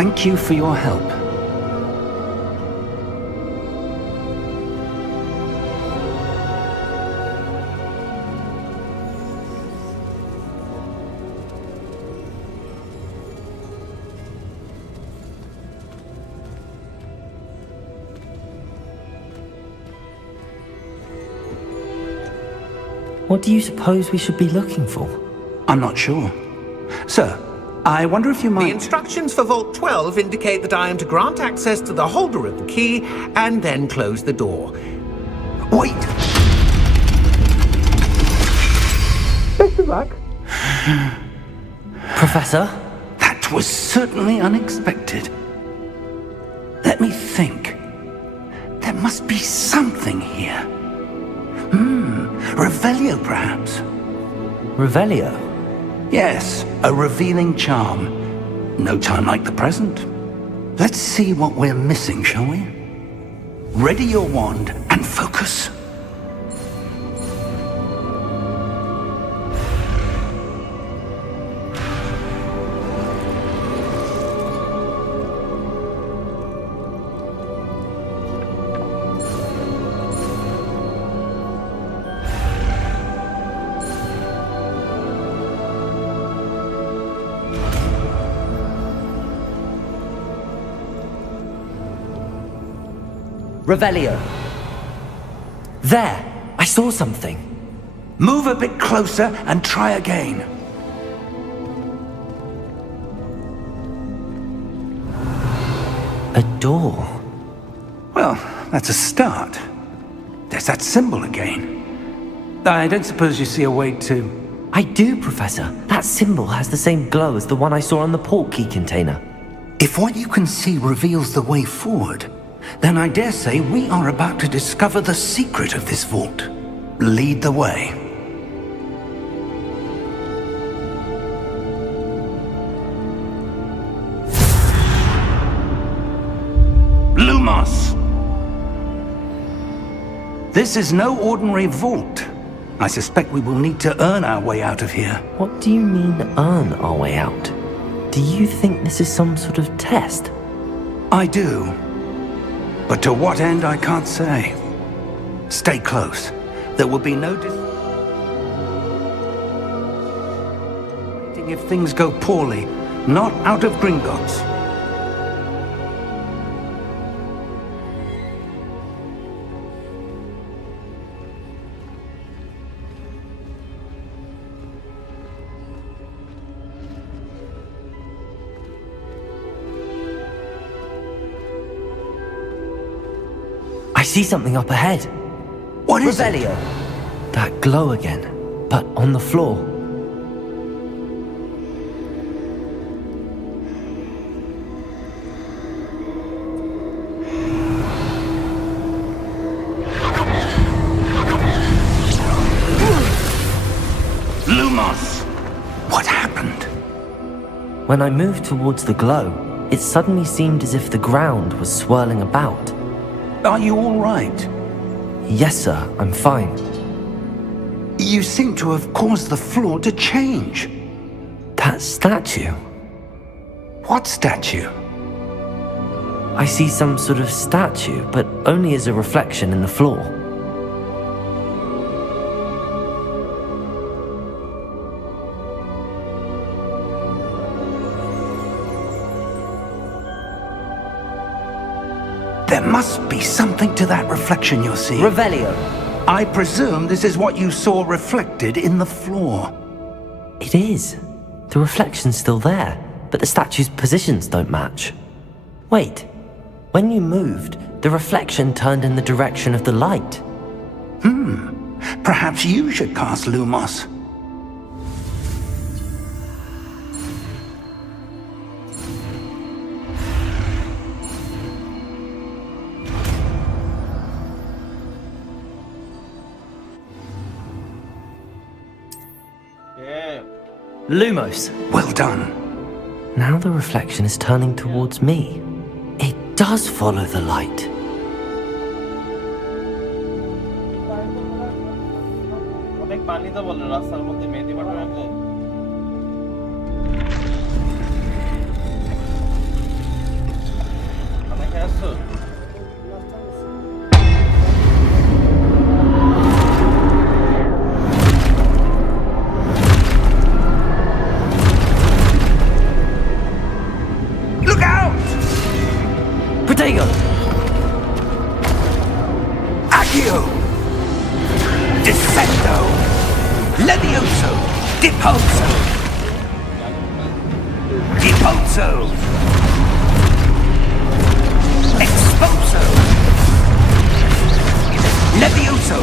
Thank you for your help. What do you suppose we should be looking for? I'm not sure. Sir, I wonder if you might... The instructions for Vault 12 indicate that I am to grant access to the holder of the key and then close the door. Wait! Best of luck. Professor? That was certainly unexpected. Let me think. There must be something here. Revelio, perhaps? Revelio? Yes, a revealing charm. No time like the present. Let's see what we're missing, shall we? Ready your wand and focus. Revelio. There! I saw something. Move a bit closer and try again. A door. Well, that's a start. There's that symbol again. I don't suppose you see a way to... I do, Professor. That symbol has the same glow as the one I saw on the port key container. If what you can see reveals the way forward, then I dare say we are about to discover the secret of this vault. Lead the way. Lumos! This is no ordinary vault. I suspect we will need to earn our way out of here. What do you mean, earn our way out? Do you think this is some sort of test? I do. But to what end, I can't say. Stay close. There will be no if things go poorly, not out of Gringotts. I see something up ahead. What is Revelio. That glow again, but on the floor. Lumos! What happened? When I moved towards the glow, it suddenly seemed as if the ground was swirling about. Are you all right? Yes, sir, I'm fine. You seem to have caused the floor to change. That statue? What statue? I see some sort of statue, but only as a reflection in the floor. There must be something to that reflection you're seeing. Revelio. I presume this is what you saw reflected in the floor. It is. The reflection's still there, but the statue's positions don't match. Wait. When you moved, the reflection turned in the direction of the light. Perhaps you should cast Lumos. Lumos. Well done. Now the reflection is turning towards me. It does follow the light. Look out! Protego! Accio! Descendo! Levioso! Dipulso! Dipulso! Expulso! Levioso!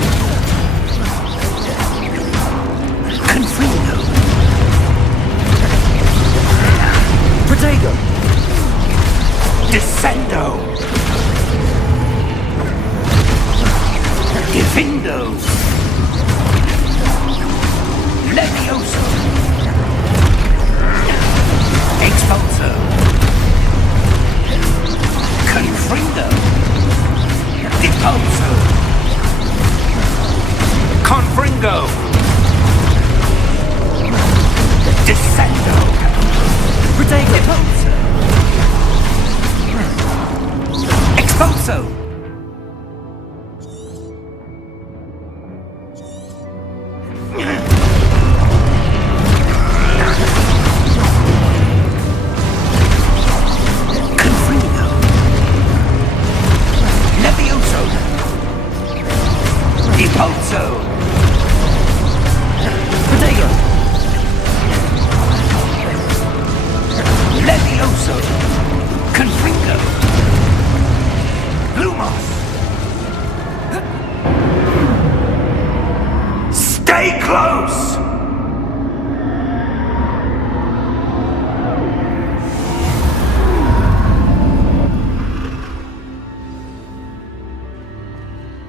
Confino! Protego! Descendo! Divindo! Levioso! Expulso! Confrindo! Dipulso! Confringo! Descendo! Protego! Dipulso! Expulso! Confino! Levioso! Dipulso! Protego! Levioso! Confringo! Lumos! Stay close!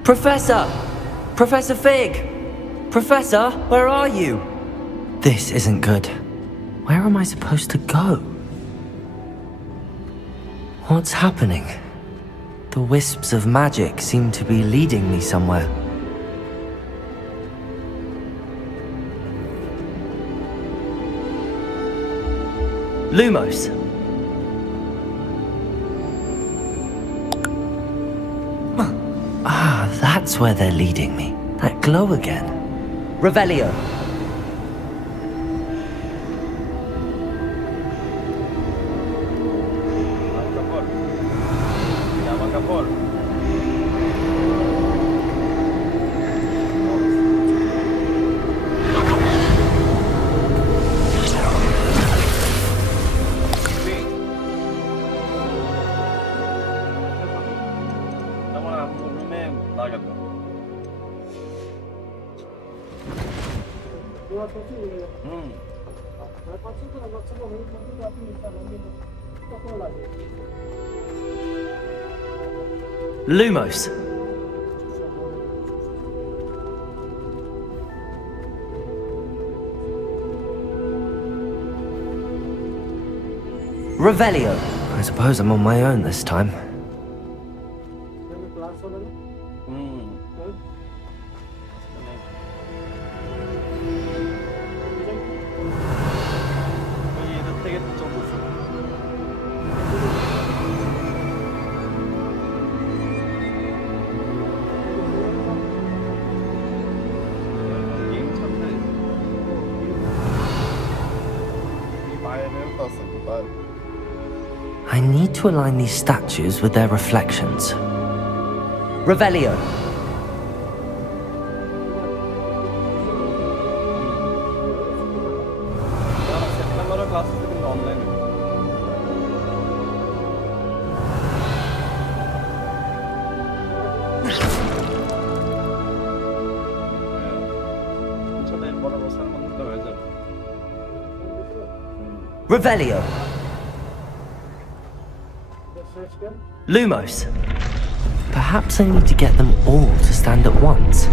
Professor! Professor Fig! Professor, where are you? This isn't good. Where am I supposed to go? What's happening? The wisps of magic seem to be leading me somewhere. Lumos! Ah, that's where they're leading me. That glow again. Revelio! Lumos! Revelio! I suppose I'm on my own this time. I need to align these statues with their reflections. Revelio! Revelio! Lumos! Perhaps I need to get them all to stand at once.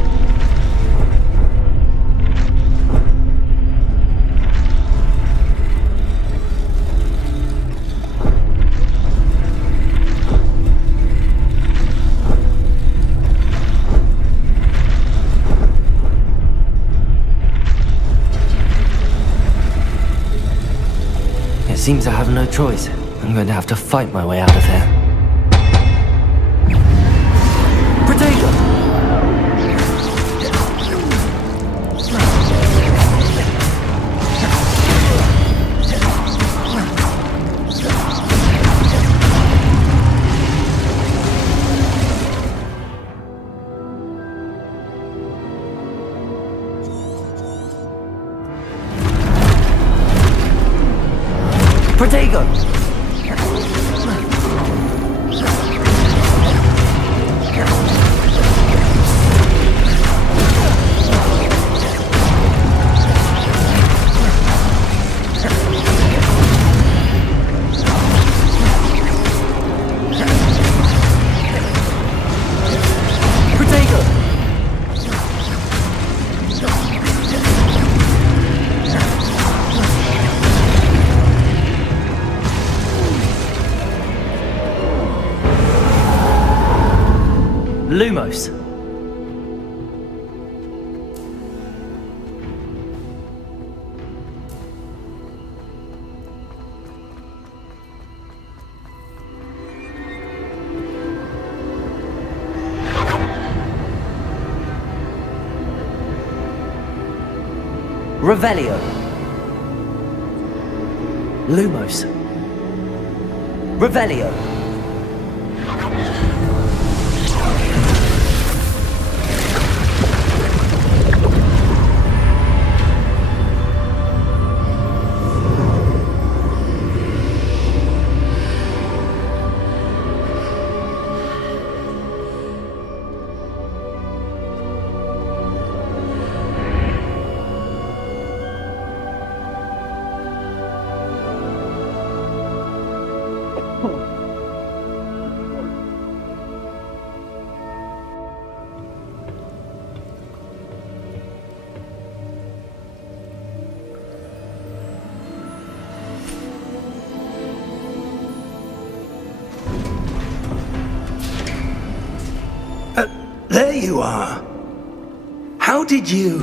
It seems I have no choice. I'm going to have to fight my way out of here. Lumos. Revelio. Lumos. Revelio. There you are. How did you...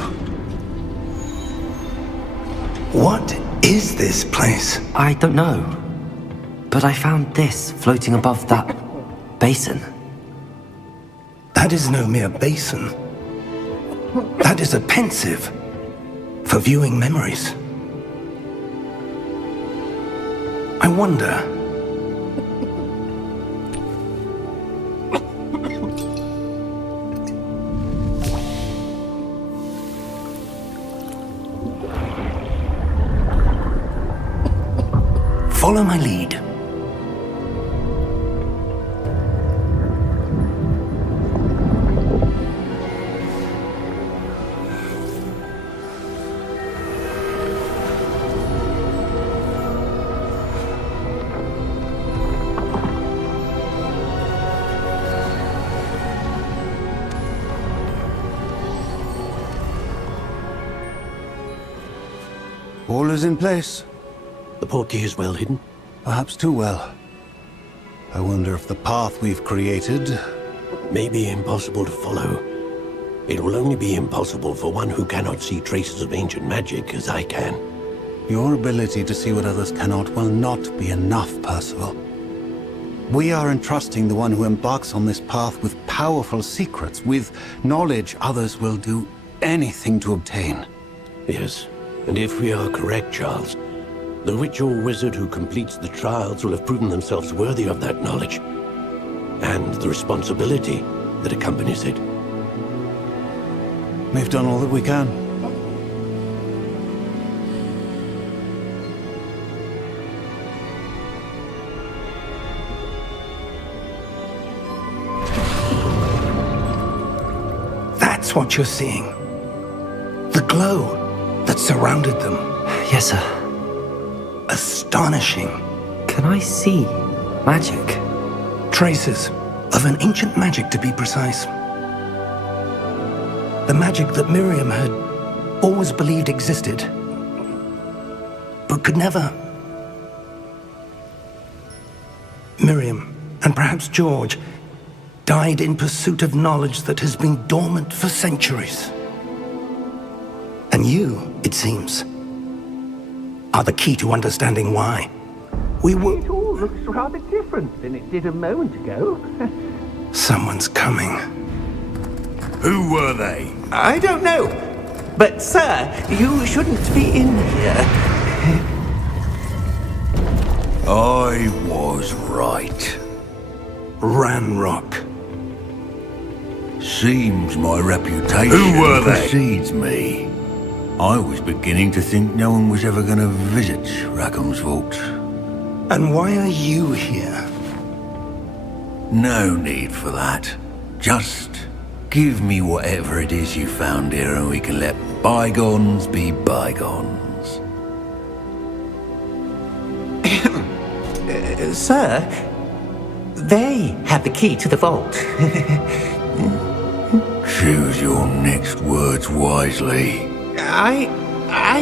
What is this place? I don't know. But I found this floating above that basin. That is no mere basin. That is a pensive for viewing memories. I wonder... Follow my lead. All is in place. The portkey is well hidden. Perhaps too well. I wonder if the path we've created... May be impossible to follow. It will only be impossible for one who cannot see traces of ancient magic as I can. Your ability to see what others cannot will not be enough, Percival. We are entrusting the one who embarks on this path with powerful secrets, with knowledge others will do anything to obtain. Yes, and if we are correct, Charles, the witch or wizard who completes the trials will have proven themselves worthy of that knowledge, and the responsibility that accompanies it. We've done all that we can. That's what you're seeing. The glow that surrounded them. Yes, sir. Astonishing. Can I see magic? Traces of an ancient magic, to be precise. The magic that Miriam had always believed existed, but could never. Miriam, and perhaps George, died in pursuit of knowledge that has been dormant for centuries. And you, it seems, are the key to understanding why. It all looks rather different than it did a moment ago. Someone's coming. Who were they? I don't know. But, sir, you shouldn't be in here. I was right. Ranrock. Seems my reputation Who were they? precedes me. I was beginning to think no one was ever going to visit Rackham's vault. And why are you here? No need for that. Just give me whatever it is you found here and we can let bygones be bygones. Sir, they have the key to the vault. Choose your next words wisely. I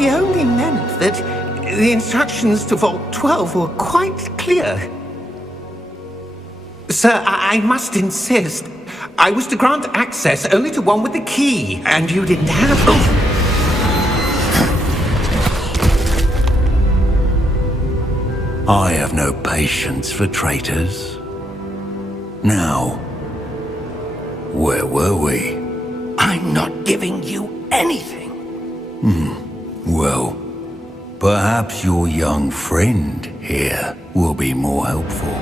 only meant that the instructions to Vault 12 were quite clear. Sir, I must insist. I was to grant access only to one with the key, and you didn't have it. I have no patience for traitors. Now, where were we? I'm not giving you anything. Well, perhaps your young friend here will be more helpful.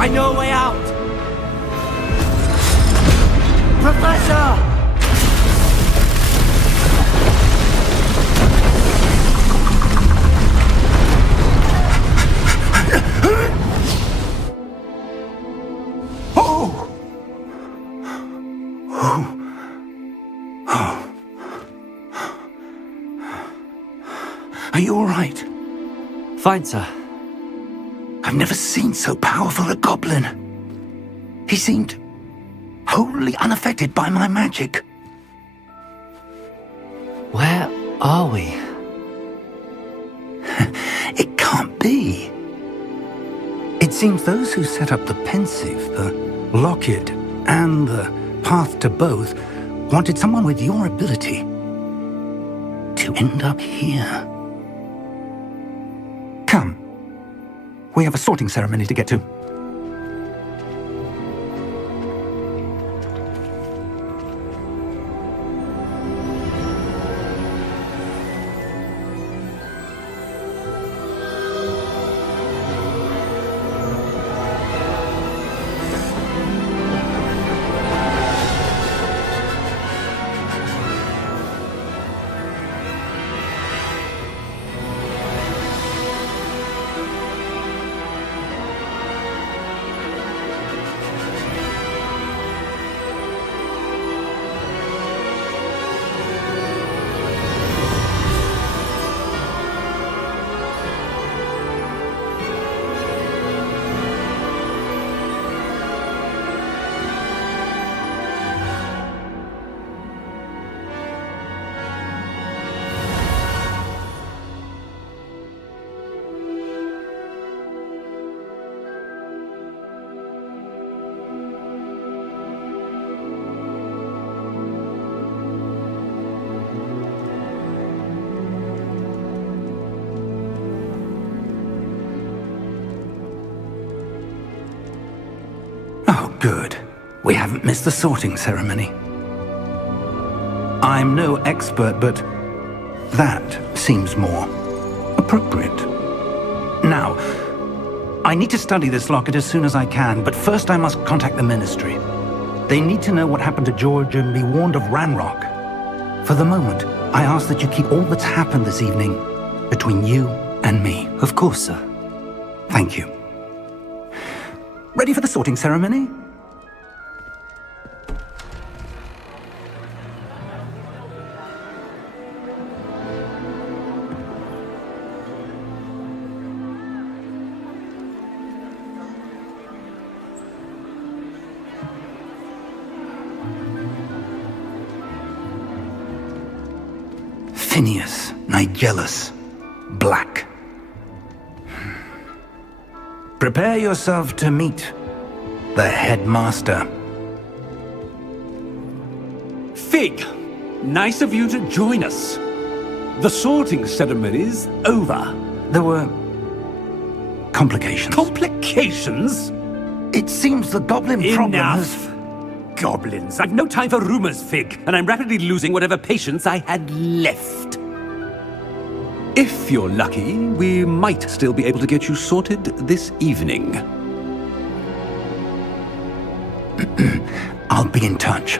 I know a way out! Professor! Are you all right? Fine, sir. I've never seen so powerful a goblin. He seemed wholly unaffected by my magic. Where are we? It can't be. It seems those who set up the pensive, the locket, and the path to both wanted someone with your ability to end up here. Come. We have a sorting ceremony to get to. Oh, good. We haven't missed the sorting ceremony. I'm no expert, but that seems more appropriate. Now, I need to study this locket as soon as I can, but first I must contact the Ministry. They need to know what happened to George and be warned of Ranrock. For the moment, I ask that you keep all that's happened this evening between you and me. Of course, sir. Thank you. Ready for the sorting ceremony? Phineas Nigellus Black. Prepare yourself to meet the headmaster. Fig, nice of you to join us. The sorting ceremony's over. There were complications. Complications? It seems the goblin problem has... Enough. Goblins. I've no time for rumors, Fig, and I'm rapidly losing whatever patience I had left. If you're lucky, we might still be able to get you sorted this evening. I'll be in touch.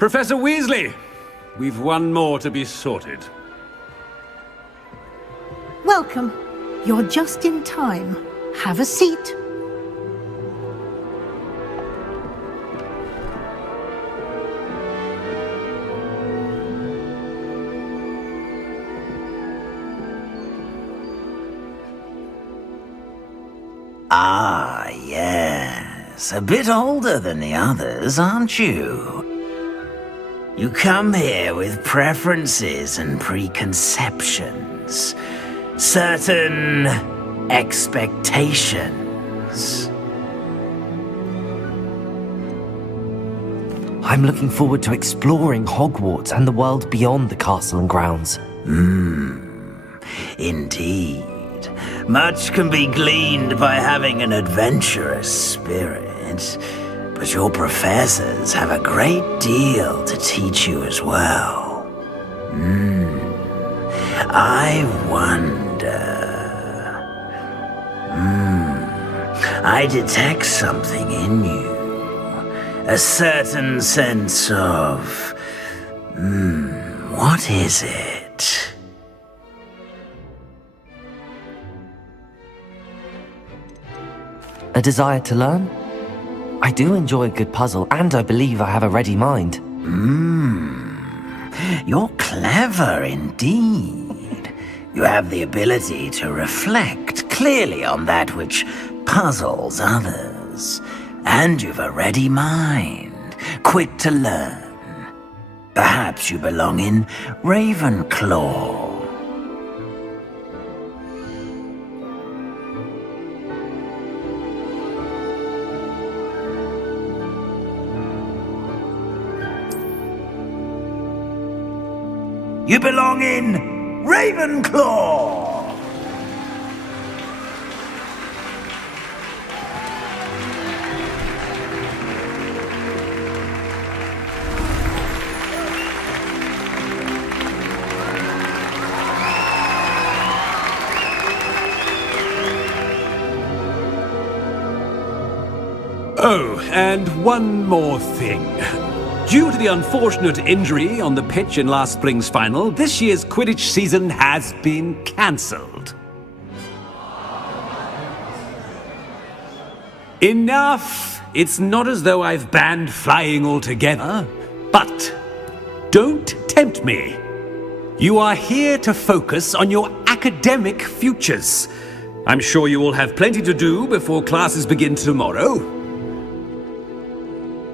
Professor Weasley, we've one more to be sorted. Welcome. You're just in time. Have a seat. Ah, yes. A bit older than the others, aren't you? You come here with preferences and preconceptions. Certain expectations. I'm looking forward to exploring Hogwarts and the world beyond the castle and grounds. Indeed. Much can be gleaned by having an adventurous spirit, but your professors have a great deal to teach you as well. I wonder... I detect something in you. A certain sense of... what is it? A desire to learn? I do enjoy a good puzzle, and I believe I have a ready mind. You're clever indeed. You have the ability to reflect clearly on that which puzzles others. And you've a ready mind, quick to learn. Perhaps you belong in Ravenclaw. You belong in Ravenclaw! Oh, and one more thing. Due to the unfortunate injury on the pitch in last spring's final, this year's Quidditch season has been cancelled. Enough! It's not as though I've banned flying altogether. But don't tempt me. You are here to focus on your academic futures. I'm sure you will have plenty to do before classes begin tomorrow.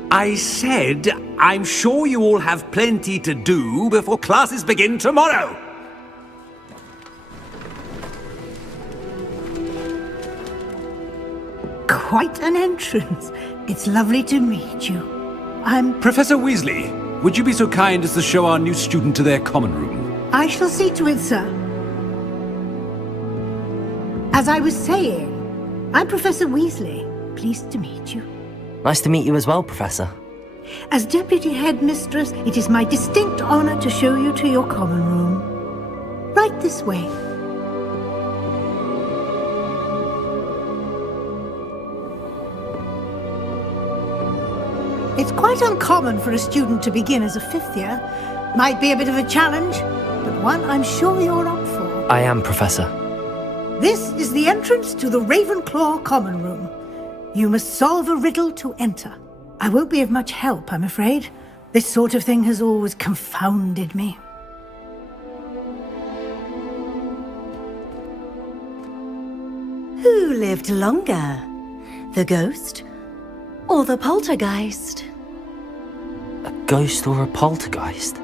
I said, I'm sure you all have plenty to do before classes begin tomorrow. Quite an entrance. It's lovely to meet you. I'm... Professor Weasley, would you be so kind as to show our new student to their common room? I shall see to it, sir. As I was saying, I'm Professor Weasley. Pleased to meet you. Nice to meet you as well, Professor. As Deputy Headmistress, it is my distinct honor to show you to your common room. Right this way. It's quite uncommon for a student to begin as a fifth year. Might be a bit of a challenge, but one I'm sure you're up for. I am, Professor. This is the entrance to the Ravenclaw common room. You must solve a riddle to enter. I won't be of much help, I'm afraid. This sort of thing has always confounded me. Who lived longer? The ghost or the poltergeist? A ghost or a poltergeist?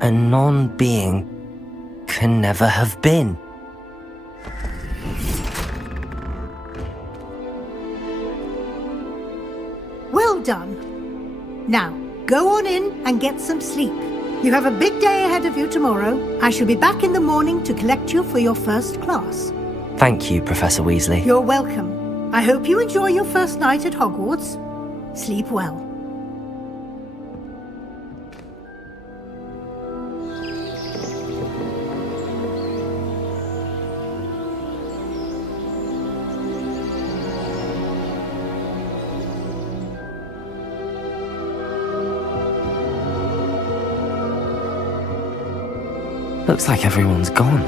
A non-being can never have been. Well done. Now, go on in and get some sleep. You have a big day ahead of you tomorrow. I shall be back in the morning to collect you for your first class. Thank you, Professor Weasley. You're welcome. I hope you enjoy your first night at Hogwarts. Sleep well. Looks like everyone's gone.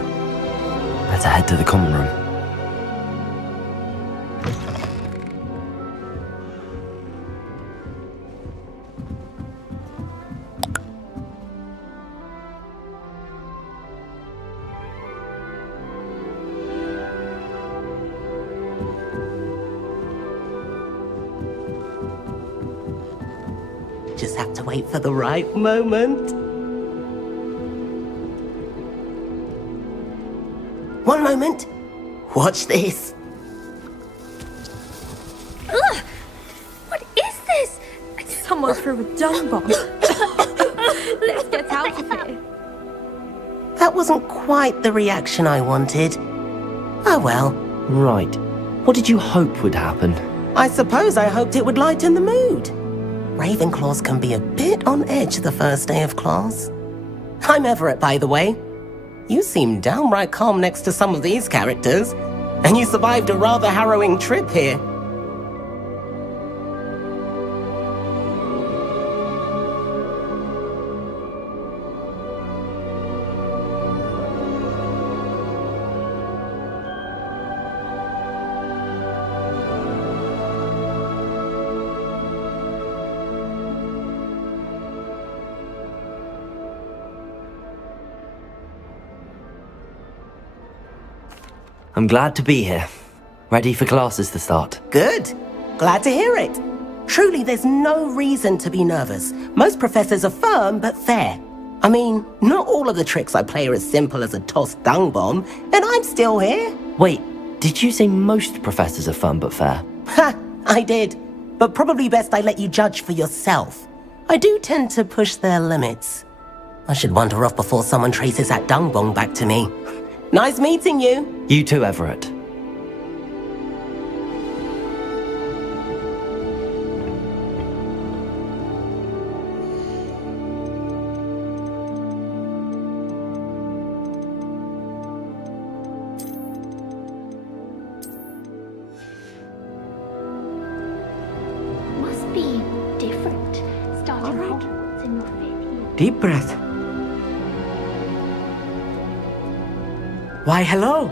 Better head to the common room. Just have to wait for the right moment. One moment. Watch this. Ugh! What is this? Someone threw a dung bomb. Let's get out of here. That wasn't quite the reaction I wanted. Oh well. Right. What did you hope would happen? I suppose I hoped it would lighten the mood. Ravenclaws can be a bit on edge the first day of class. I'm Everett, by the way. You seem downright calm next to some of these characters, and you survived a rather harrowing trip here. I'm glad to be here. Ready for classes to start. Good. Glad to hear it. Truly, there's no reason to be nervous. Most professors are firm but fair. I mean, not all of the tricks I play are as simple as a tossed dung bomb, and I'm still here. Wait, did you say most professors are fun but fair? Ha! I did. But probably best I let you judge for yourself. I do tend to push their limits. I should wander off before someone traces that dung bomb back to me. Nice meeting you. You too, Everett. Must be different. Starting Hogwarts in your 5th year. Deep breath. Why, hello.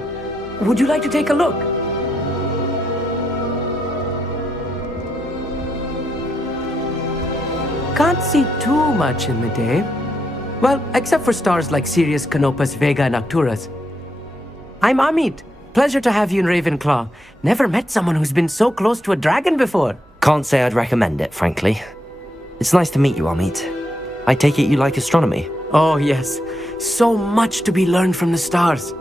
Would you like to take a look? Can't see too much in the day. Well, except for stars like Sirius, Canopus, Vega, and Arcturus. I'm Amit. Pleasure to have you in Ravenclaw. Never met someone who's been so close to a dragon before. Can't say I'd recommend it, frankly. It's nice to meet you, Amit. I take it you like astronomy? Oh, yes. So much to be learned from the stars.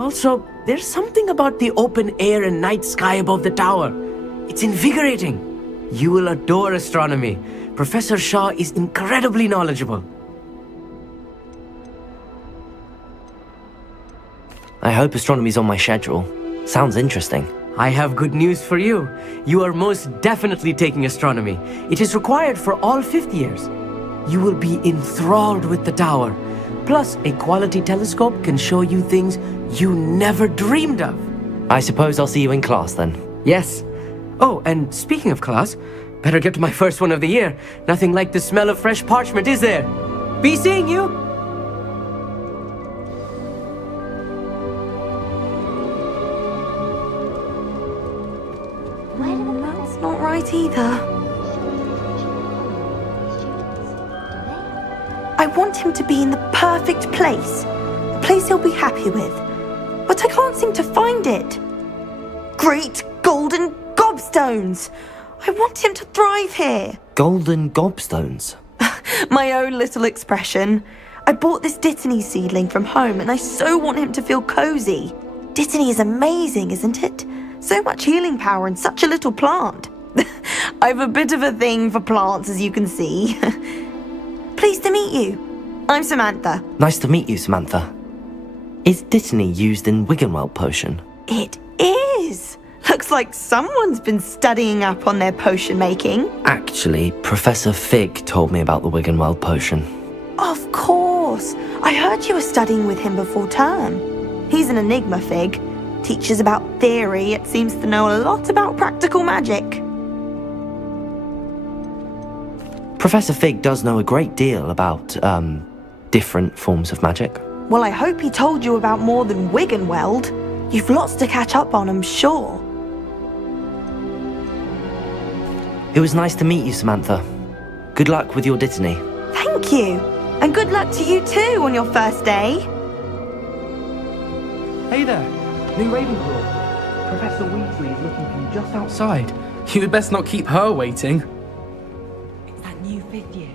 Also, there's something about the open air and night sky above the tower. It's invigorating. You will adore astronomy. Professor Shaw is incredibly knowledgeable. I hope astronomy's on my schedule. Sounds interesting. I have good news for you. You are most definitely taking astronomy. It is required for all 5th years. You will be enthralled with the tower. Plus, a quality telescope can show you things you never dreamed of. I suppose I'll see you in class then. Yes. Oh, and speaking of class, better get to my first one of the year. Nothing like the smell of fresh parchment, is there? Be seeing you! That's not right either. I want him to be in the perfect place. A place he'll be happy with. But I can't seem to find it. Great golden gobstones! I want him to thrive here. Golden gobstones? My own little expression. I bought this Dittany seedling from home and I so want him to feel cozy. Dittany is amazing, isn't it? So much healing power in such a little plant. I've a bit of a thing for plants, as you can see. Pleased to meet you. I'm Samantha. Nice to meet you, Samantha. Is Dittany used in Wiggenweld potion? It is. Looks like someone's been studying up on their potion making. Actually, Professor Fig told me about the Wiggenweld potion. Of course. I heard you were studying with him before term. He's an enigma, Fig. Teaches about theory, yet seems to know a lot about practical magic. Professor Fig does know a great deal about, different forms of magic. Well, I hope he told you about more than Wiggenweld. You've lots to catch up on, I'm sure. It was nice to meet you, Samantha. Good luck with your Dittany. Thank you. And good luck to you too on your first day. Hey there, new Ravenclaw. Professor Weasley is looking for you just outside. You'd best not keep her waiting. It's that new 5th year.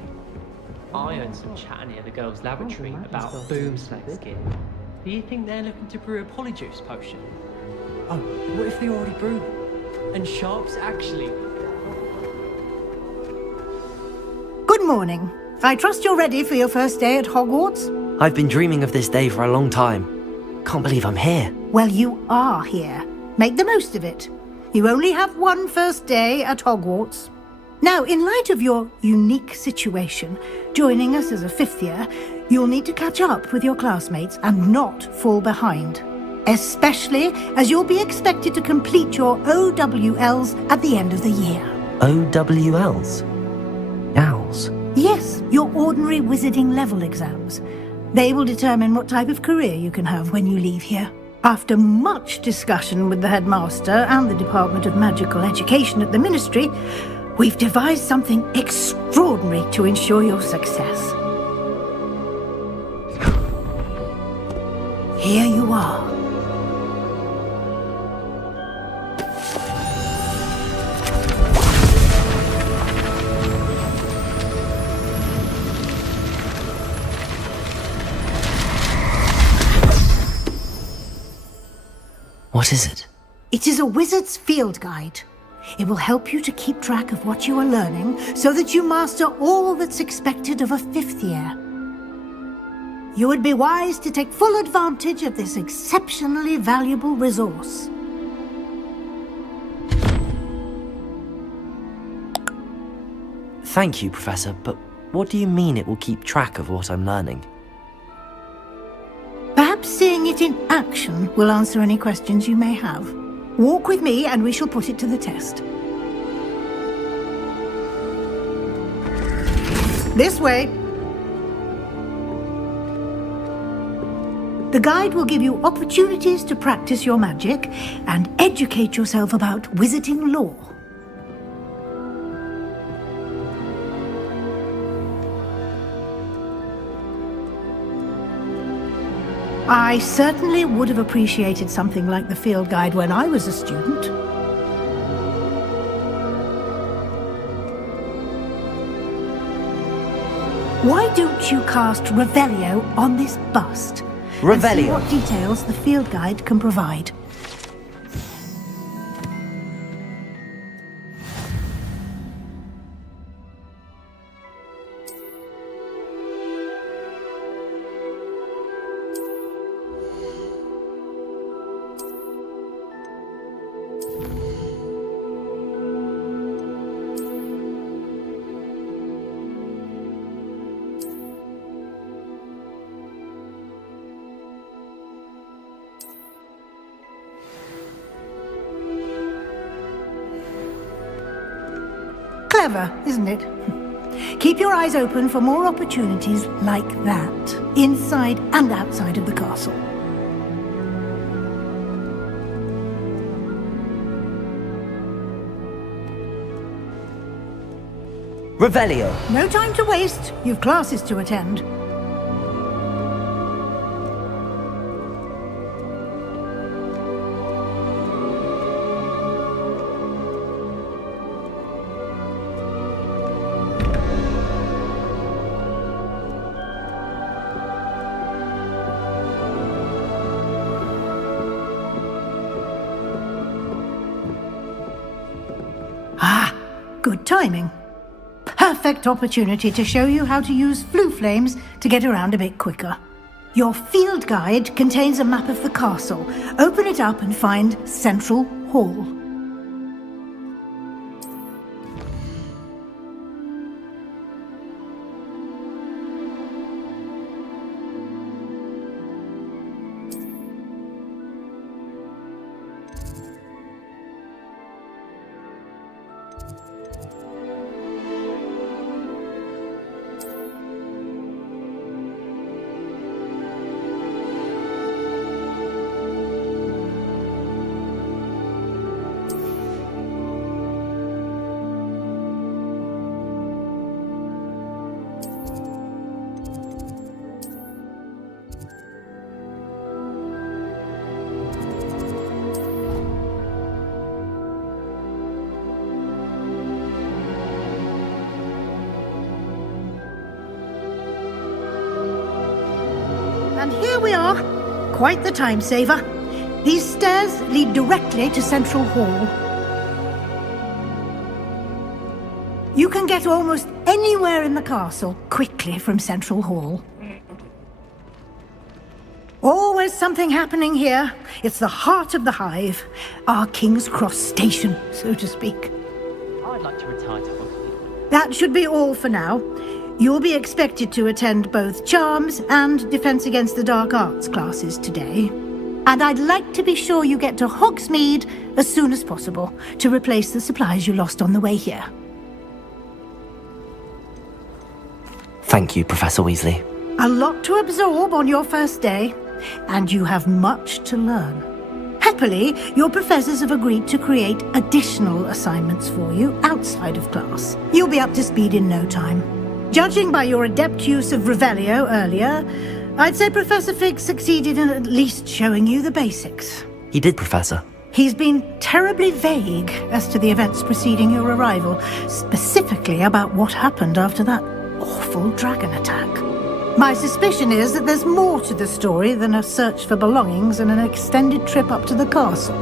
I heard some chat near the girls' laboratory about boomslang skin. Do you think they're looking to brew a polyjuice potion? Oh, what if they already brewed them? And Sharp's actually... Good morning. I trust you're ready for your first day at Hogwarts? I've been dreaming of this day for a long time. Can't believe I'm here. Well, you are here. Make the most of it. You only have one first day at Hogwarts. Now, in light of your unique situation, joining us as a 5th year, you'll need to catch up with your classmates and not fall behind. Especially as you'll be expected to complete your OWLs at the end of the year. OWLs? Owls? Yes, your ordinary wizarding level exams. They will determine what type of career you can have when you leave here. After much discussion with the headmaster and the Department of Magical Education at the Ministry, we've devised something extraordinary to ensure your success. Here you are. What is it? It is a wizard's field guide. It will help you to keep track of what you are learning so that you master all that's expected of a 5th year. You would be wise to take full advantage of this exceptionally valuable resource. Thank you, Professor, but what do you mean it will keep track of what I'm learning? Perhaps seeing it in action will answer any questions you may have. Walk with me and we shall put it to the test. This way. The guide will give you opportunities to practice your magic and educate yourself about wizarding lore. I certainly would have appreciated something like the field guide when I was a student. Why don't you cast Revelio on this bust? And see Revelio? what details the field guide can provide. Clever, isn't it? Keep your eyes open for more opportunities like that, inside and outside of the castle. Revelio! No time to waste. You've classes to attend. Good timing. Perfect opportunity to show you how to use flue flames to get around a bit quicker. Your field guide contains a map of the castle. Open it up and find Central Hall. and here we are. Quite the time saver. These stairs lead directly to Central Hall. You can get almost anywhere in the castle quickly from Central Hall. Always something happening here. It's the heart of the hive. Our King's Cross station, so to speak. I'd like to retire to Hogwarts. That should be all for now. You'll be expected to attend both Charms and Defense Against the Dark Arts classes today. And I'd like to be sure you get to Hogsmeade as soon as possible to replace the supplies you lost on the way here. Thank you, Professor Weasley. A lot to absorb on your first day, and you have much to learn. Happily, your professors have agreed to create additional assignments for you outside of class. You'll be up to speed in no time. Judging by your adept use of Revelio earlier, I'd say Professor Fig succeeded in at least showing you the basics. He did, Professor. He's been terribly vague as to the events preceding your arrival, specifically about what happened after that awful dragon attack. My suspicion is that there's more to the story than a search for belongings and an extended trip up to the castle.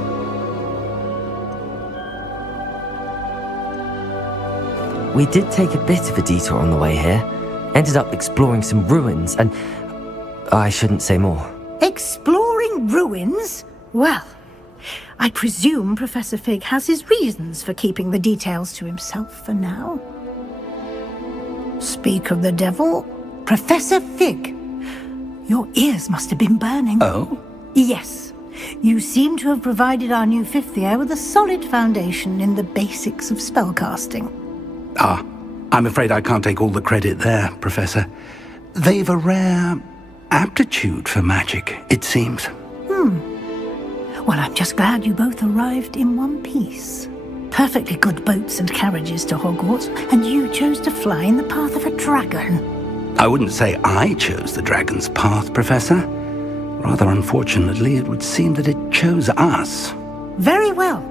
We did take a bit of a detour on the way here. Ended up exploring some ruins and... I shouldn't say more. Exploring ruins? Well, I presume Professor Fig has his reasons for keeping the details to himself for now. Speak of the devil, Professor Fig. Your ears must have been burning. Oh? Yes. You seem to have provided our new fifth year with a solid foundation in the basics of spellcasting. Ah, I'm afraid I can't take all the credit there, Professor. They've a rare aptitude for magic, it seems. Well, I'm just glad you both arrived in one piece. Perfectly good boats and carriages to Hogwarts, and you chose to fly in the path of a dragon. I wouldn't say I chose the dragon's path, Professor. Rather unfortunately, it would seem that it chose us. Very well.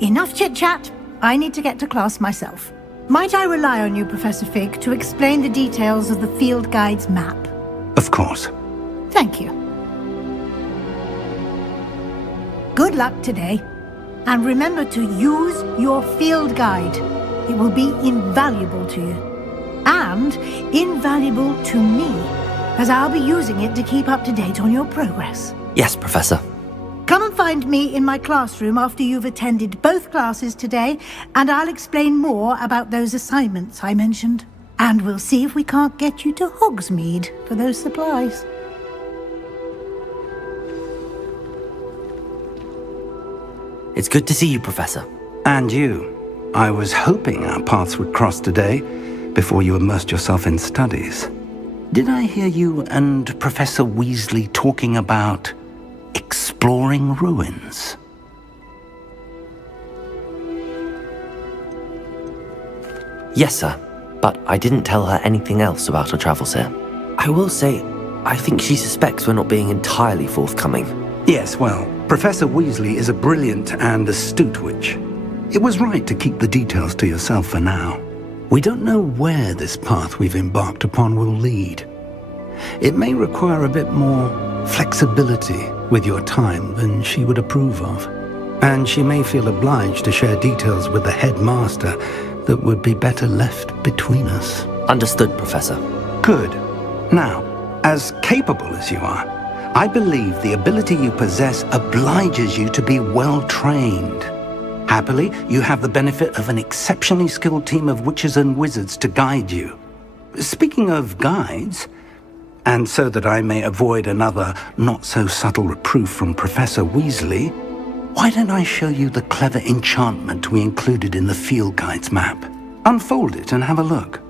Enough chit-chat. I need to get to class myself. Might I rely on you, Professor Fig, to explain the details of the field guide's map? Of course. Thank you. Good luck today. And remember to use your field guide. It will be invaluable to you. And invaluable to me, as I'll be using it to keep up to date on your progress. Yes, Professor. Come and find me in my classroom after you've attended both classes today, and I'll explain more about those assignments I mentioned. And we'll see if we can't get you to Hogsmeade for those supplies. It's good to see you, Professor. And you. I was hoping our paths would cross today, before you immersed yourself in studies. Did I hear you and Professor Weasley talking about exploring ruins? Yes, sir. But I didn't tell her anything else about our travels here. I will say, I think she suspects we're not being entirely forthcoming. Yes, well, Professor Weasley is a brilliant and astute witch. It was right to keep the details to yourself for now. We don't know where this path we've embarked upon will lead. It may require a bit more flexibility with your time than she would approve of. And she may feel obliged to share details with the headmaster that would be better left between us. Understood, Professor. Good. Now, as capable as you are, I believe the ability you possess obliges you to be well trained. Happily, you have the benefit of an exceptionally skilled team of witches and wizards to guide you. Speaking of guides, and so that I may avoid another not-so-subtle reproof from Professor Weasley, why don't I show you the clever enchantment we included in the field guide's map? Unfold it and have a look.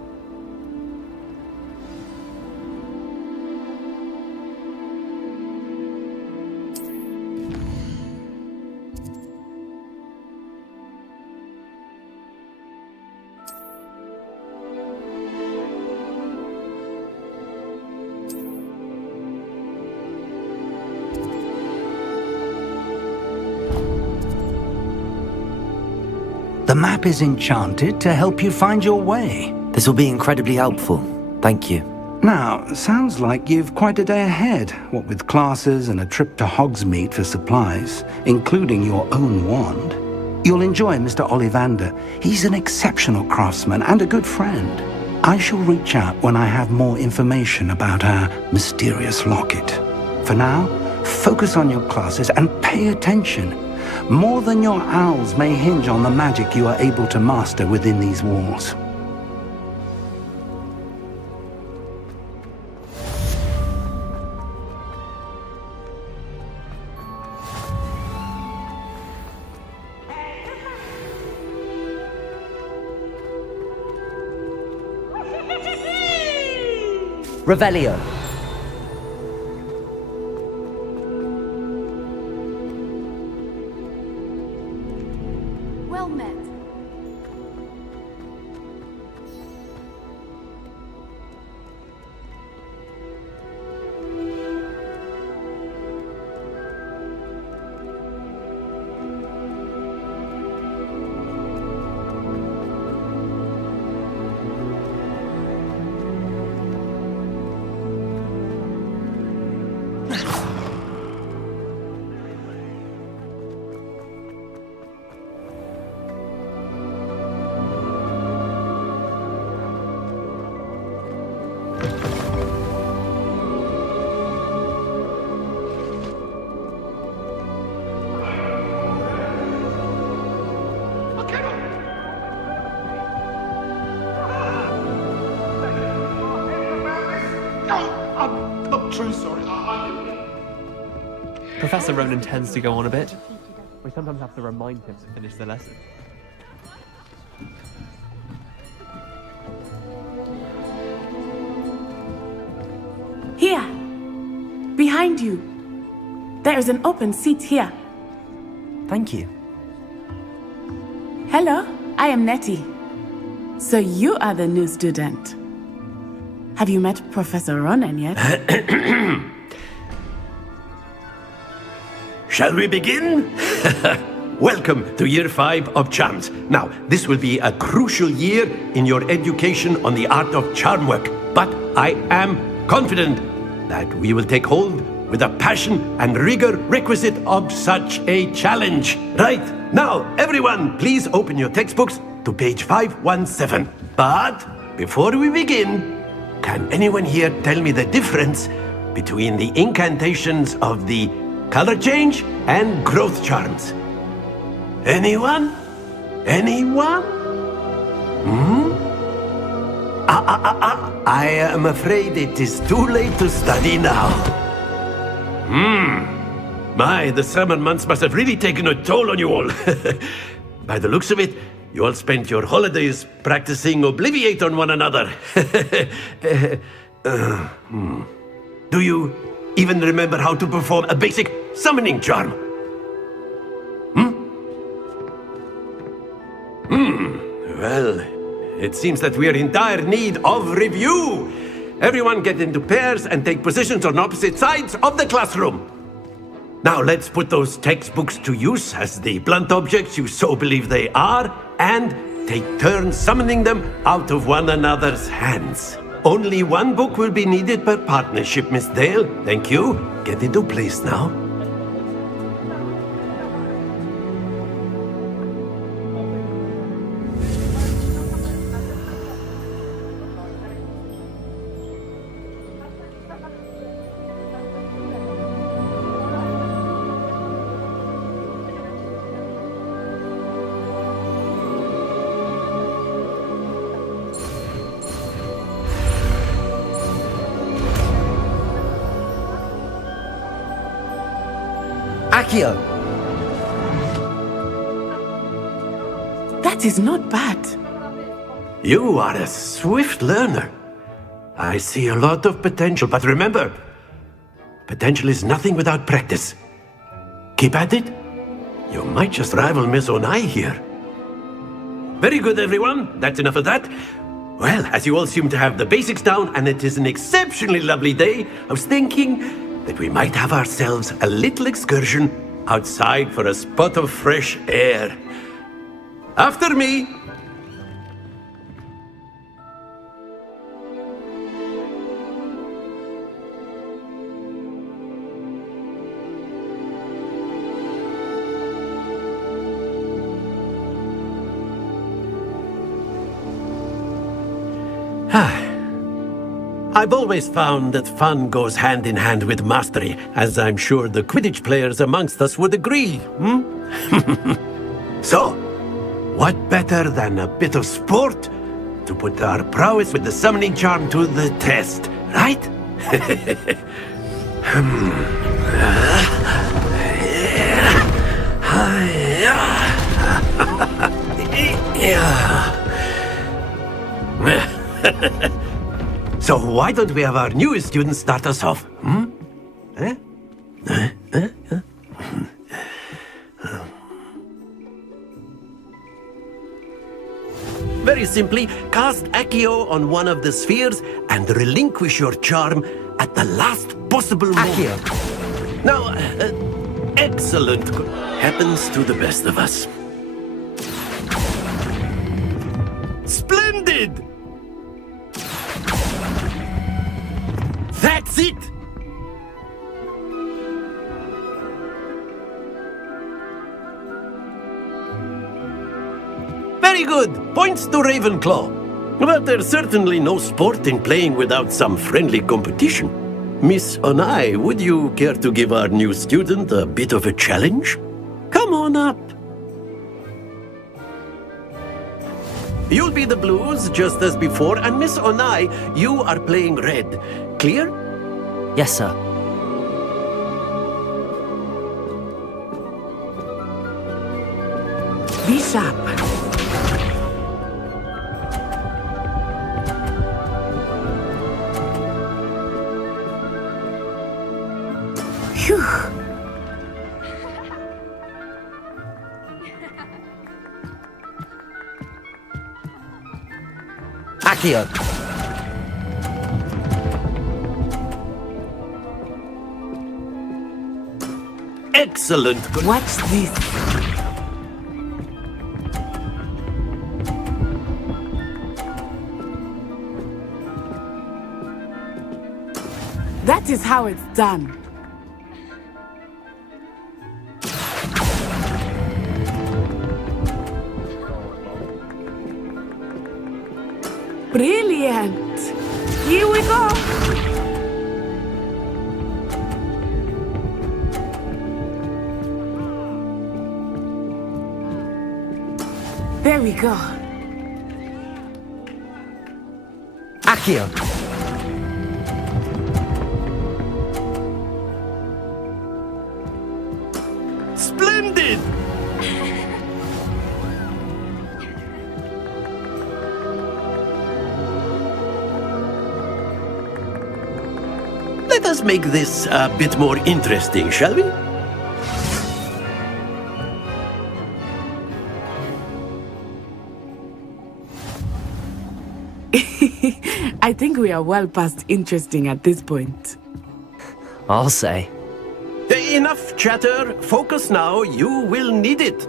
The map is enchanted to help you find your way. This will be incredibly helpful. Thank you. Now, sounds like you've quite a day ahead, what with classes and a trip to Hogsmeade for supplies, including your own wand. You'll enjoy Mr. Ollivander. He's an exceptional craftsman and a good friend. I shall reach out when I have more information about our mysterious locket. For now, focus on your classes and pay attention. More than your owls may hinge on the magic you are able to master within these walls. Revelio. Well met. I'm truly sorry. Professor Ronan tends to go on a bit. We sometimes have to remind him to finish the lesson. Here! Behind you! There is an open seat here. Thank you. Hello, I am Nettie. So you are the new student. Have you met Professor Ronan yet? Shall we begin? Welcome to Year 5 of Charms. Now, this will be a crucial year in your education on the art of charm work, but I am confident that we will take hold with the passion and rigor requisite of such a challenge. Right, now, everyone, please open your textbooks to page 517. But before we begin, can anyone here tell me the difference between the incantations of the color change and growth charms? Anyone? Anyone? I am afraid it is too late to study now. My, the summer months must have really taken a toll on you all. By the looks of it, you all spent your holidays practicing Obliviate on one another. Do you even remember how to perform a basic summoning charm? Well, it seems that we are in dire need of review. Everyone get into pairs and take positions on opposite sides of the classroom. Now let's put those textbooks to use as the blunt objects you so believe they are, and take turns summoning them out of one another's hands. Only one book will be needed per partnership, Miss Dale. Thank you. Get into place now. Accio! That is not bad. You are a swift learner. I see a lot of potential, but remember, potential is nothing without practice. Keep at it. You might just rival Miss Onai here. Very good, everyone. That's enough of that. Well, as you all seem to have the basics down, and it is an exceptionally lovely day, I was thinking that we might have ourselves a little excursion outside for a spot of fresh air. After me! I've always found that fun goes hand in hand with mastery, as I'm sure the Quidditch players amongst us would agree, So, what better than a bit of sport to put our prowess with the summoning charm to the test, right? So why don't we have our newest student start us off? Very simply, cast Accio on one of the spheres and relinquish your charm at the last possible moment. Accio. Now, excellent. Happens to the best of us. Splendid! That's it! Very good. Points to Ravenclaw. But there's certainly no sport in playing without some friendly competition. Miss Onai, would you care to give our new student a bit of a challenge? Come on up. You'll be the blues, just as before, and Miss Onai, you are playing red. Clear? Yes, sir. Be sharp. Phew. Accio. Excellent. Watch this. That is how it's done. Brilliant! Here we go! There we go. Accio. Splendid! Let us make this a bit more interesting, shall we? I think we are well past interesting at this point. I'll say. Enough chatter. Focus now. You will need it.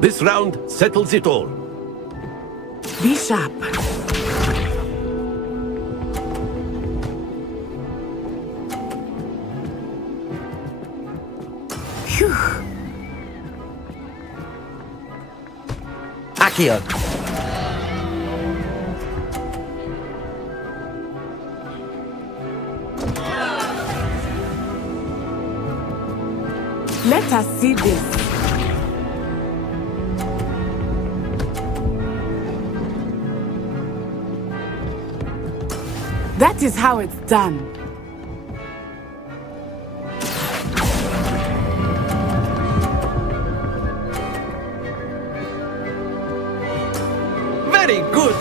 This round settles it all. Be sharp. Phew. Accio. Let us see this. That is how it's done. Very good.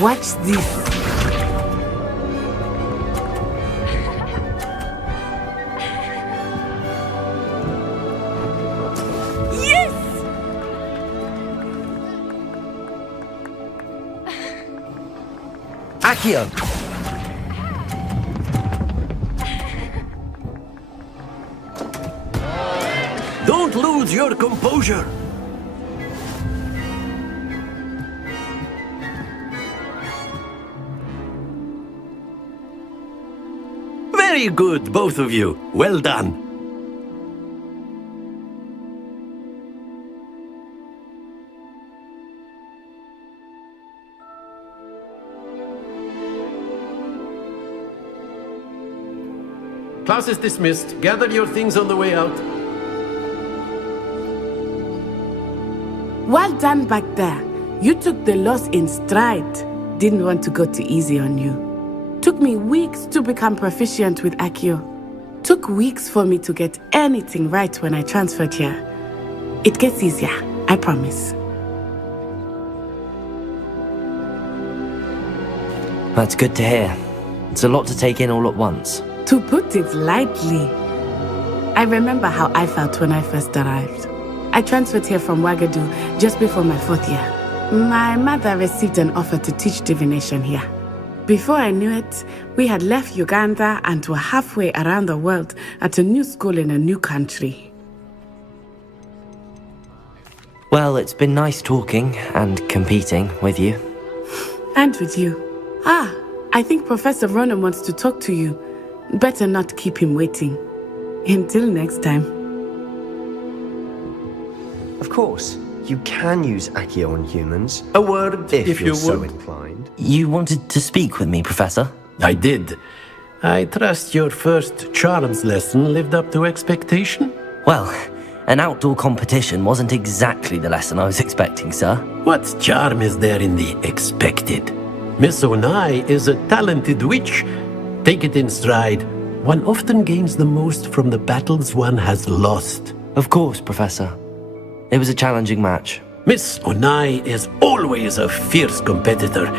Watch this. Accio. Don't lose your composure. Very good, both of you. Well done. Class is dismissed. Gather your things on the way out. Well done back there. You took the loss in stride. Didn't want to go too easy on you. Took me weeks to become proficient with Accio. Took weeks for me to get anything right when I transferred here. It gets easier, I promise. That's good to hear. It's a lot to take in all at once. To put it lightly, I remember how I felt when I first arrived. I transferred here from Wagadu just before my 4th year. My mother received an offer to teach divination here. Before I knew it, we had left Uganda and were halfway around the world at a new school in a new country. Well, it's been nice talking and competing with you. And with you. I think Professor Ronan wants to talk to you. Better not keep him waiting. Until next time. Of course, you can use Accio on humans. A word, if you're you so would. inclined. You wanted to speak with me, Professor? I did. I trust your first charms lesson lived up to expectation? Well, an outdoor competition wasn't exactly the lesson I was expecting, sir. What charm is there in the expected? Miss Onai is a talented witch. Take it in stride. One often gains the most from the battles one has lost. Of course, Professor. It was a challenging match. Miss Onai is always a fierce competitor,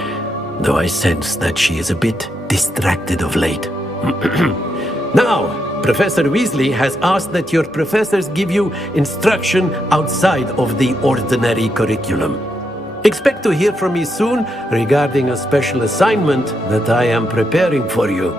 though I sense that she is a bit distracted of late. Now, Professor Weasley has asked that your professors give you instruction outside of the ordinary curriculum. Expect to hear from me soon regarding a special assignment that I am preparing for you.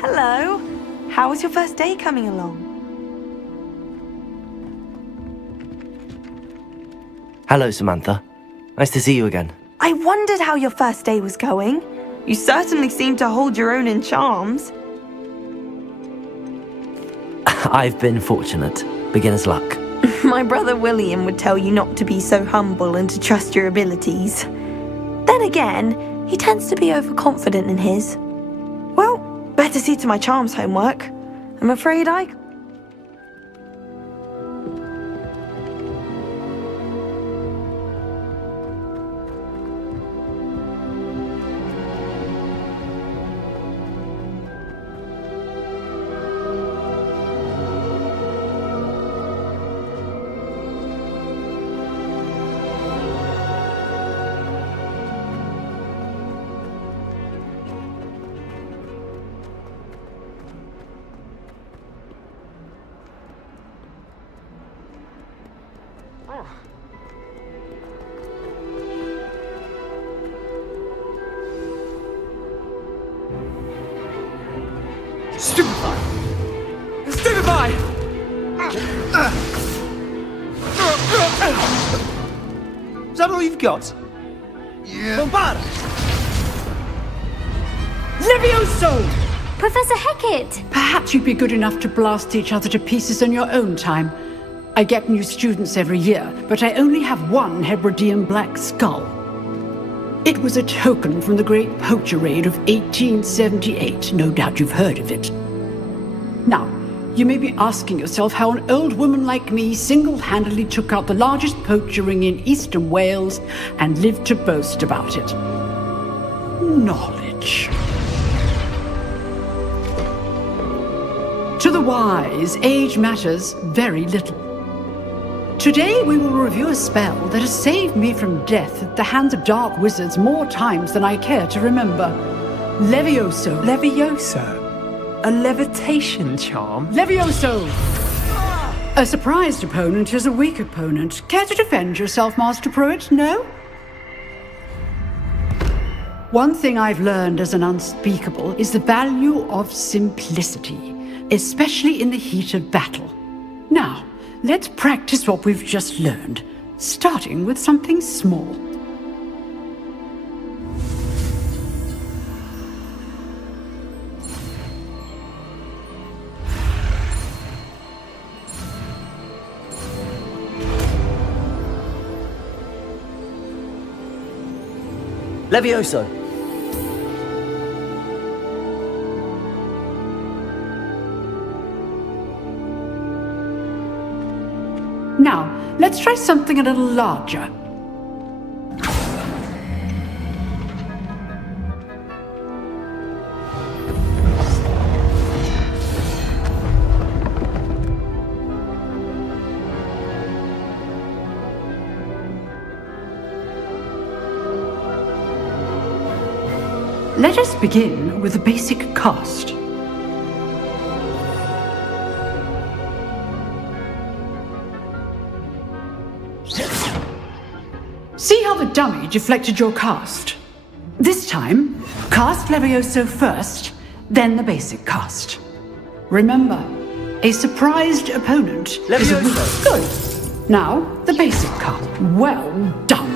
Hello. How was your first day coming along? Hello, Samantha. Nice to see you again. I wondered how your first day was going. You certainly seem to hold your own in charms. I've been fortunate. Beginner's luck. My brother William would tell you not to be so humble and to trust your abilities. Then again, he tends to be overconfident in his. Well, better see to my charms homework. I'm afraid I... Stupefy! Stupefy! Is that all you've got? Yeah. Bombard! Levioso! Professor Hecat! Perhaps you'd be good enough to blast each other to pieces in your own time. I get new students every year, but I only have one Hebridean black skull. It was a token from the Great Poacher Raid of 1878. No doubt you've heard of it. Now, you may be asking yourself how an old woman like me single-handedly took out the largest poacher ring in eastern Wales and lived to boast about it. Knowledge. To the wise, age matters very little. Today we will review a spell that has saved me from death at the hands of dark wizards more times than I care to remember. Levioso. Levioso? A levitation charm? Levioso! A surprised opponent is a weak opponent. Care to defend yourself, Master Pruitt? No? One thing I've learned as an unspeakable is the value of simplicity, especially in the heat of battle. Now, let's practice what we've just learned. starting with something small. Levioso! Now, let's try something a little larger. Let us begin with the basic cast. See how the dummy deflected your cast? This time, cast Levioso first, then the basic cast. Remember, a surprised opponent is a weak. Good. Now, the basic cast. Well done.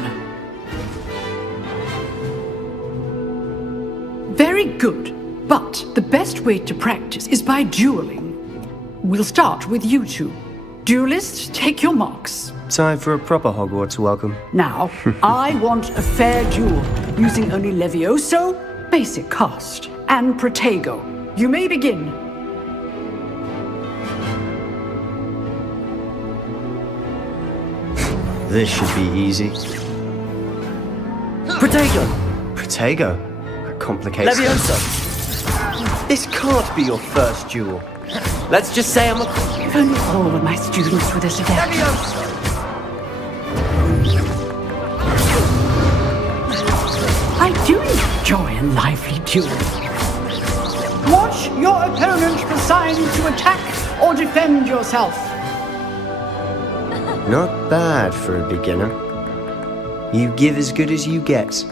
Very good, but the best way to practice is by dueling. We'll start with you two. Duelists, take your marks. Time for a proper Hogwarts welcome. Now, I want a fair duel, using only Levioso, basic cast, and Protego. You may begin. This should be easy. Protego! Protego? That complicates Levioso! This can't be your first duel. Let's just say I'm a... If only all of my students were this adept. I do enjoy a lively duel. Watch your opponent decide to attack or defend yourself. Not bad for a beginner. You give as good as you get.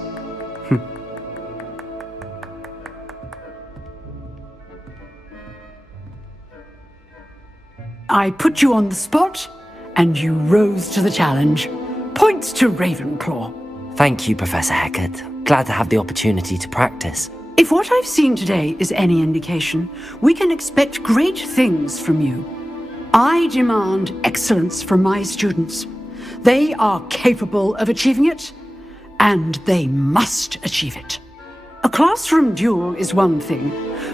I put you on the spot, and you rose to the challenge. Points to Ravenclaw. Thank you, Professor Hecat. Glad to have the opportunity to practice. If what I've seen today is any indication, we can expect great things from you. I demand excellence from my students. They are capable of achieving it, and they must achieve it. A classroom duel is one thing,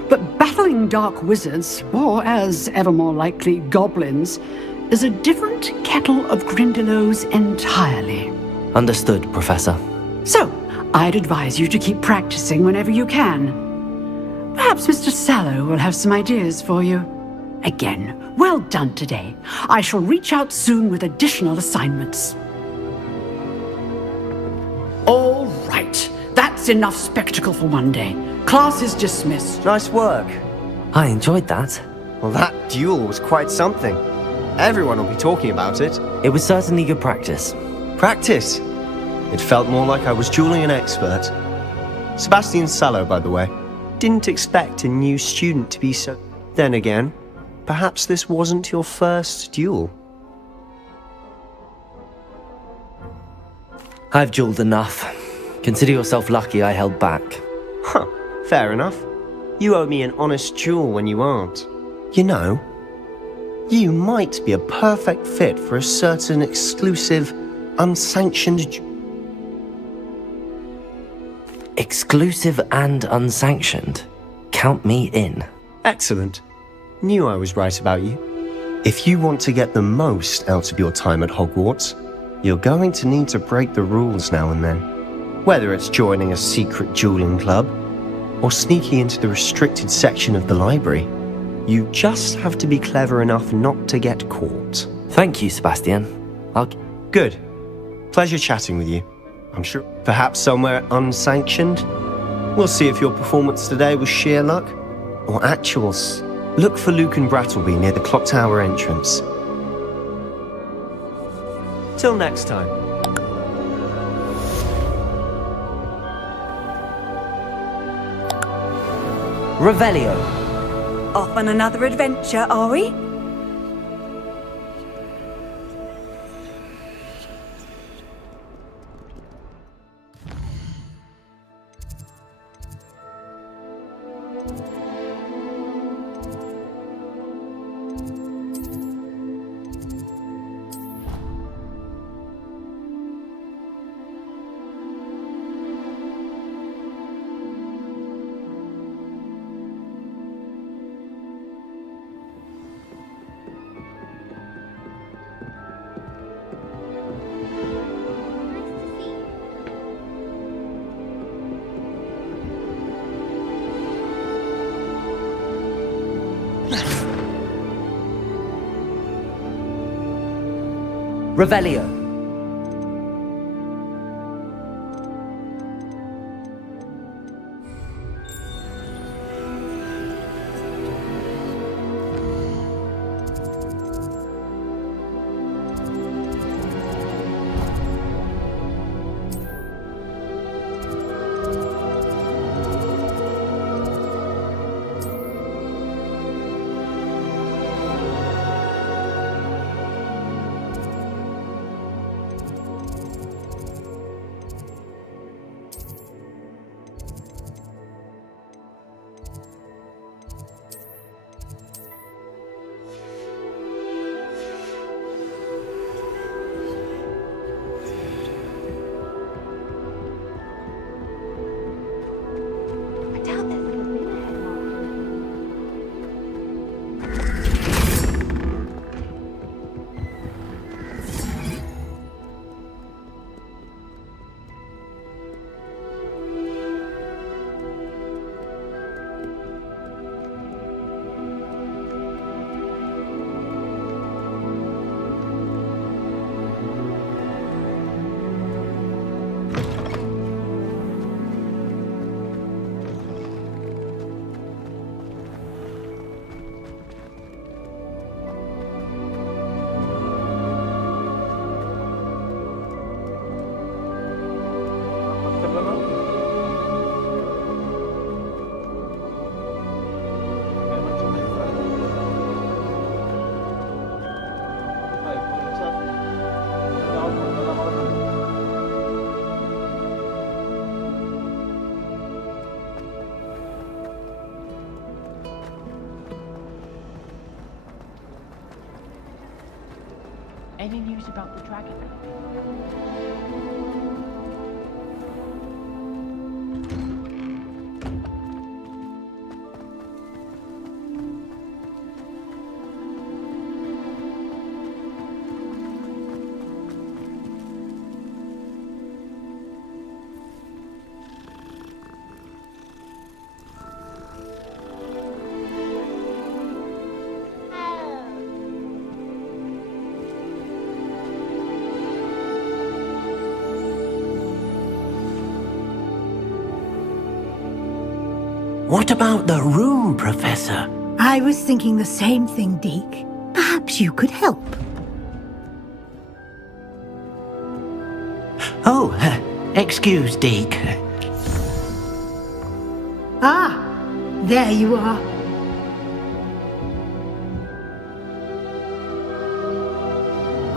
but battling dark wizards, or as ever more likely, goblins, is a different kettle of Grindylows entirely. Understood, Professor. So, I'd advise you to keep practicing whenever you can. Perhaps Mr. Sallow will have some ideas for you. Again, well done today. I shall reach out soon with additional assignments. All right. That's enough spectacle for one day. Class is dismissed. Nice work. I enjoyed that. Well, that duel was quite something. Everyone will be talking about it. It was certainly good practice. Practice? It felt more like I was dueling an expert. Sebastian Sallow, by the way. Didn't expect a new student to be so... Then again, perhaps this wasn't your first duel. I've dueled enough. Consider yourself lucky I held back. Huh, fair enough. You owe me an honest duel when you aren't. You know, you might be a perfect fit for a certain exclusive, unsanctioned... Exclusive and unsanctioned? Count me in. Excellent. Knew I was right about you. If you want to get the most out of your time at Hogwarts, you're going to need to break the rules now and then. Whether it's joining a secret dueling club, or sneaking into the restricted section of the library, you just have to be clever enough not to get caught. Thank you, Sebastian. Good. Pleasure chatting with you. I'm sure perhaps somewhere unsanctioned? We'll see if your performance today was sheer luck, or actuals. Look for Luke and Brattleby near the clock tower entrance. Till next time. Revelio. Off on another adventure, are we? Revelio. Any news about the dragon? What about the room, Professor? I was thinking the same thing, Deke. Perhaps you could help. Oh, excuse, Deke. Ah, there you are.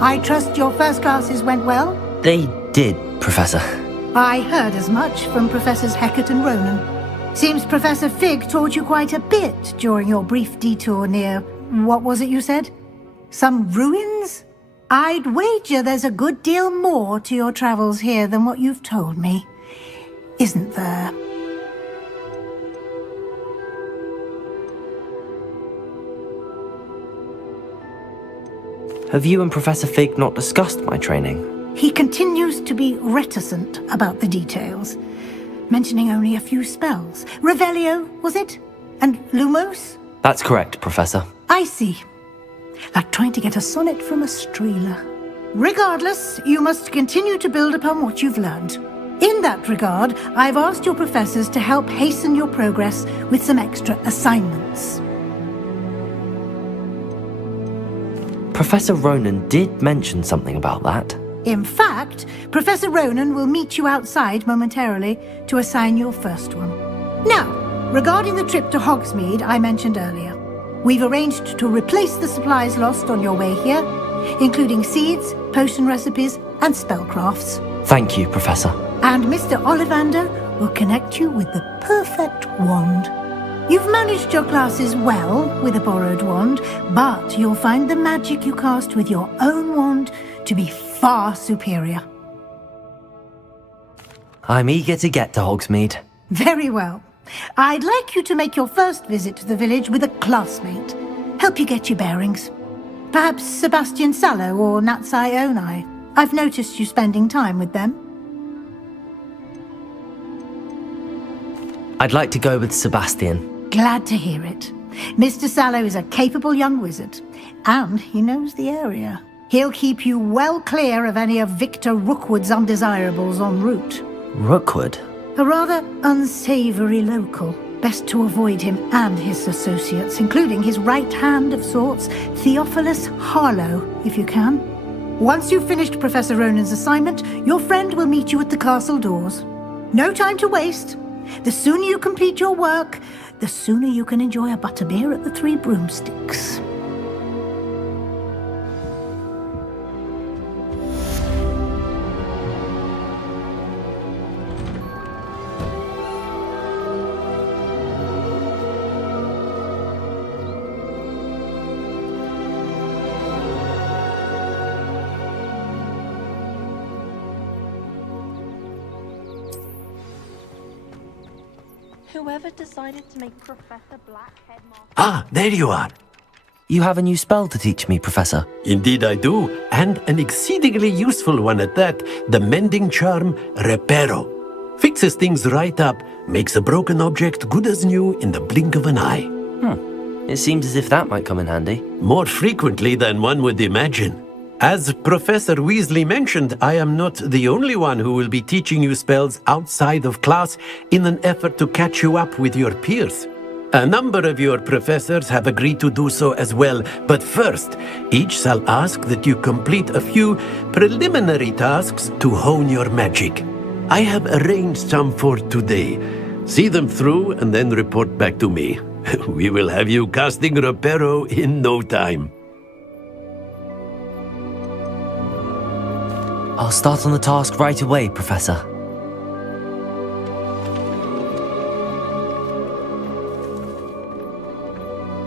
I trust your first classes went well? They did, Professor. I heard as much from Professors Hecat and Ronan. Seems Professor Fig taught you quite a bit during your brief detour near... what was it you said? Some ruins? I'd wager there's a good deal more to your travels here than what you've told me. Isn't there? Have you and Professor Fig not discussed my training? He continues to be reticent about the details, mentioning only a few spells. Revelio, was it? And Lumos? That's correct, Professor. I see. Like trying to get a sonnet from a streeler. Regardless, you must continue to build upon what you've learned. In that regard, I've asked your professors to help hasten your progress with some extra assignments. Professor Ronan did mention something about that. In fact, Professor Ronan will meet you outside momentarily to assign your first one. Now, regarding the trip to Hogsmeade I mentioned earlier, we've arranged to replace the supplies lost on your way here, including seeds, potion recipes, and spellcrafts. Thank you, Professor. And Mr. Ollivander will connect you with the perfect wand. You've managed your classes well with a borrowed wand, but you'll find the magic you cast with your own wand to be far superior. I'm eager to get to Hogsmeade. Very well. I'd like you to make your first visit to the village with a classmate. Help you get your bearings. Perhaps Sebastian Sallow or Natsai Onai. I've noticed you spending time with them. I'd like to go with Sebastian. Glad to hear it. Mr. Sallow is a capable young wizard, and he knows the area. He'll keep you well clear of any of Victor Rookwood's undesirables en route. Rookwood? A rather unsavory local. Best to avoid him and his associates, including his right hand of sorts, Theophilus Harlow, if you can. Once you've finished Professor Ronan's assignment, your friend will meet you at the castle doors. No time to waste. The sooner you complete your work, the sooner you can enjoy a butterbeer at the Three Broomsticks. Whoever decided to make Professor Black headmaster... Ah, there you are. You have a new spell to teach me, Professor. Indeed I do, and an exceedingly useful one at that. The mending charm, Reparo. Fixes things right up, makes a broken object good as new in the blink of an eye. It seems as if that might come in handy. More frequently than one would imagine. As Professor Weasley mentioned, I am not the only one who will be teaching you spells outside of class in an effort to catch you up with your peers. A number of your professors have agreed to do so as well, but first, each shall ask that you complete a few preliminary tasks to hone your magic. I have arranged some for today. See them through and then report back to me. We will have you casting Reparo in no time. I'll start on the task right away, Professor.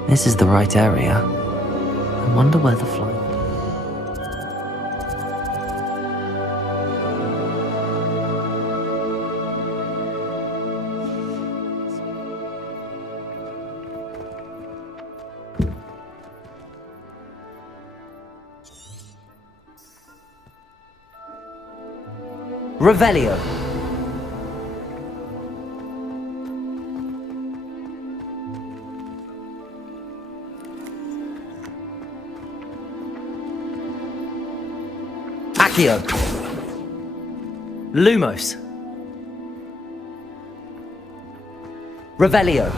This is the right area. I wonder where the fly... Revelio. Accio. Lumos. Revelio.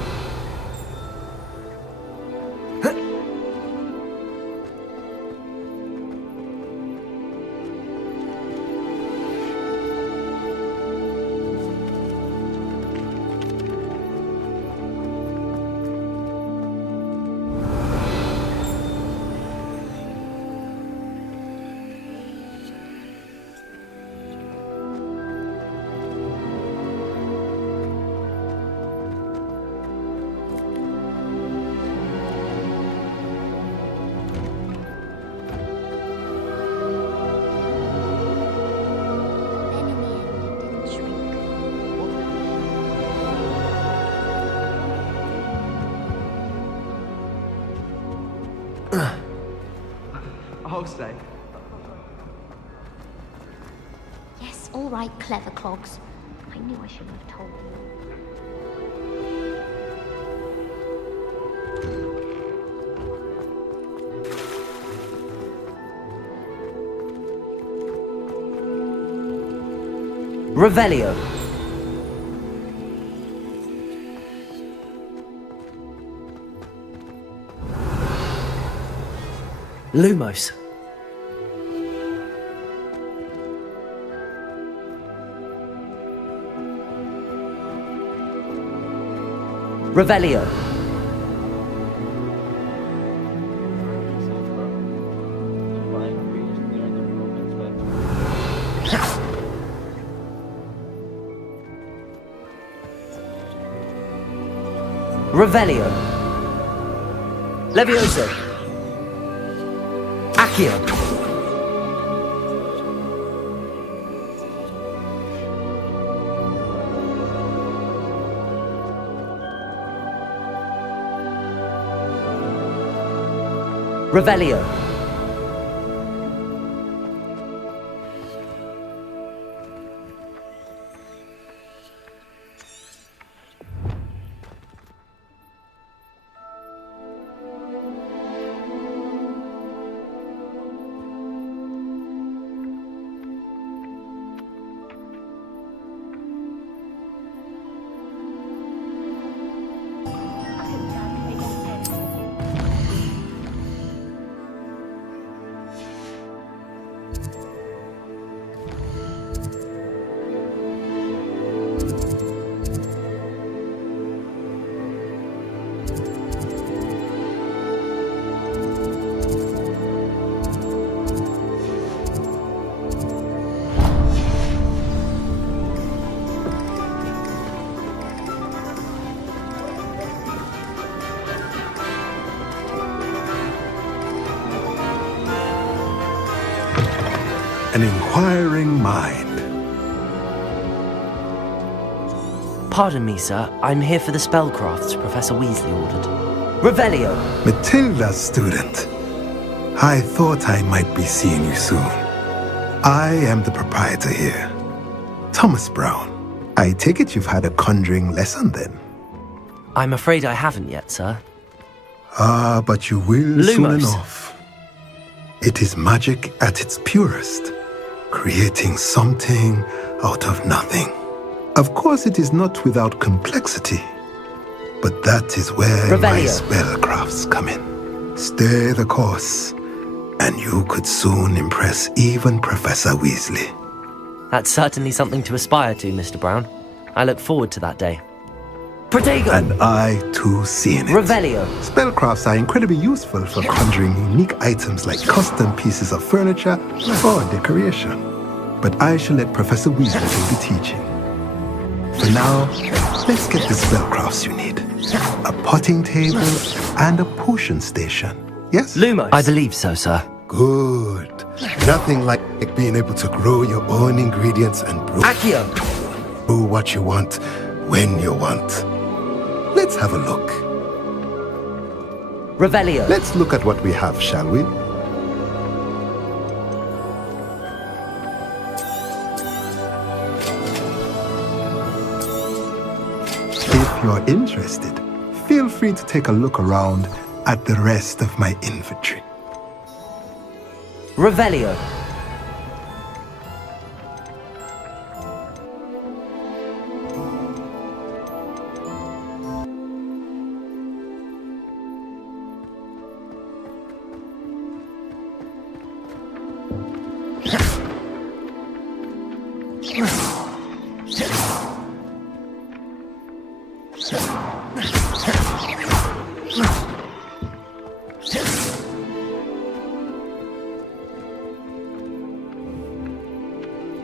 I'll stay. Yes, all right, clever clogs. I knew I shouldn't have told you. Revelio. Lumos. Revelio. Revelio. Levioso. Accio. Revelio. an inquiring mind. Pardon me, sir. I'm here for the spellcrafts Professor Weasley ordered. Revelio! Matilda's student. I thought I might be seeing you soon. I am the proprietor here, Thomas Brown. I take it you've had a conjuring lesson then? I'm afraid I haven't yet, sir. Ah, but you will soon Lumos. enough. It is magic at its purest, creating something out of nothing. Of course, it is not without complexity, but that is where my Revelio. spellcrafts come in. Stay the course, and you could soon impress even Professor Weasley. That's certainly something to aspire to, Mr. Brown. I look forward to that day. Protego! And I, too, seeing it. Revelio! Spellcrafts are incredibly useful for conjuring unique items like custom pieces of furniture or decoration. But I shall let Professor Weasley do the teaching. For now, let's get the spellcrafts you need. A potting table and a potion station. Yes? Lumos! I believe so, sir. Good. Nothing like being able to grow your own ingredients and Accio! brew what you want, when you want. Let's have a look. Revelio! Let's look at what we have, shall we? If you're interested, feel free to take a look around at the rest of my inventory. Revelio!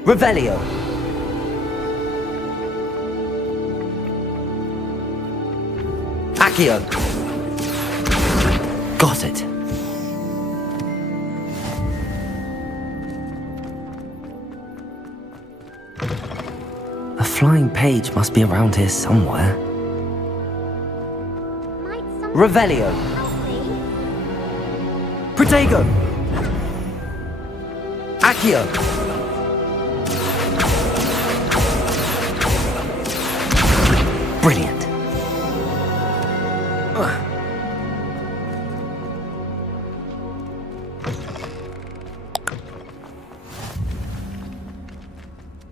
Revelio! Accio! Got it. A flying page must be around here somewhere. Revelio! Protego! Accio! Brilliant.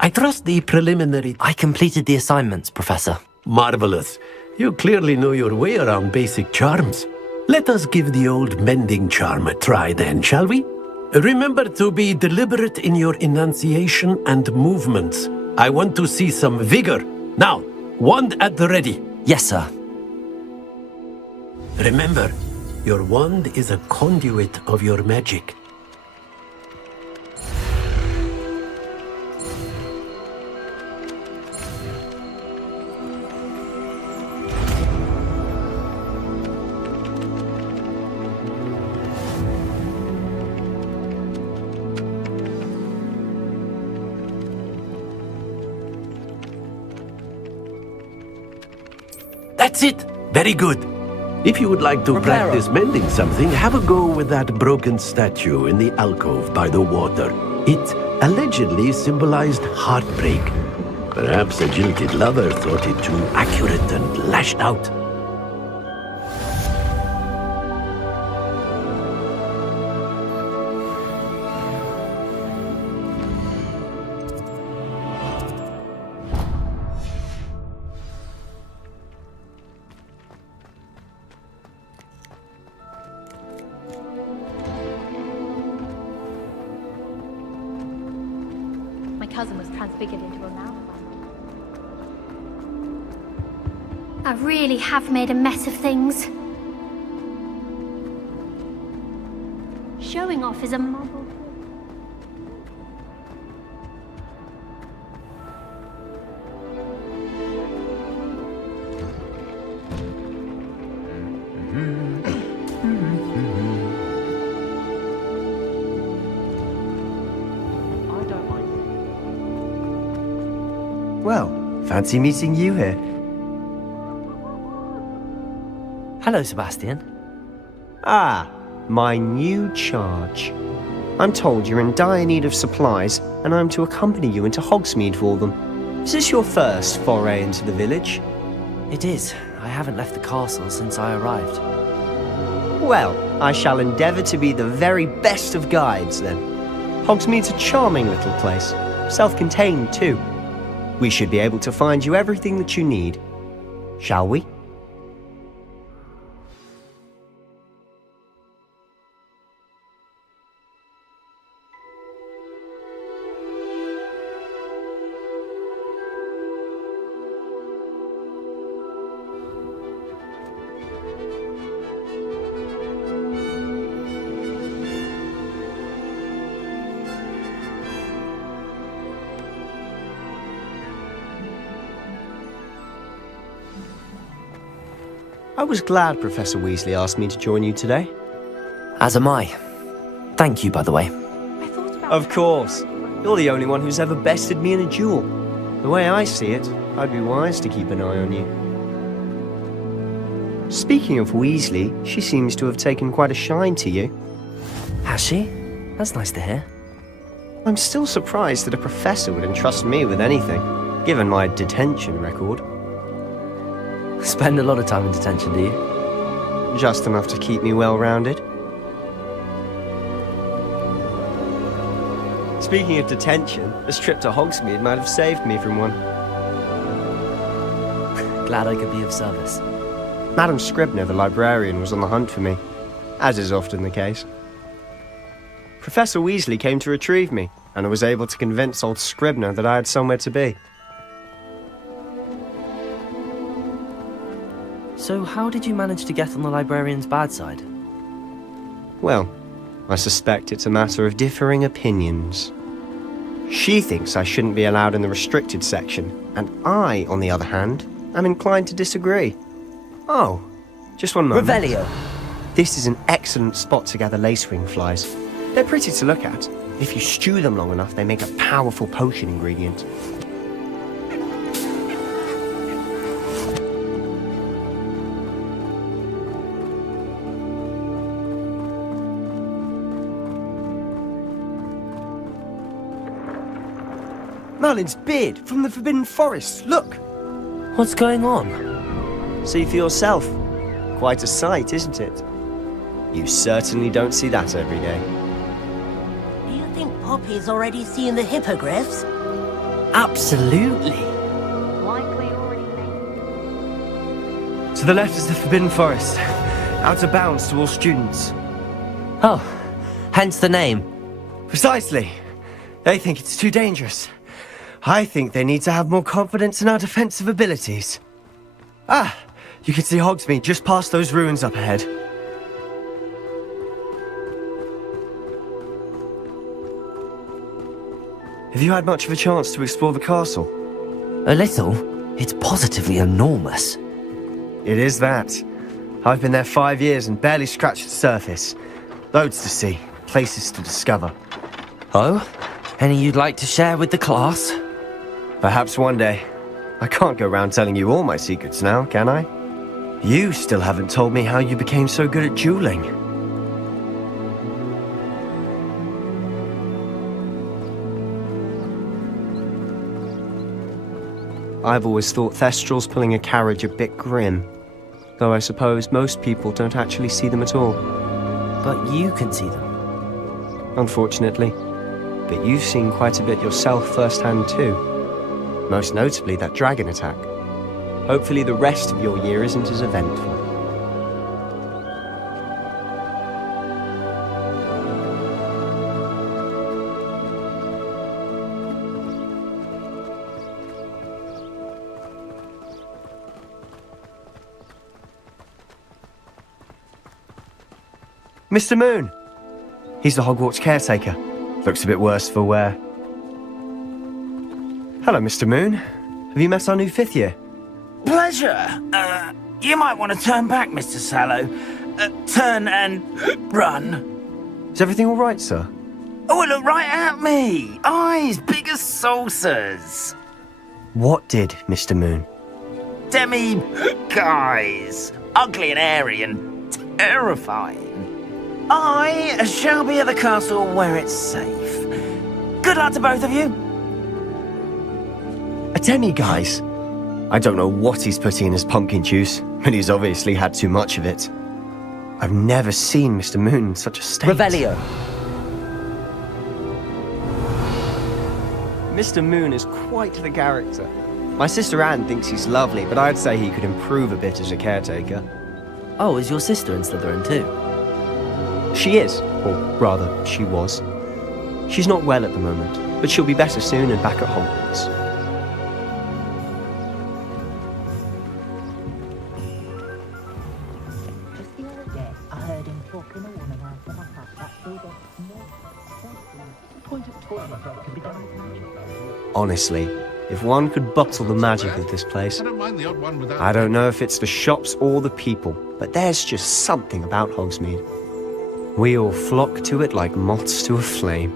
I trust the preliminary... I completed the assignments, Professor. Marvelous. You clearly know your way around basic charms. Let us give the old mending charm a try then, shall we? Remember to be deliberate in your enunciation and movements. I want to see some vigor. Now, wand at the ready. Yes, sir. Remember, your wand is a conduit of your magic. That's it! Very good. If you would like to practice mending something, have a go with that broken statue in the alcove by the water. It allegedly symbolized heartbreak. Perhaps a jilted lover thought it too accurate and lashed out. My cousin was transfigured into a mouse. I really have made a mess of things. Showing off is a model. Well, fancy meeting you here. Hello, Sebastian. Ah, my new charge. I'm told you're in dire need of supplies, and I'm to accompany you into Hogsmeade for them. Is this your first foray into the village? It is. I haven't left the castle since I arrived. Well, I shall endeavour to be the very best of guides, then. Hogsmeade's a charming little place, self-contained too. We should be able to find you everything that you need. Shall we? I was glad Professor Weasley asked me to join you today. As am I. Thank you, by the way. Of course. You're the only one who's ever bested me in a duel. The way I see it, I'd be wise to keep an eye on you. Speaking of Weasley, she seems to have taken quite a shine to you. Has she? That's nice to hear. I'm still surprised that a professor would entrust me with anything, given my detention record. Spend a lot of time in detention, do you? Just enough to keep me well-rounded. Speaking of detention, this trip to Hogsmeade might have saved me from one. Glad I could be of service. Madam Scribner, the librarian, was on the hunt for me, as is often the case. Professor Weasley came to retrieve me, and I was able to convince old Scribner that I had somewhere to be. So how did you manage to get on the librarian's bad side? Well, I suspect it's a matter of differing opinions. She thinks I shouldn't be allowed in the restricted section, and I, on the other hand, am inclined to disagree. Oh, just one moment. Revelio! This is an excellent spot to gather lacewing flies. They're pretty to look at. If you stew them long enough, they make a powerful potion ingredient. Merlin's beard from the Forbidden Forest, look! What's going on? See for yourself. Quite a sight, isn't it? You certainly don't see that every day. Do you think Poppy's already seen the hippogriffs? Absolutely. To the left is the Forbidden Forest, out of bounds to all students. Oh, hence the name. Precisely. They think it's too dangerous. I think they need to have more confidence in our defensive abilities. Ah, you can see Hogsmeade just past those ruins up ahead. Have you had much of a chance to explore the castle? A little. It's positively enormous. It is that. I've been there 5 years and barely scratched the surface. Loads to see, places to discover. Oh? Any you'd like to share with the class? Perhaps one day. I can't go around telling you all my secrets now, can I? You still haven't told me how you became so good at dueling. I've always thought Thestrals pulling a carriage a bit grim, though I suppose most people don't actually see them at all. But you can see them. Unfortunately. But you've seen quite a bit yourself firsthand too. Most notably that dragon attack. Hopefully the rest of your year isn't as eventful. Mr. Moon! He's the Hogwarts caretaker. Looks a bit worse for wear. Hello, Mr. Moon. Have you met our new 5th year? Pleasure. You might want to turn back, Mr. Sallow. Turn and run. Is everything all right, sir? Oh, look right at me. Eyes big as saucers. What did, Mr. Moon? Guys, ugly and airy and terrifying. I shall be at the castle where it's safe. Good luck to both of you. A demi-guise? I don't know what he's putting in his pumpkin juice, but he's obviously had too much of it. I've never seen Mr. Moon in such a state. Revelio. Mr. Moon is quite the character. My sister Anne thinks he's lovely, but I'd say he could improve a bit as a caretaker. Oh, is your sister in Slytherin too? She is, or rather, she was. She's not well at the moment, but she'll be better soon and back at Hogwarts. Honestly, if one could bottle the magic of this place, I don't know if it's the shops or the people, but there's just something about Hogsmeade. We all flock to it like moths to a flame.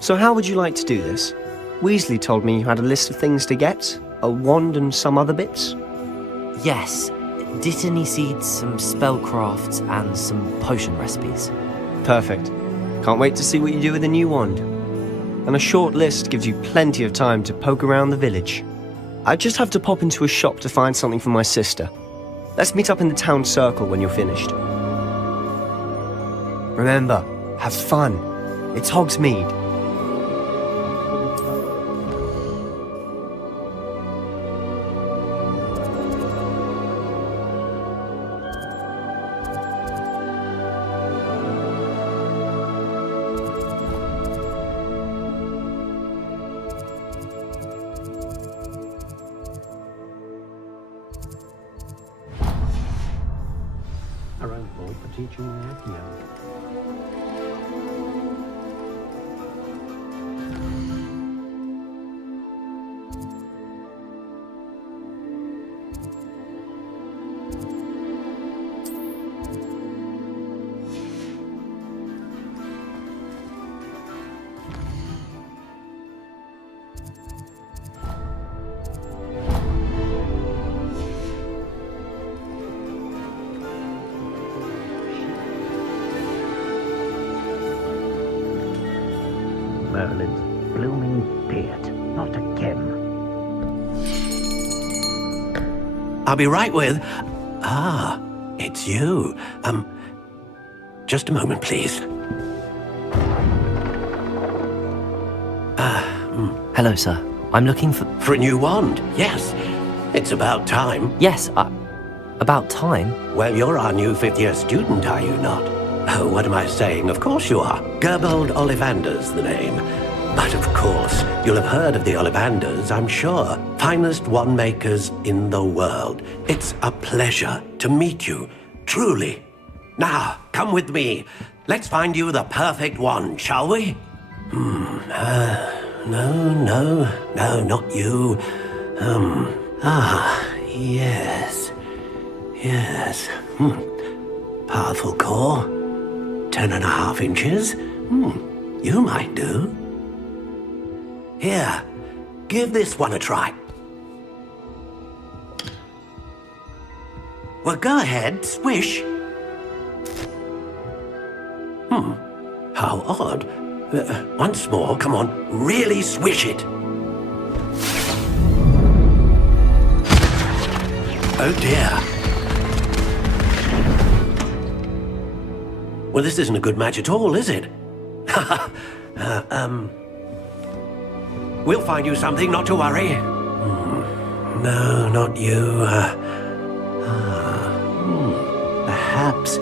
So how would you like to do this? Weasley told me you had a list of things to get, a wand and some other bits. Yes, Dittany seeds, some spellcrafts, and some potion recipes. Perfect. Can't wait to see what you do with the new wand. And a short list gives you plenty of time to poke around the village. I just have to pop into a shop to find something for my sister. Let's meet up in the town circle when you're finished. Remember, have fun. It's Hogsmeade. Our own fault for teaching the Accio. Merlin's blooming beard, not again. I'll be right with... Ah, it's you. Just a moment, please. Hello, sir. I'm looking for... For a new wand, yes. It's about time. Yes, about time? Well, you're our new fifth-year student, are you not? Oh, what am I saying? Of course you are. Gerbold Ollivander's the name. But of course, you'll have heard of the Ollivanders, I'm sure. Finest wand makers in the world. It's a pleasure to meet you, truly. Now, come with me. Let's find you the perfect wand, shall we? No, not you. Yes. Powerful core. 10.5 inches. You might do. Here, give this one a try. Well, go ahead, swish. How odd. Once more, come on, really swish it. Oh dear. Well, this isn't a good match at all, is it? We'll find you something, not to worry. No, not you. Perhaps...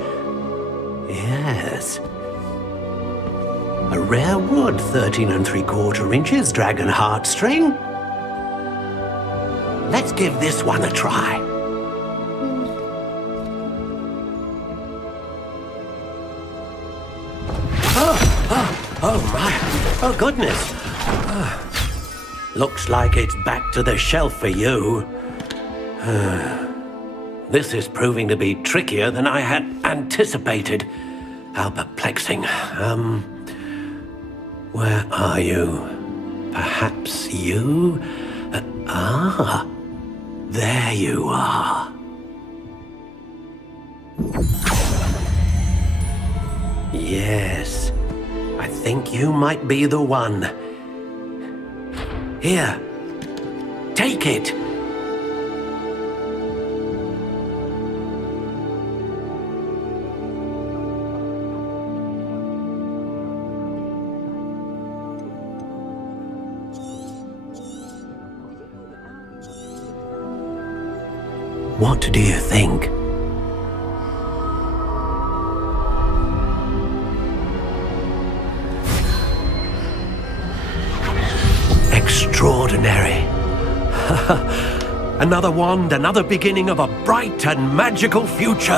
Yes. A rare wood, 13 3/4 inches, dragon heartstring. Let's give this one a try. Oh my, oh goodness. Looks like it's back to the shelf for you. This is proving to be trickier than I had anticipated. How perplexing. Where are you? Perhaps you? There you are. Yes, I think you might be the one. Here, take it. What do you think? Extraordinary. Another wand, another beginning of a bright and magical future.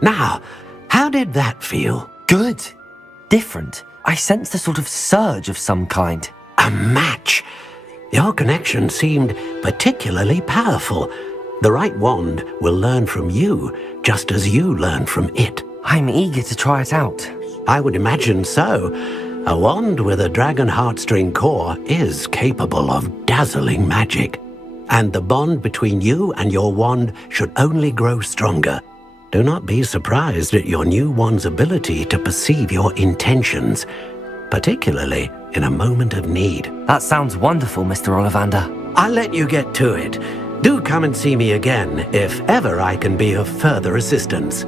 Now, how did that feel? Good. Different. I sensed a sort of surge of some kind. A match. Your connection seemed particularly powerful. The right wand will learn from you, just as you learn from it. I'm eager to try it out. I would imagine so. A wand with a dragon heartstring core is capable of dazzling magic. And the bond between you and your wand should only grow stronger. Do not be surprised at your new wand's ability to perceive your intentions, particularly in a moment of need. That sounds wonderful, Mr. Ollivander. I'll let you get to it. Do come and see me again if ever I can be of further assistance.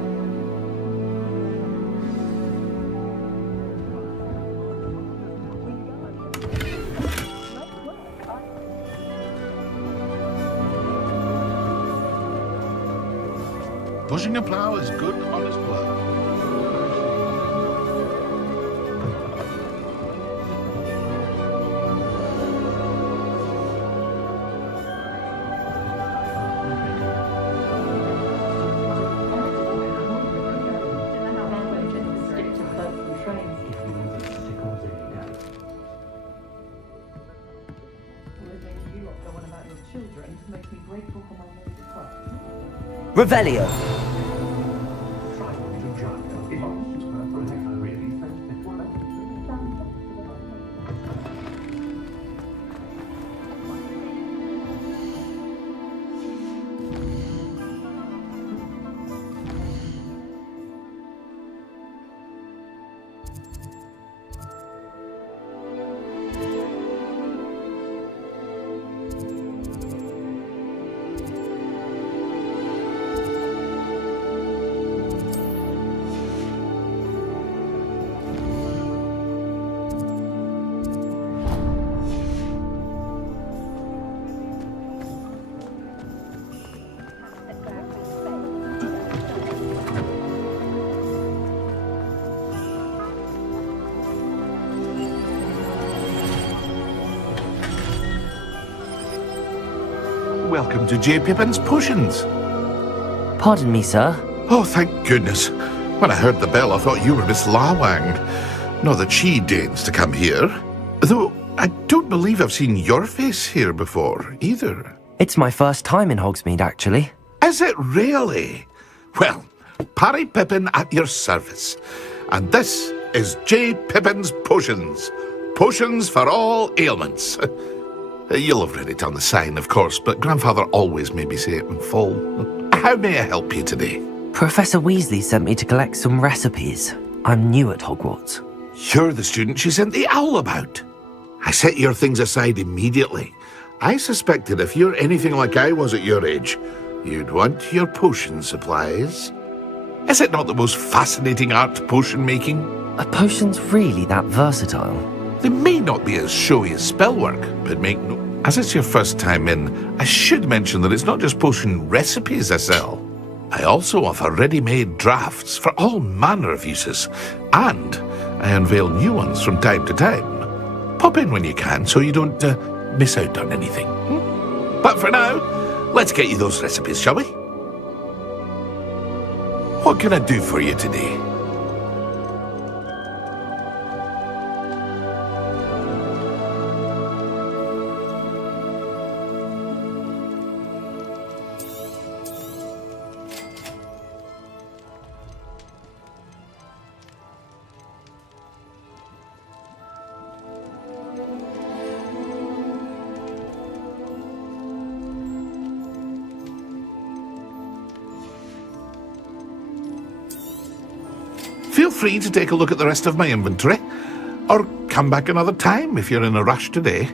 Pushing a plow is good, honest work. Revelio. Welcome to J. Pippin's Potions. Pardon me, sir. Oh, thank goodness. When I heard the bell, I thought you were Miss Lawang. Not that she deigns to come here. Though, I don't believe I've seen your face here before, either. It's my first time in Hogsmeade, actually. Is it really? Well, Parry Pippin at your service. And this is J. Pippin's Potions. Potions for all ailments. You'll have read it on the sign, of course, but Grandfather always made me say it in full. How may I help you today? Professor Weasley sent me to collect some recipes. I'm new at Hogwarts. You're the student she sent the owl about. I set your things aside immediately. I suspected if you're anything like I was at your age, you'd want your potion supplies. Is it not the most fascinating art, potion making? Are potions really that versatile? They may not be as showy as spellwork, but make no... As it's your first time in, I should mention that it's not just potion recipes I sell. I also offer ready-made drafts for all manner of uses, and I unveil new ones from time to time. Pop in when you can so you don't miss out on anything. But for now, let's get you those recipes, shall we? What can I do for you today? free to take a look at the rest of my inventory. Or come back another time if you're in a rush today.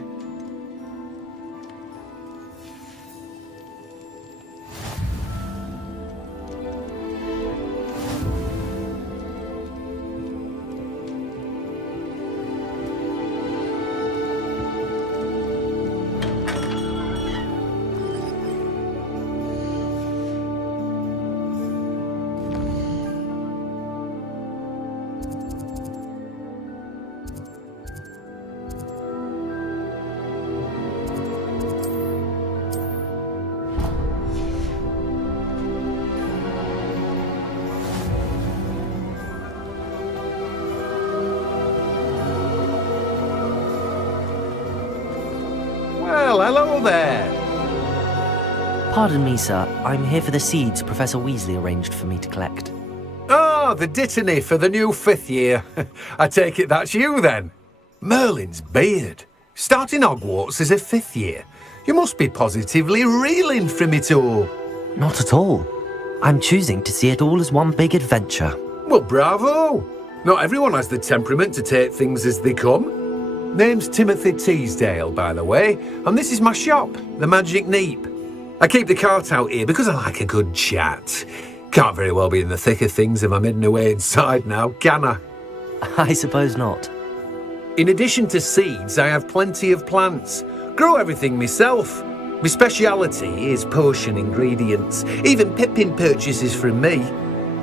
Well, hello there. Pardon me, sir. I'm here for the seeds Professor Weasley arranged for me to collect. Oh, the dittany for the new 5th year. I take it that's you then. Merlin's beard. Starting Hogwarts as a 5th year. You must be positively reeling from it all. Not at all. I'm choosing to see it all as one big adventure. Well, bravo. Not everyone has the temperament to take things as they come. Name's Timothy Teasdale, by the way, and this is my shop, the Magic Neep. I keep the cart out here because I like a good chat. Can't very well be in the thick of things if I'm hidden away inside now, can I? I suppose not. In addition to seeds, I have plenty of plants. Grow everything myself. My speciality is potion ingredients. Even Pippin purchases from me.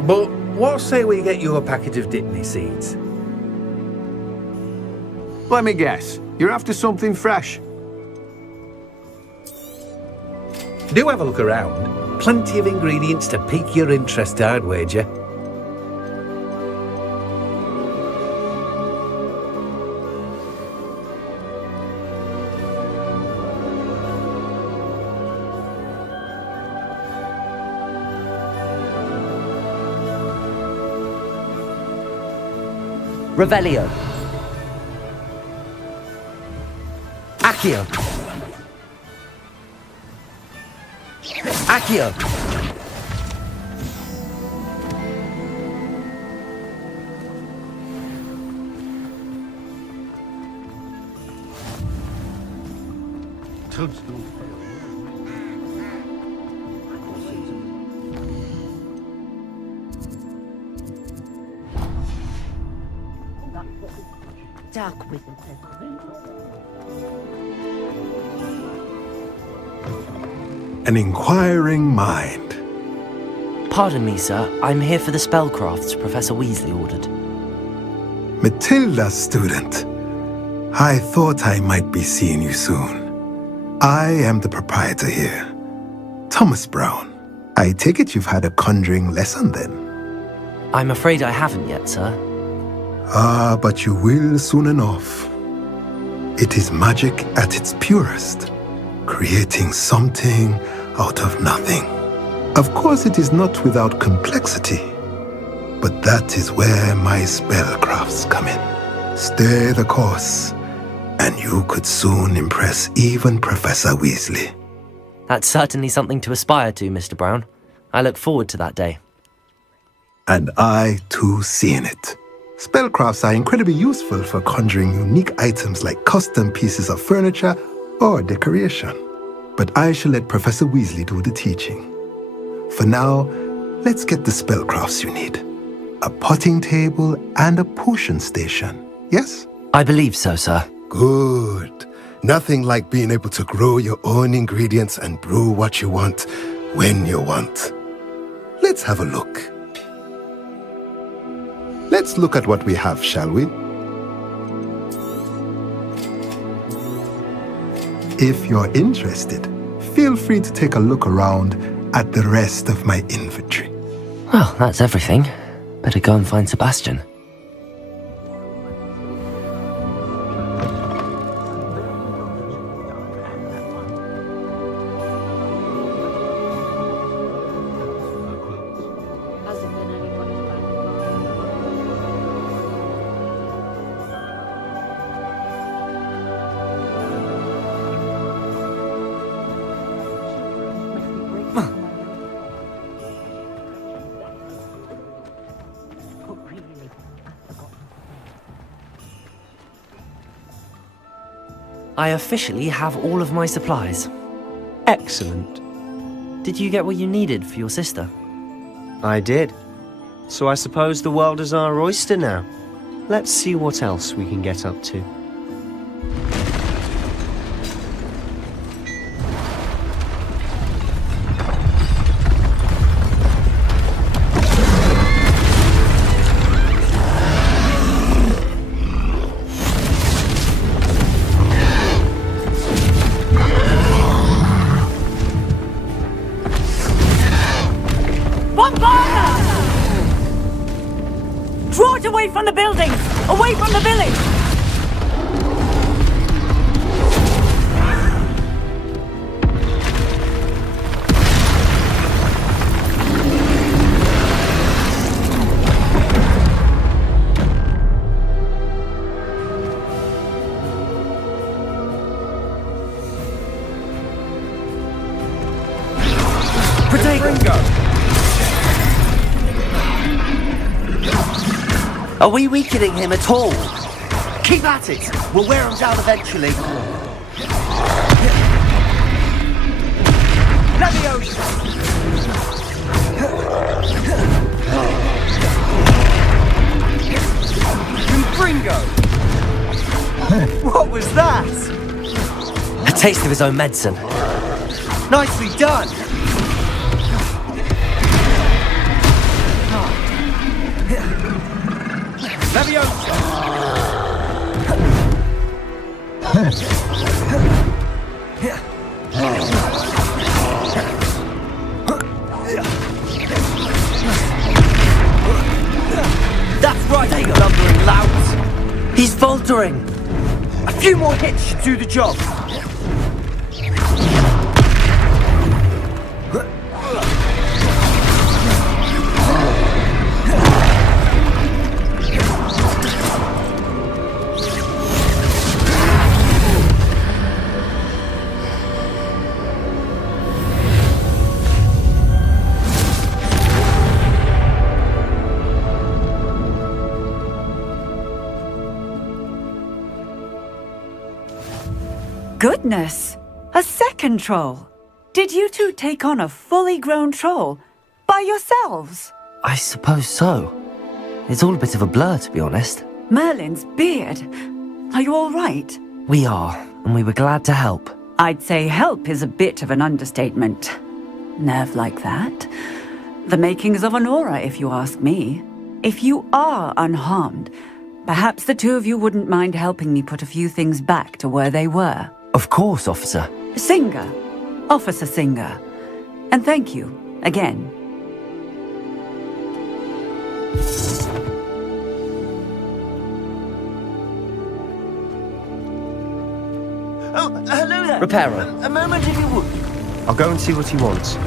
But what say we get you a packet of Dittany seeds? Let me guess. You're after something fresh. Do have a look around. Plenty of ingredients to pique your interest, I'd wager. Revelio. Accio. Accio. Dark with An inquiring mind. Pardon me, sir. I'm here for the spellcrafts Professor Weasley ordered. Matilda, student. I thought I might be seeing you soon. I am the proprietor here, Thomas Brown. I take it you've had a conjuring lesson then? I'm afraid I haven't yet, sir. Ah, but you will soon enough. It is magic at its purest, creating something out of nothing. Of course, it is not without complexity, but that is where my spellcrafts come in. Stay the course, and you could soon impress even Professor Weasley. That's certainly something to aspire to, Mr. Brown. I look forward to that day. And I, too, seeing it. Spellcrafts are incredibly useful for conjuring unique items like custom pieces of furniture or decoration. But I shall let Professor Weasley do the teaching. For now, let's get the spellcrafts you need. A potting table and a potion station, yes? I believe so, sir. Good. Nothing like being able to grow your own ingredients and brew what you want when you want. Let's have a look. Let's look at what we have, shall we? If you're interested, feel free to take a look around at the rest of my inventory. Well, that's everything. Better go and find Sebastian. I officially have all of my supplies. Excellent. Did you get what you needed for your sister? I did. So I suppose the world is our oyster now. Let's see what else we can get up to. Draw it away from the buildings! Away from the village! Are we weakening him at all? Keep at it! We'll wear him down eventually. What was that? A taste of his own medicine. Nicely done! That's right, you lumbering louts! He's faltering! A few more hits should do the job. Goodness! A second troll! Did you two take on a fully grown troll? By yourselves? I suppose so. It's all a bit of a blur, to be honest. Merlin's beard. Are you all right? We are, and we were glad to help. I'd say help is a bit of an understatement. Nerve like that. The makings of an aura, if you ask me. If you are unharmed, perhaps the two of you wouldn't mind helping me put a few things back to where they were. Of course, officer. Singer. Officer Singer. And thank you, again. Oh, hello there. Reparo. A moment if you would. I'll go and see what he wants.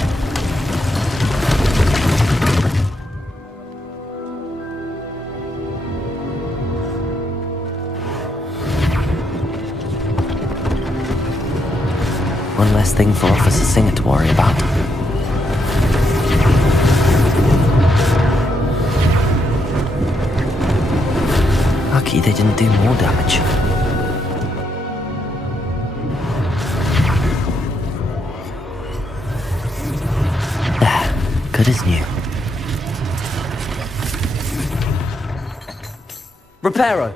One less thing for Officer Singer to worry about. Lucky they didn't do more damage. There, good as new. Reparo!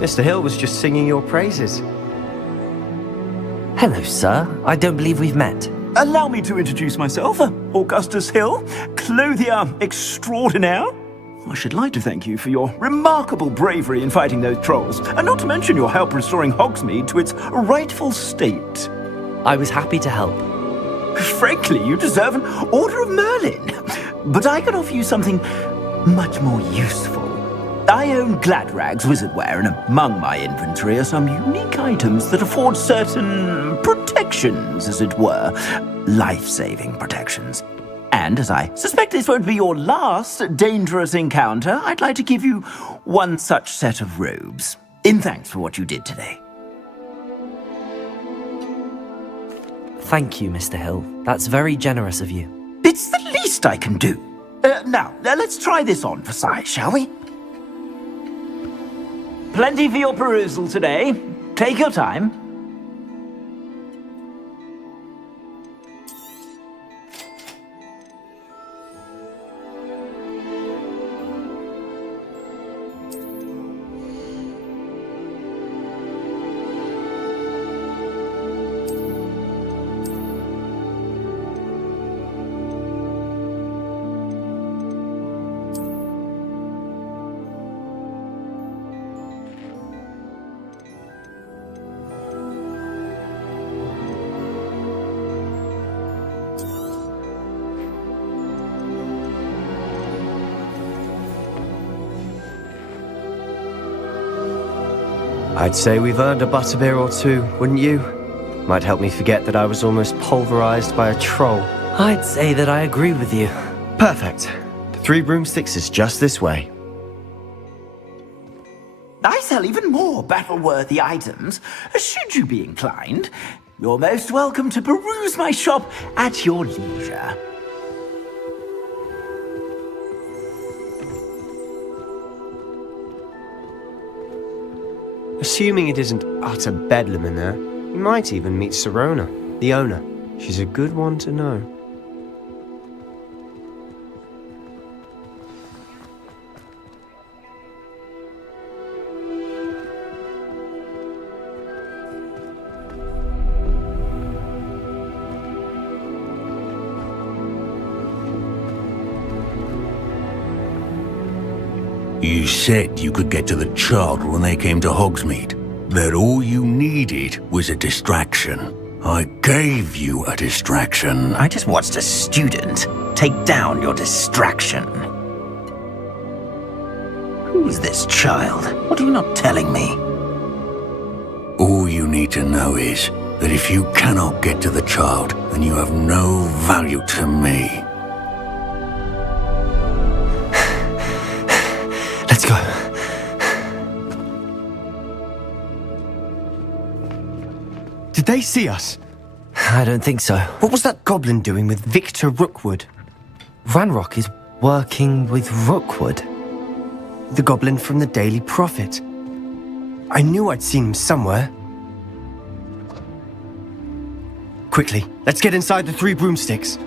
Mr. Hill was just singing your praises. Hello, sir. I don't believe we've met. Allow me to introduce myself, Augustus Hill, clothier extraordinaire. I should like to thank you for your remarkable bravery in fighting those trolls, and not to mention your help restoring Hogsmeade to its rightful state. I was happy to help. Frankly, you deserve an Order of Merlin. But I can offer you something much more useful. I own Gladrag's wizardware, and among my inventory are some unique items that afford certain protections, as it were. Life-saving protections. And as I suspect this won't be your last dangerous encounter, I'd like to give you one such set of robes, in thanks for what you did today. Thank you, Mr. Hill. That's very generous of you. It's the least I can do. Now, let's try this on for size, shall we? Plenty for your perusal today. Take your time. I'd say we've earned a butterbeer or two, wouldn't you? Might help me forget that I was almost pulverized by a troll. I'd say that I agree with you. Perfect. The 3 broomsticks is just this way. I sell even more battle-worthy items. Should you be inclined, you're most welcome to peruse my shop at your leisure. Assuming it isn't utter bedlam in there, you might even meet Sirona, the owner. She's a good one to know. You said you could get to the child when they came to Hogsmeade. That all you needed was a distraction. I gave you a distraction. I just watched a student take down your distraction. Who's this child? What are you not telling me? All you need to know is that if you cannot get to the child, then you have no value to me. Let's go. Did they see us? I don't think so. What was that goblin doing with Victor Rookwood? Ranrock is working with Rookwood. The goblin from the Daily Prophet. I knew I'd seen him somewhere. Quickly, let's get inside the 3 broomsticks.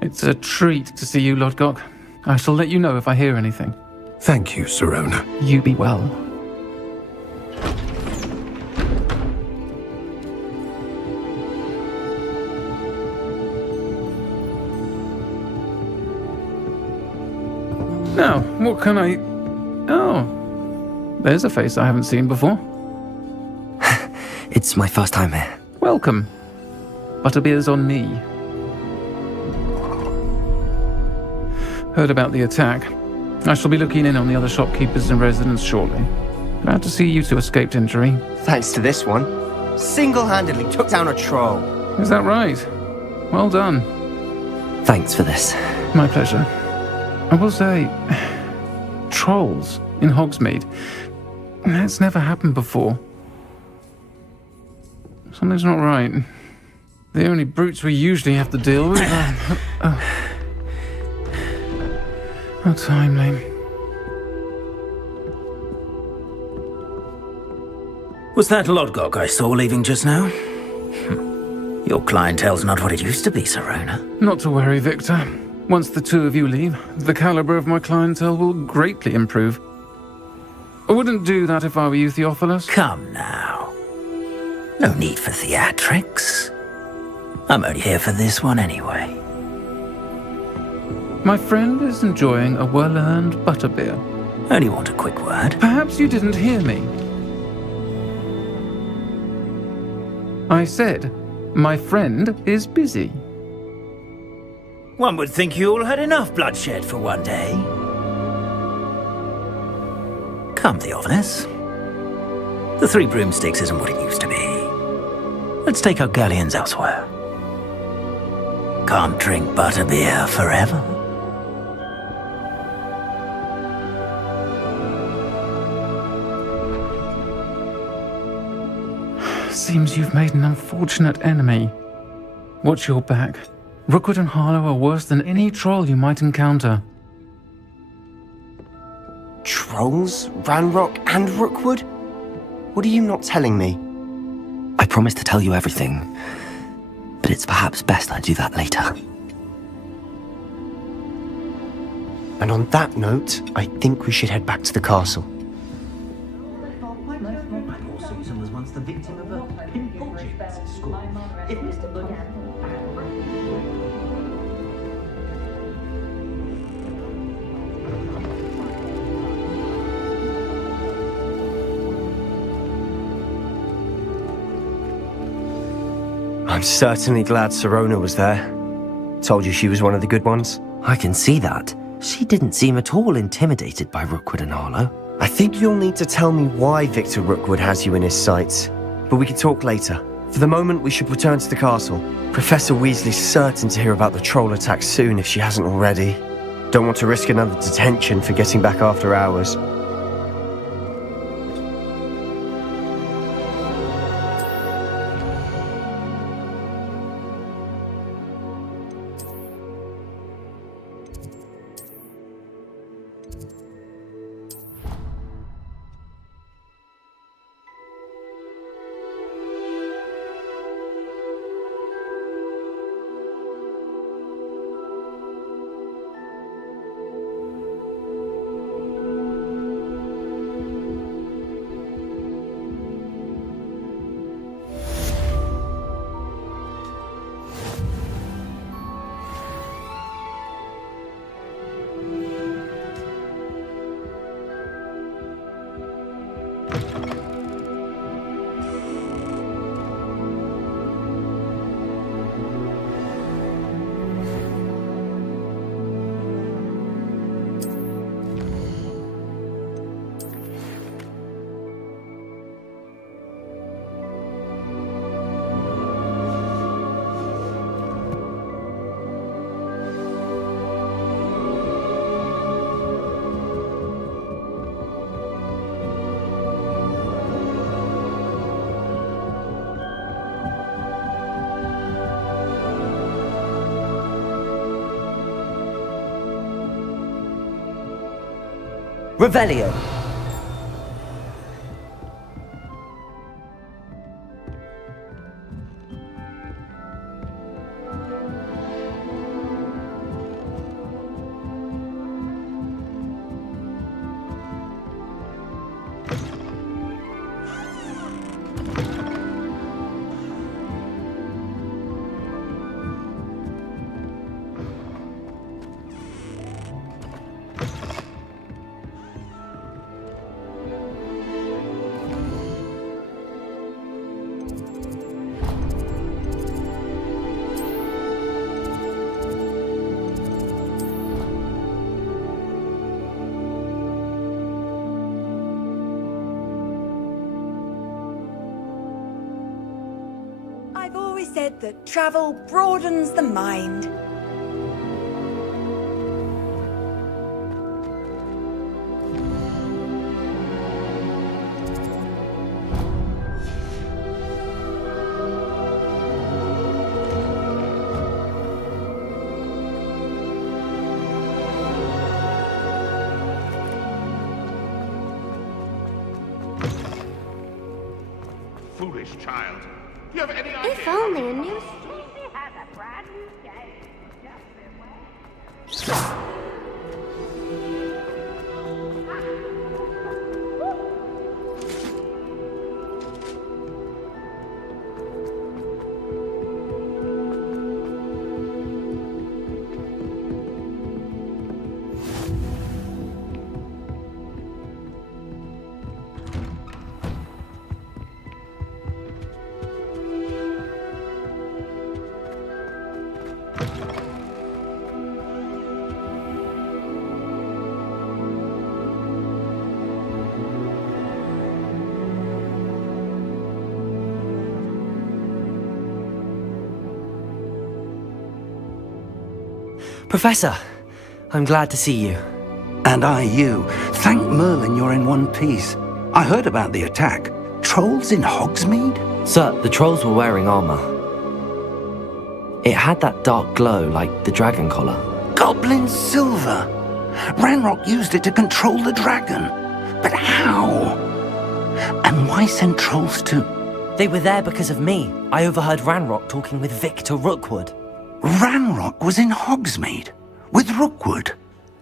It's a treat to see you, Lodgok. I shall let you know if I hear anything. Thank you, Sirona. You be well. Now, what can I... Oh, there's a face I haven't seen before. It's my first time here. Welcome. Butterbeer's on me. Heard about the attack. I shall be looking in on the other shopkeepers and residents shortly. Glad to see you two escaped injury. Thanks to this one. Single-handedly took down a troll. Is that right? Well done. Thanks for this. My pleasure. I will say, trolls in Hogsmeade. That's never happened before. Something's not right. The only brutes we usually have to deal with are... How timely. Was that Lodgok I saw leaving just now? Your clientele's not what it used to be, Sirona. Not to worry, Victor. Once the 2 of you leave, the caliber of my clientele will greatly improve. I wouldn't do that if I were you, Theophilus. Come now. No need for theatrics. I'm only here for this one anyway. My friend is enjoying a well-earned butterbeer. Only want a quick word. Perhaps you didn't hear me. I said, my friend is busy. One would think you all had enough bloodshed for one day. Come, Theophilus. The Three Broomsticks isn't what it used to be. Let's take our galleons elsewhere. Can't drink butterbeer forever. Seems you've made an unfortunate enemy. Watch your back. Rookwood and Harlow are worse than any troll you might encounter. Trolls? Ranrock and Rookwood? What are you not telling me? I promised to tell you everything, but it's perhaps best I do that later. And on that note, I think we should head back to the castle. Susan was once the victim of a pimple jinx at school. If Mr. I'm certainly glad Sirona was there. Told you she was one of the good ones. I can see that. She didn't seem at all intimidated by Rookwood and Harlow. I think you'll need to tell me why Victor Rookwood has you in his sights. But we can talk later. For the moment, we should return to the castle. Professor Weasley's certain to hear about the troll attack soon if she hasn't already. Don't want to risk another detention for getting back after hours. Revelio. I've always said that travel broadens the mind. Foolish child. You have any idea? If only a new... Professor, I'm glad to see you. And I you. Thank Merlin you're in one piece. I heard about the attack. Trolls in Hogsmeade? Sir, the trolls were wearing armor. It had that dark glow like the dragon collar. Goblin silver! Ranrock used it to control the dragon. But how? And why send trolls to... They were there because of me. I overheard Ranrock talking with Victor Rookwood. Ranrock was in Hogsmeade? With Rookwood?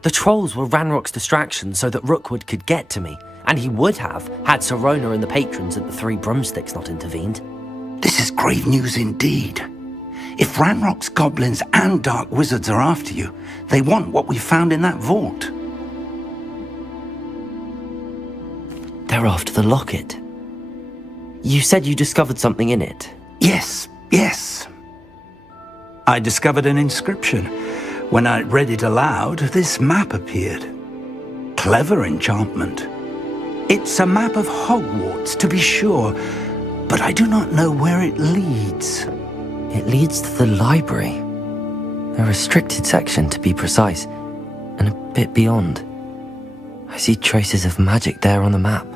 The trolls were Ranrock's distraction so that Rookwood could get to me. And he would have, had Sirona and the patrons at the Three Broomsticks not intervened. This is grave news indeed. If Ranrock's goblins and dark wizards are after you, they want what we found in that vault. They're after the locket. You said you discovered something in it. Yes. I discovered an inscription. When I read it aloud, this map appeared. Clever enchantment. It's a map of Hogwarts, to be sure, but I do not know where it leads. It leads to the library. A restricted section, to be precise, and a bit beyond. I see traces of magic there on the map.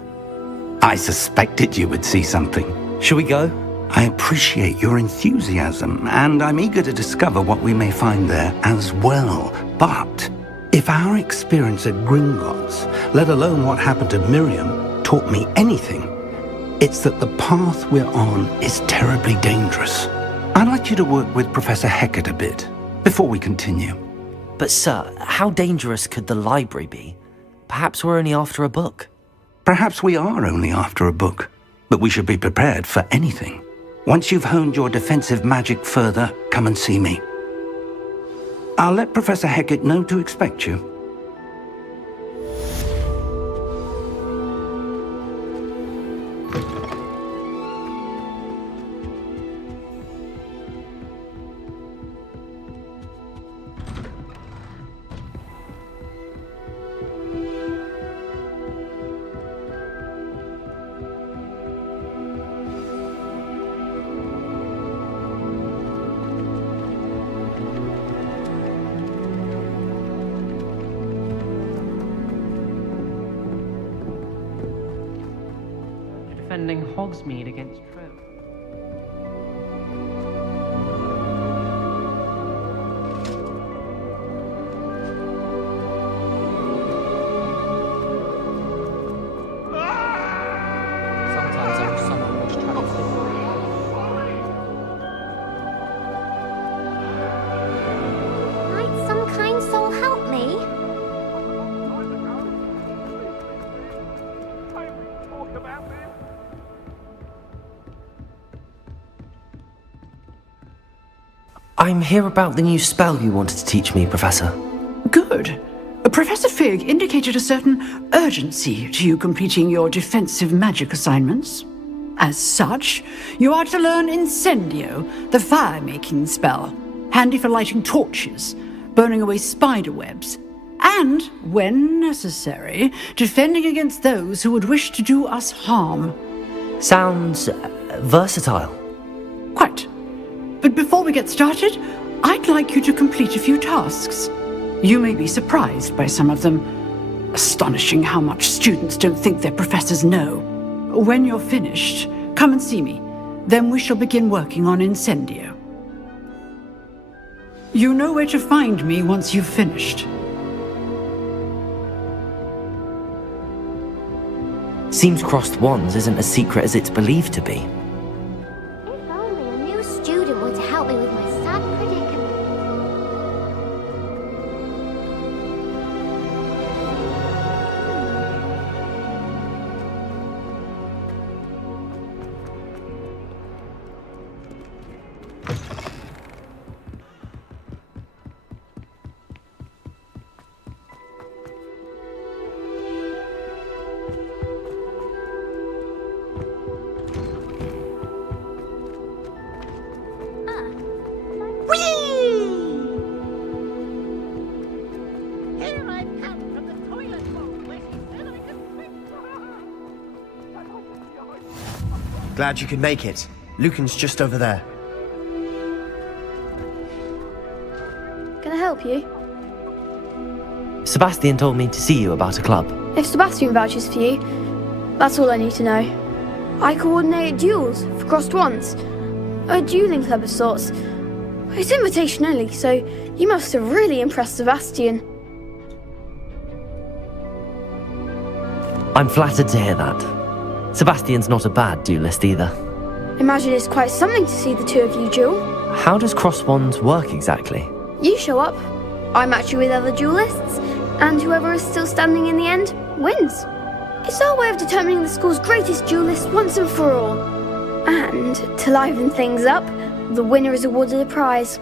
I suspected you would see something. Shall we go? I appreciate your enthusiasm, and I'm eager to discover what we may find there as well. But if our experience at Gringotts, let alone what happened to Miriam, taught me anything, it's that the path we're on is terribly dangerous. I'd like you to work with Professor Hecat a bit, before we continue. But sir, how dangerous could the library be? Perhaps we're only after a book. Perhaps we are only after a book, but we should be prepared for anything. Once you've honed your defensive magic further, come and see me. I'll let Professor Hecat know to expect you. Defending Hogsmeade against trolls. Sometimes I wish someone was trying to sleep. Might some kind soul help me? I'm here about the new spell you wanted to teach me, Professor. Good. Professor Fig indicated a certain urgency to you completing your defensive magic assignments. As such, you are to learn Incendio, the fire-making spell, handy for lighting torches, burning away spider webs, and, when necessary, defending against those who would wish to do us harm. Sounds versatile. Quite. But before we get started, I'd like you to complete a few tasks. You may be surprised by some of them. Astonishing how much students don't think their professors know. When you're finished, come and see me. Then we shall begin working on Incendio. You know where to find me once you've finished. Seems crossed wands isn't as secret as it's believed to be. If only a new student were to help me with my sad predicament. Glad you could make it. Lucan's just over there. Can I help you? Sebastian told me to see you about a club. If Sebastian vouches for you, that's all I need to know. I coordinate duels for crossed wands. A dueling club of sorts. It's invitation only, so you must have really impressed Sebastian. I'm flattered to hear that. Sebastian's not a bad duelist either. Imagine it's quite something to see the two of you duel. How does cross wands work exactly? You show up, I match you with other duelists, and whoever is still standing in the end wins. It's our way of determining the school's greatest duelist once and for all. And to liven things up, the winner is awarded a prize.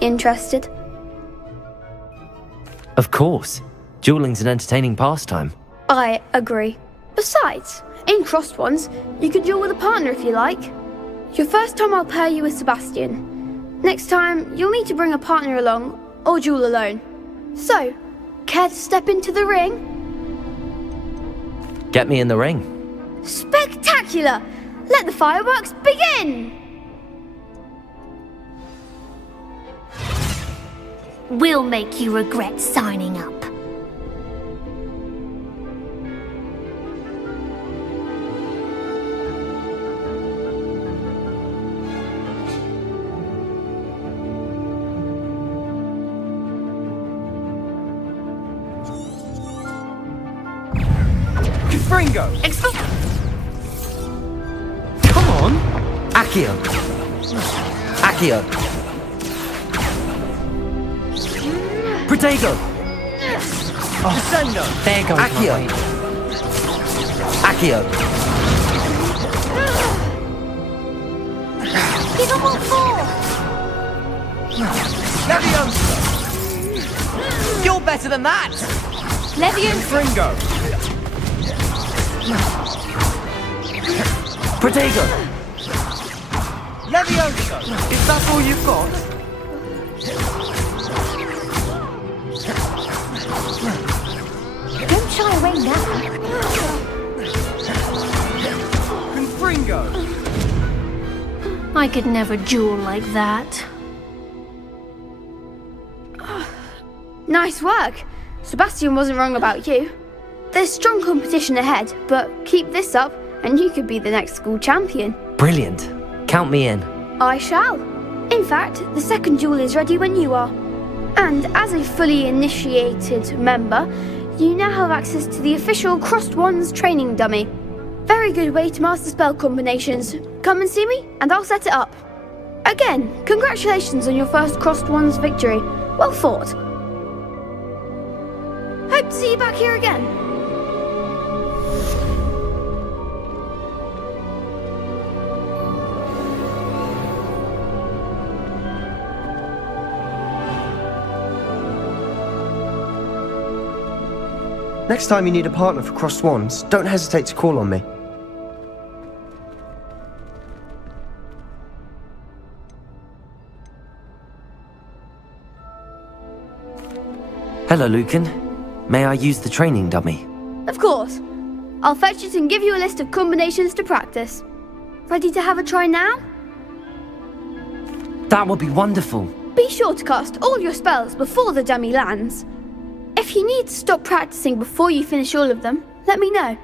Interested? Of course. Dueling's an entertaining pastime. I agree. Besides, in crossed ones, you can duel with a partner if you like. Your first time I'll pair you with Sebastian. Next time, you'll need to bring a partner along, or duel alone. So, care to step into the ring? Get me in the ring. Spectacular! Let the fireworks begin! We'll make you regret signing up. Fringo! Come on! Accio! Accio! Protego! Descendo! There goes Accio! Accio! Give them all four! Leviosa! You're better than that! Leviosa! Fringo! Protego! Leviosa! Is that all you've got? Don't shy away now. Confringo! I could never duel like that. Nice work. Sebastian wasn't wrong about you. There's strong competition ahead, but keep this up and you could be the next school champion. Brilliant. Count me in. I shall. In fact, the second duel is ready when you are. And as a fully initiated member, you now have access to the official Crossed Wands training dummy. Very good way to master spell combinations. Come and see me and I'll set it up. Again, congratulations on your first Crossed Wands victory. Well fought. Hope to see you back here again. Next time you need a partner for crossed wands, don't hesitate to call on me. Hello, Lucan. May I use the training dummy? Of course. I'll fetch it and give you a list of combinations to practice. Ready to have a try now? That would be wonderful. Be sure to cast all your spells before the dummy lands. If you need to stop practicing before you finish all of them, let me know.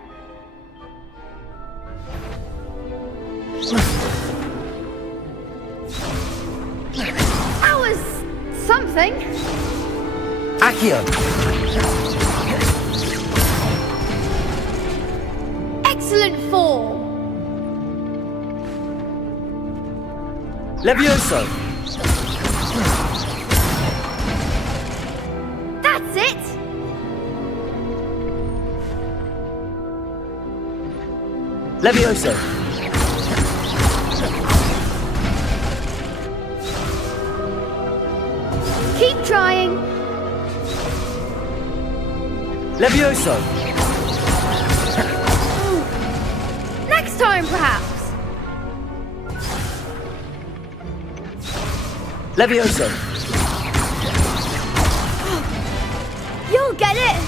That was something. Accio! Excellent form. Levioso! That's it. Levioso! Keep trying. Levioso! Next time, perhaps. Levioso! You'll get it.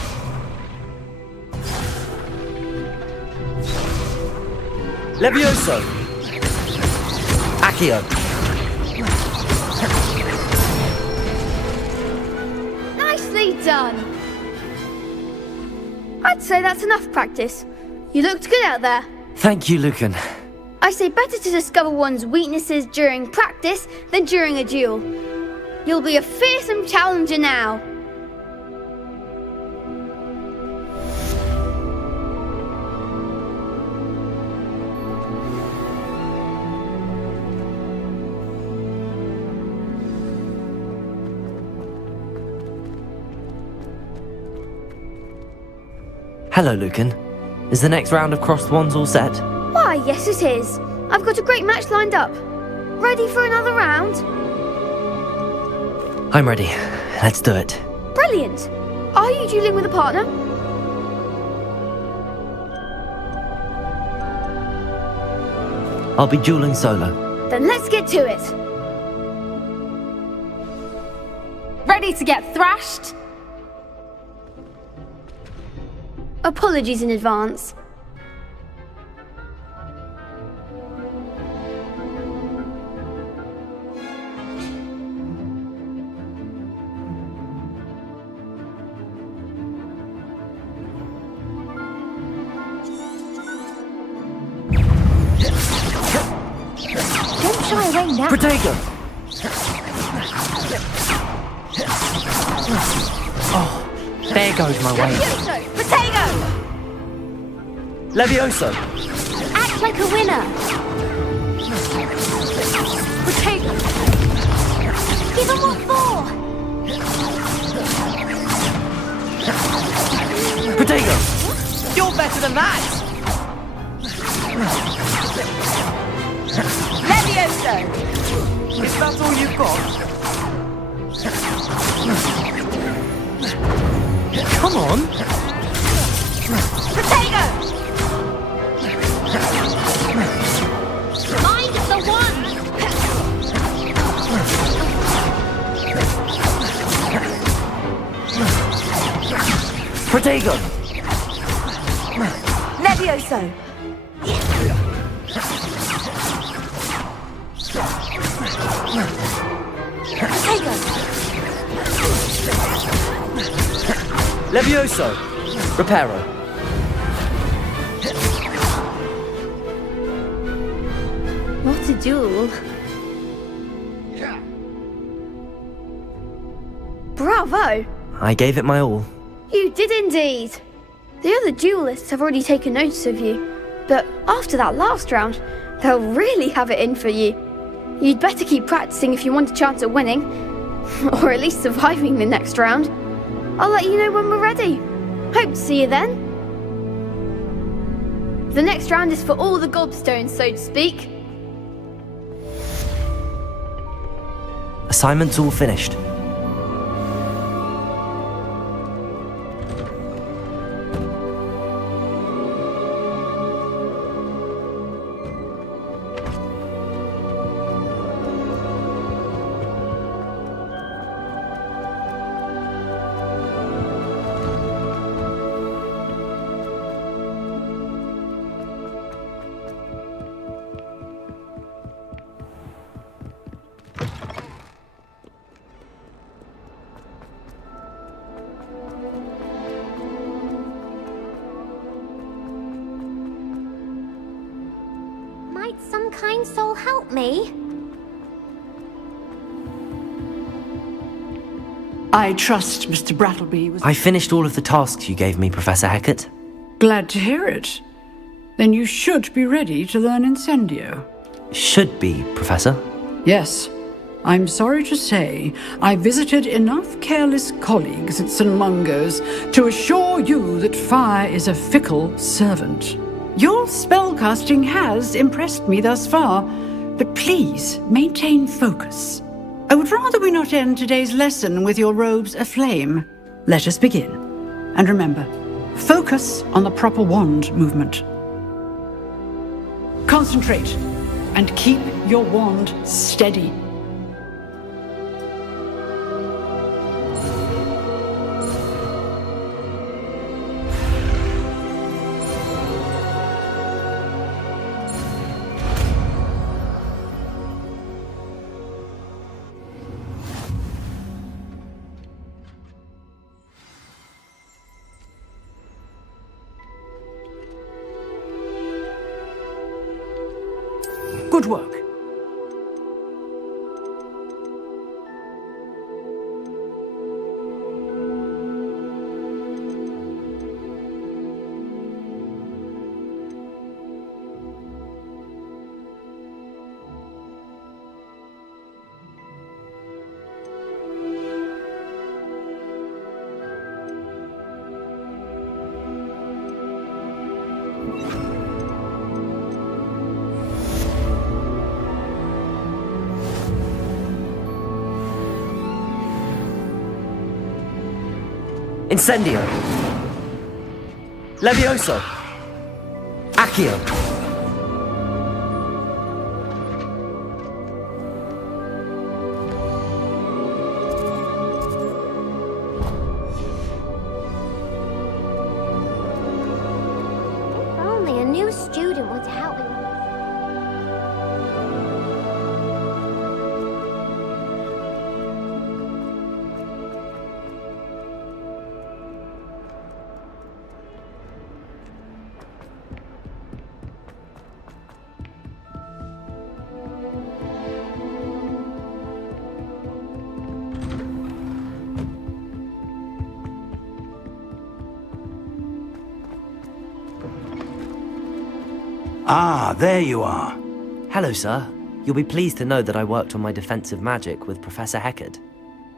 Levioso! Accio! Nicely done. I'd say that's enough practice. You looked good out there. Thank you, Lucan. I say better to discover one's weaknesses during practice than during a duel. You'll be a fearsome challenger now. Hello, Lucan. Is the next round of crossed wands all set? Why, yes it is. I've got a great match lined up. Ready for another round? I'm ready. Let's do it. Brilliant. Are you dueling with a partner? I'll be dueling solo. Then let's get to it. Ready to get thrashed? Apologies in advance. Don't shy away now. Protego! Oh, there goes my way. Protego! Levioso! Act like a winner. Protego! Give them what for. Protego! You're better than that! Levioso! Is that all you've got? Come on! Protego! Mind the one. Protego! Levioso! Protego! Levioso! Reparo. What a duel. Bravo! I gave it my all. You did indeed. The other duelists have already taken notice of you, but after that last round, they'll really have it in for you. You'd better keep practicing if you want a chance at winning, or at least surviving the next round. I'll let you know when we're ready. Hope to see you then. The next round is for all the gobstones, so to speak. Assignment's all finished. Might some kind soul help me? I trust Mr. Brattleby was... I finished all of the tasks you gave me, Professor Hackett. Glad to hear it. Then you should be ready to learn Incendio. Should be, Professor. Yes. I'm sorry to say, I visited enough careless colleagues at St. Mungo's to assure you that fire is a fickle servant. Your spellcasting has impressed me thus far, but please maintain focus. I would rather we not end today's lesson with your robes aflame. Let us begin. And remember, focus on the proper wand movement. Concentrate and keep your wand steady. Good work. Incendio. Levioso. Accio. If only a new student would help me. Ah, there you are. Hello, sir. You'll be pleased to know that I worked on my defensive magic with Professor Heckard.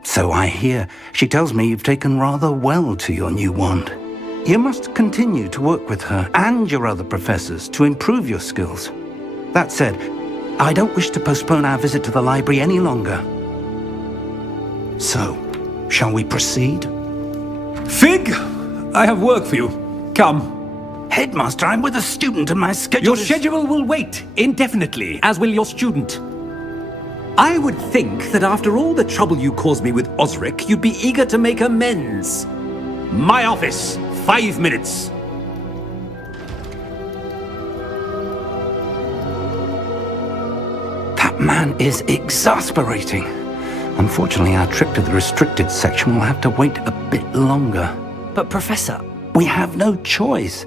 So I hear. She tells me you've taken rather well to your new wand. You must continue to work with her and your other professors to improve your skills. That said, I don't wish to postpone our visit to the library any longer. So, shall we proceed? Fig! I have work for you. Come. Headmaster, I'm with a student and my schedule Your schedule will wait indefinitely, as will your student. I would think that after all the trouble you caused me with Osric, you'd be eager to make amends. My office, 5 minutes. That man is exasperating. Unfortunately, our trip to the restricted section will have to wait a bit longer. But Professor... We have no choice.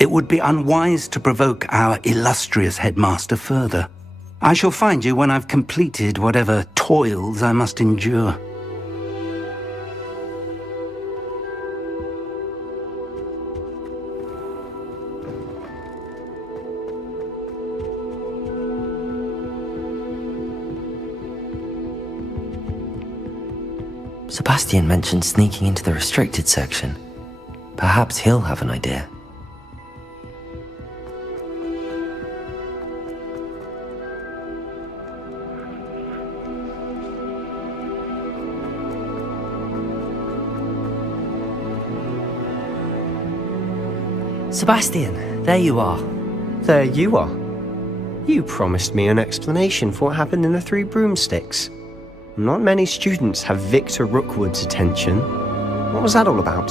It would be unwise to provoke our illustrious headmaster further. I shall find you when I've completed whatever toils I must endure. Sebastian mentioned sneaking into the restricted section. Perhaps he'll have an idea. Sebastian, there you are. There you are. You promised me an explanation for what happened in the Three Broomsticks. Not many students have Victor Rookwood's attention. What was that all about?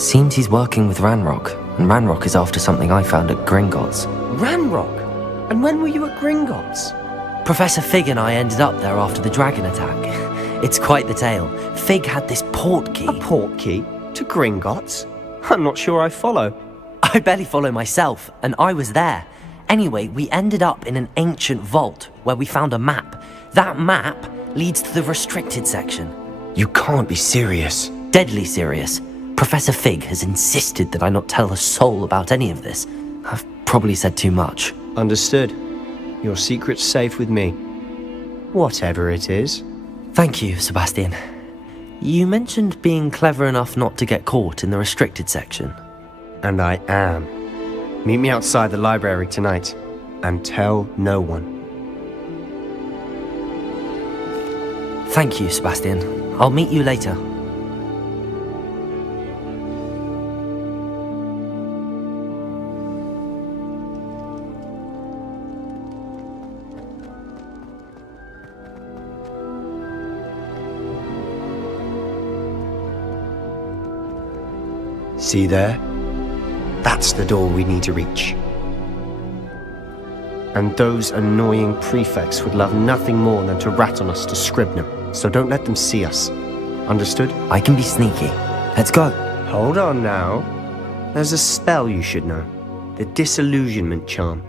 Seems he's working with Ranrock, and Ranrock is after something I found at Gringotts. Ranrock? And when were you at Gringotts? Professor Fig and I ended up there after the dragon attack. It's quite the tale. Fig had this port key. A port key? To Gringotts? I'm not sure I follow. I barely follow myself, and I was there. Anyway, we ended up in an ancient vault where we found a map. That map leads to the restricted section. You can't be serious. Deadly serious. Professor Fig has insisted that I not tell a soul about any of this. I've probably said too much. Understood. Your secret's safe with me. Whatever it is. Thank you, Sebastian. You mentioned being clever enough not to get caught in the restricted section. And I am. Meet me outside the library tonight, and tell no one. Thank you, Sebastian. I'll meet you later. See there? That's the door we need to reach. And those annoying prefects would love nothing more than to rat on us to Scribner, so don't let them see us. Understood? I can be sneaky. Let's go. Hold on now. There's a spell you should know. The Disillusionment Charm.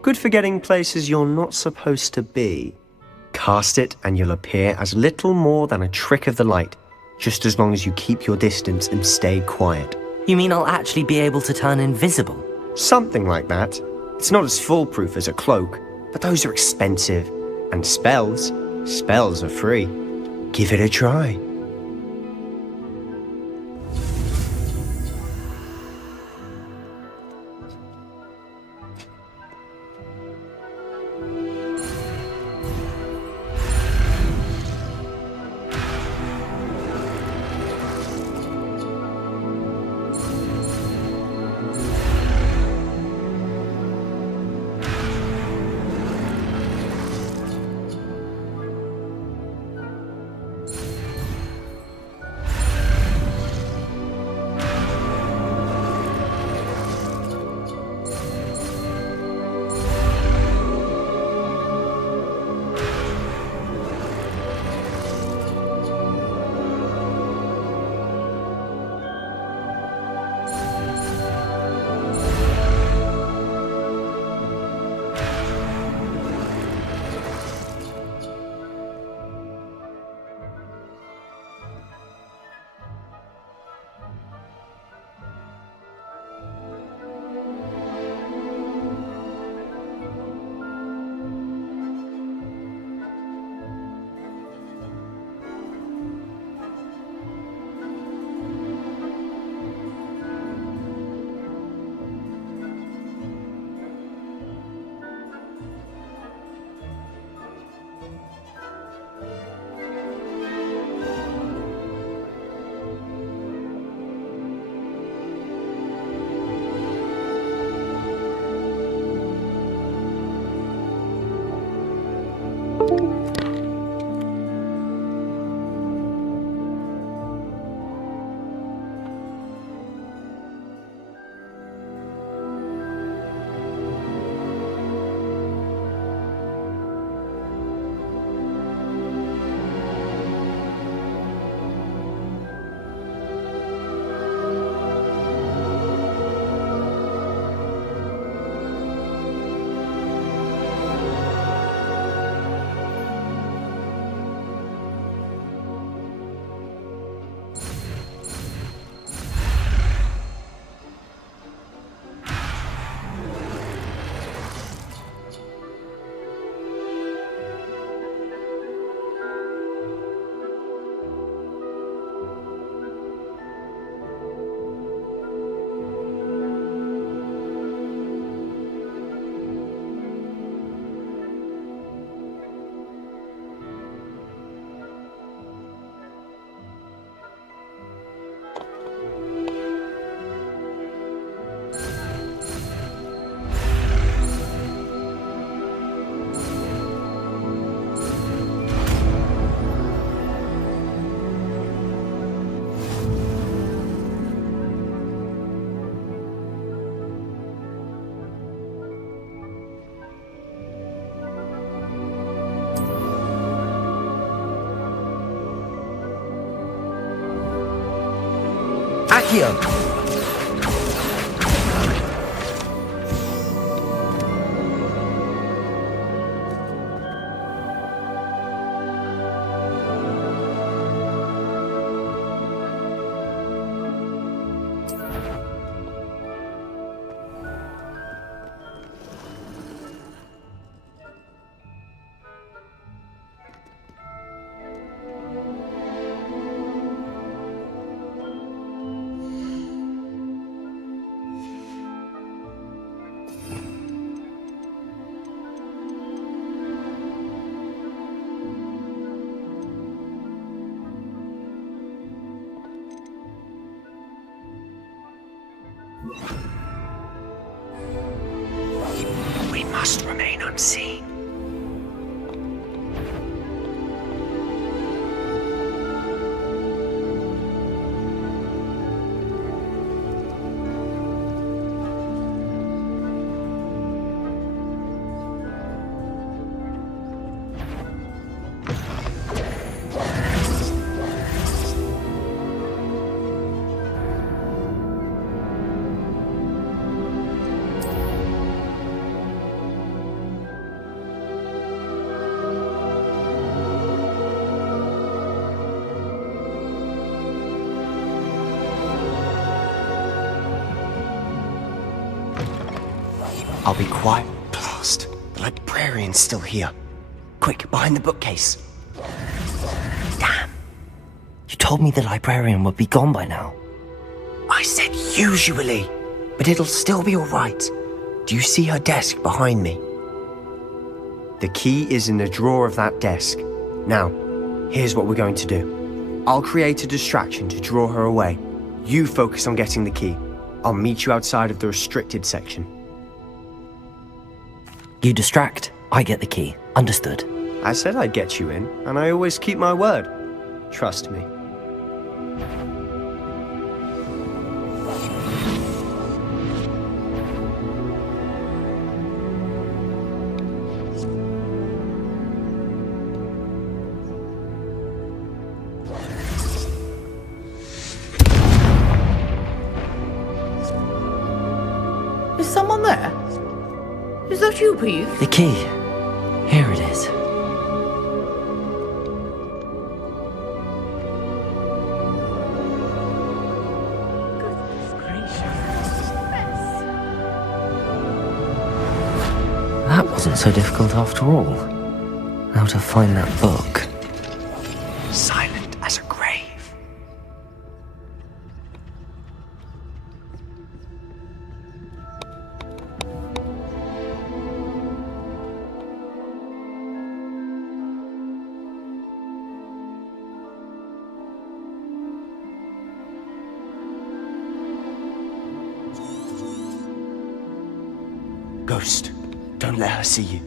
Good for getting places you're not supposed to be. Cast it and you'll appear as little more than a trick of the light, just as long as you keep your distance and stay quiet. You mean I'll actually be able to turn invisible? Something like that. It's not as foolproof as a cloak, but those are expensive. And spells are free. Give it a try. Accio! We must remain unseen. I'll be quiet. Blast. The librarian's still here. Quick, behind the bookcase. Damn. You told me the librarian would be gone by now. I said usually, but it'll still be alright. Do you see her desk behind me? The key is in the drawer of that desk. Now, here's what we're going to do. I'll create a distraction to draw her away. You focus on getting the key. I'll meet you outside of the restricted section. You distract, I get the key. Understood. I said I'd get you in, and I always keep my word. Trust me. Is someone there? Is that you, Peeve? The key. Here it is. That wasn't so difficult after all. How to find that book. Silent as a grave. Ghost, don't let her see you.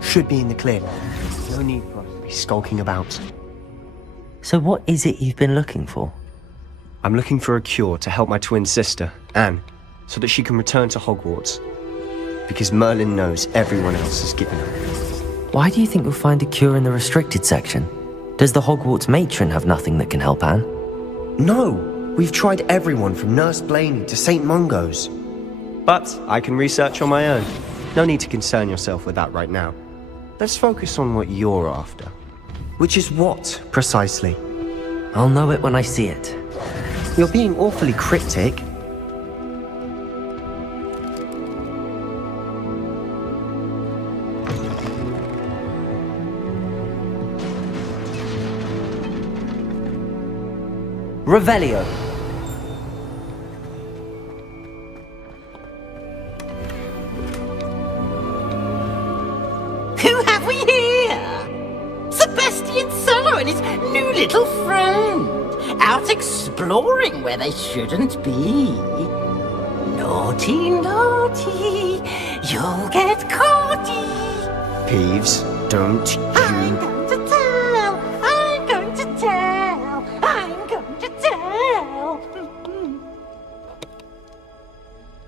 Should be in the clear. No need for us to be skulking about. So what is it you've been looking for? I'm looking for a cure to help my twin sister, Anne, so that she can return to Hogwarts. Because Merlin knows everyone else has given up. Why do you think you'll find a cure in the restricted section? Does the Hogwarts matron have nothing that can help Anne? No! We've tried everyone from Nurse Blaney to St. Mungo's. But I can research on my own. No need to concern yourself with that right now. Let's focus on what you're after. Which is what, precisely? I'll know it when I see it. You're being awfully cryptic. Revelio. Who have we here? Sebastian Solo and his new little friend. Out exploring where they shouldn't be. Naughty, naughty, you'll get caughty. Peeves, don't you... I'm going to tell, I'm going to tell, I'm going to tell.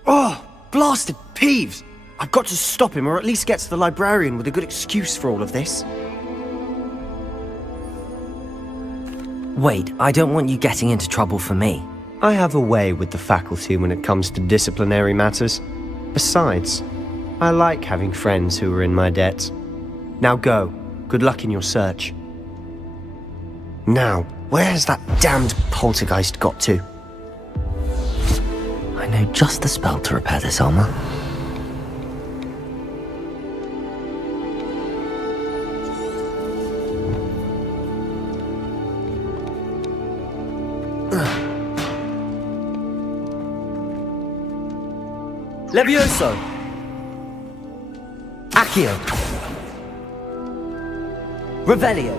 Oh, blasted Peeves! I've got to stop him, or at least get to the librarian with a good excuse for all of this. Wait, I don't want you getting into trouble for me. I have a way with the faculty when it comes to disciplinary matters. Besides, I like having friends who are in my debt. Now go. Good luck in your search. Now, where has that damned poltergeist got to? I know just the spell to repair this armor. Levioso! Accio! Revelio!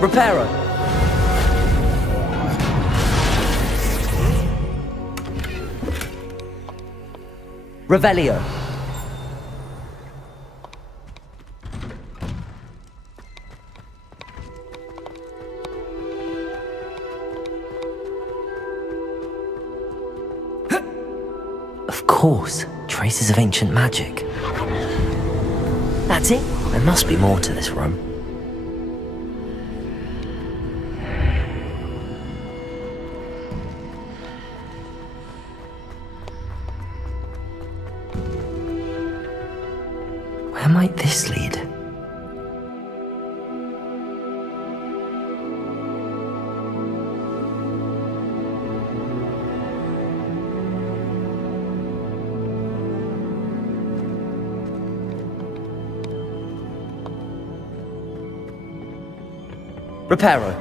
Reparo. Revelio. Of course, traces of ancient magic. That's it. There must be more to this room. Where might this lead? Reparo.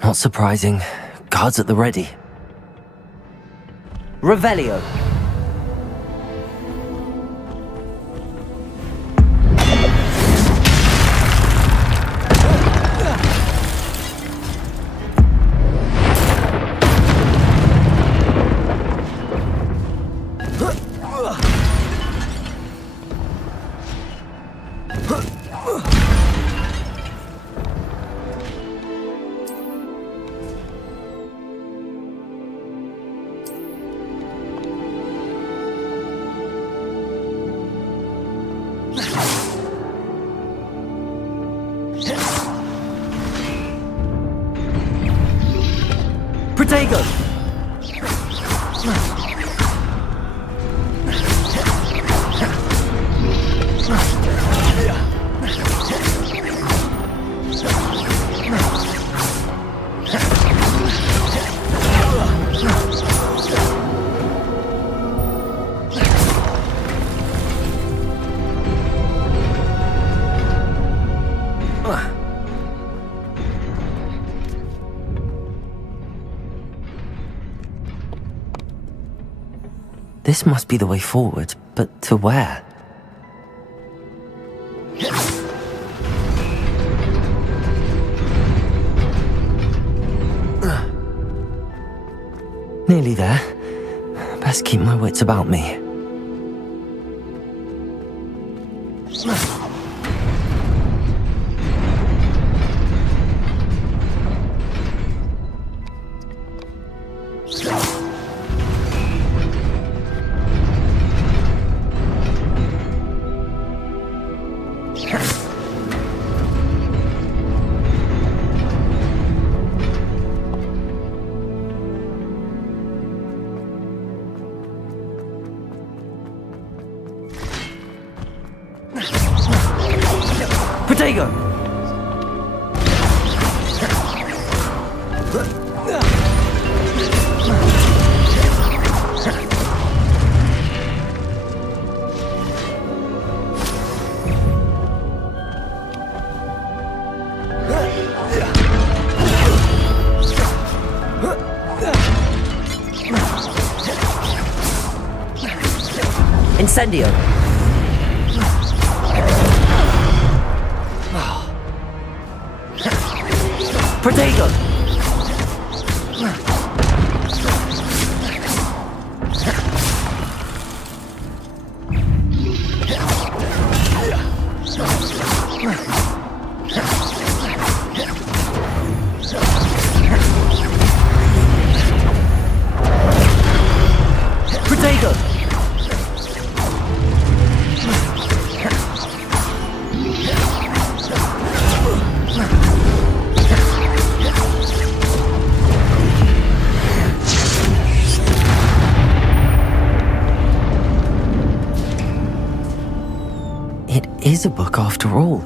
Not surprising. Guards at the ready. Revelio. Protego! This must be the way forward, but to where? Nearly there. Best keep my wits about me. Protego! Incendio! Protego! Protego! It is a book after all.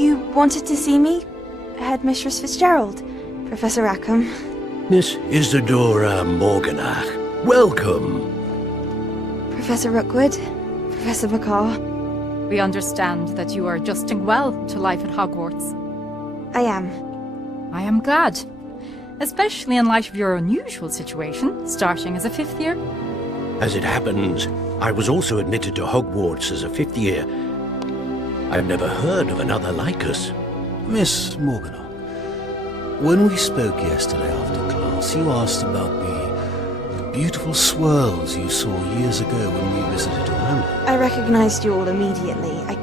You wanted to see me? Headmistress Fitzgerald, Professor Rackham. Miss Isadora Morganach, welcome. Professor Rookwood, Professor McCaw. We understand that you are adjusting well to life at Hogwarts. I am. I am glad. Especially in light of your unusual situation, starting as a 5th year. As it happens, I was also admitted to Hogwarts as a 5th year. I've never heard of another like us. Miss Morganock, when we spoke yesterday after class, you asked about the beautiful swirls you saw years ago when we visited Orlando. I recognized you all immediately. I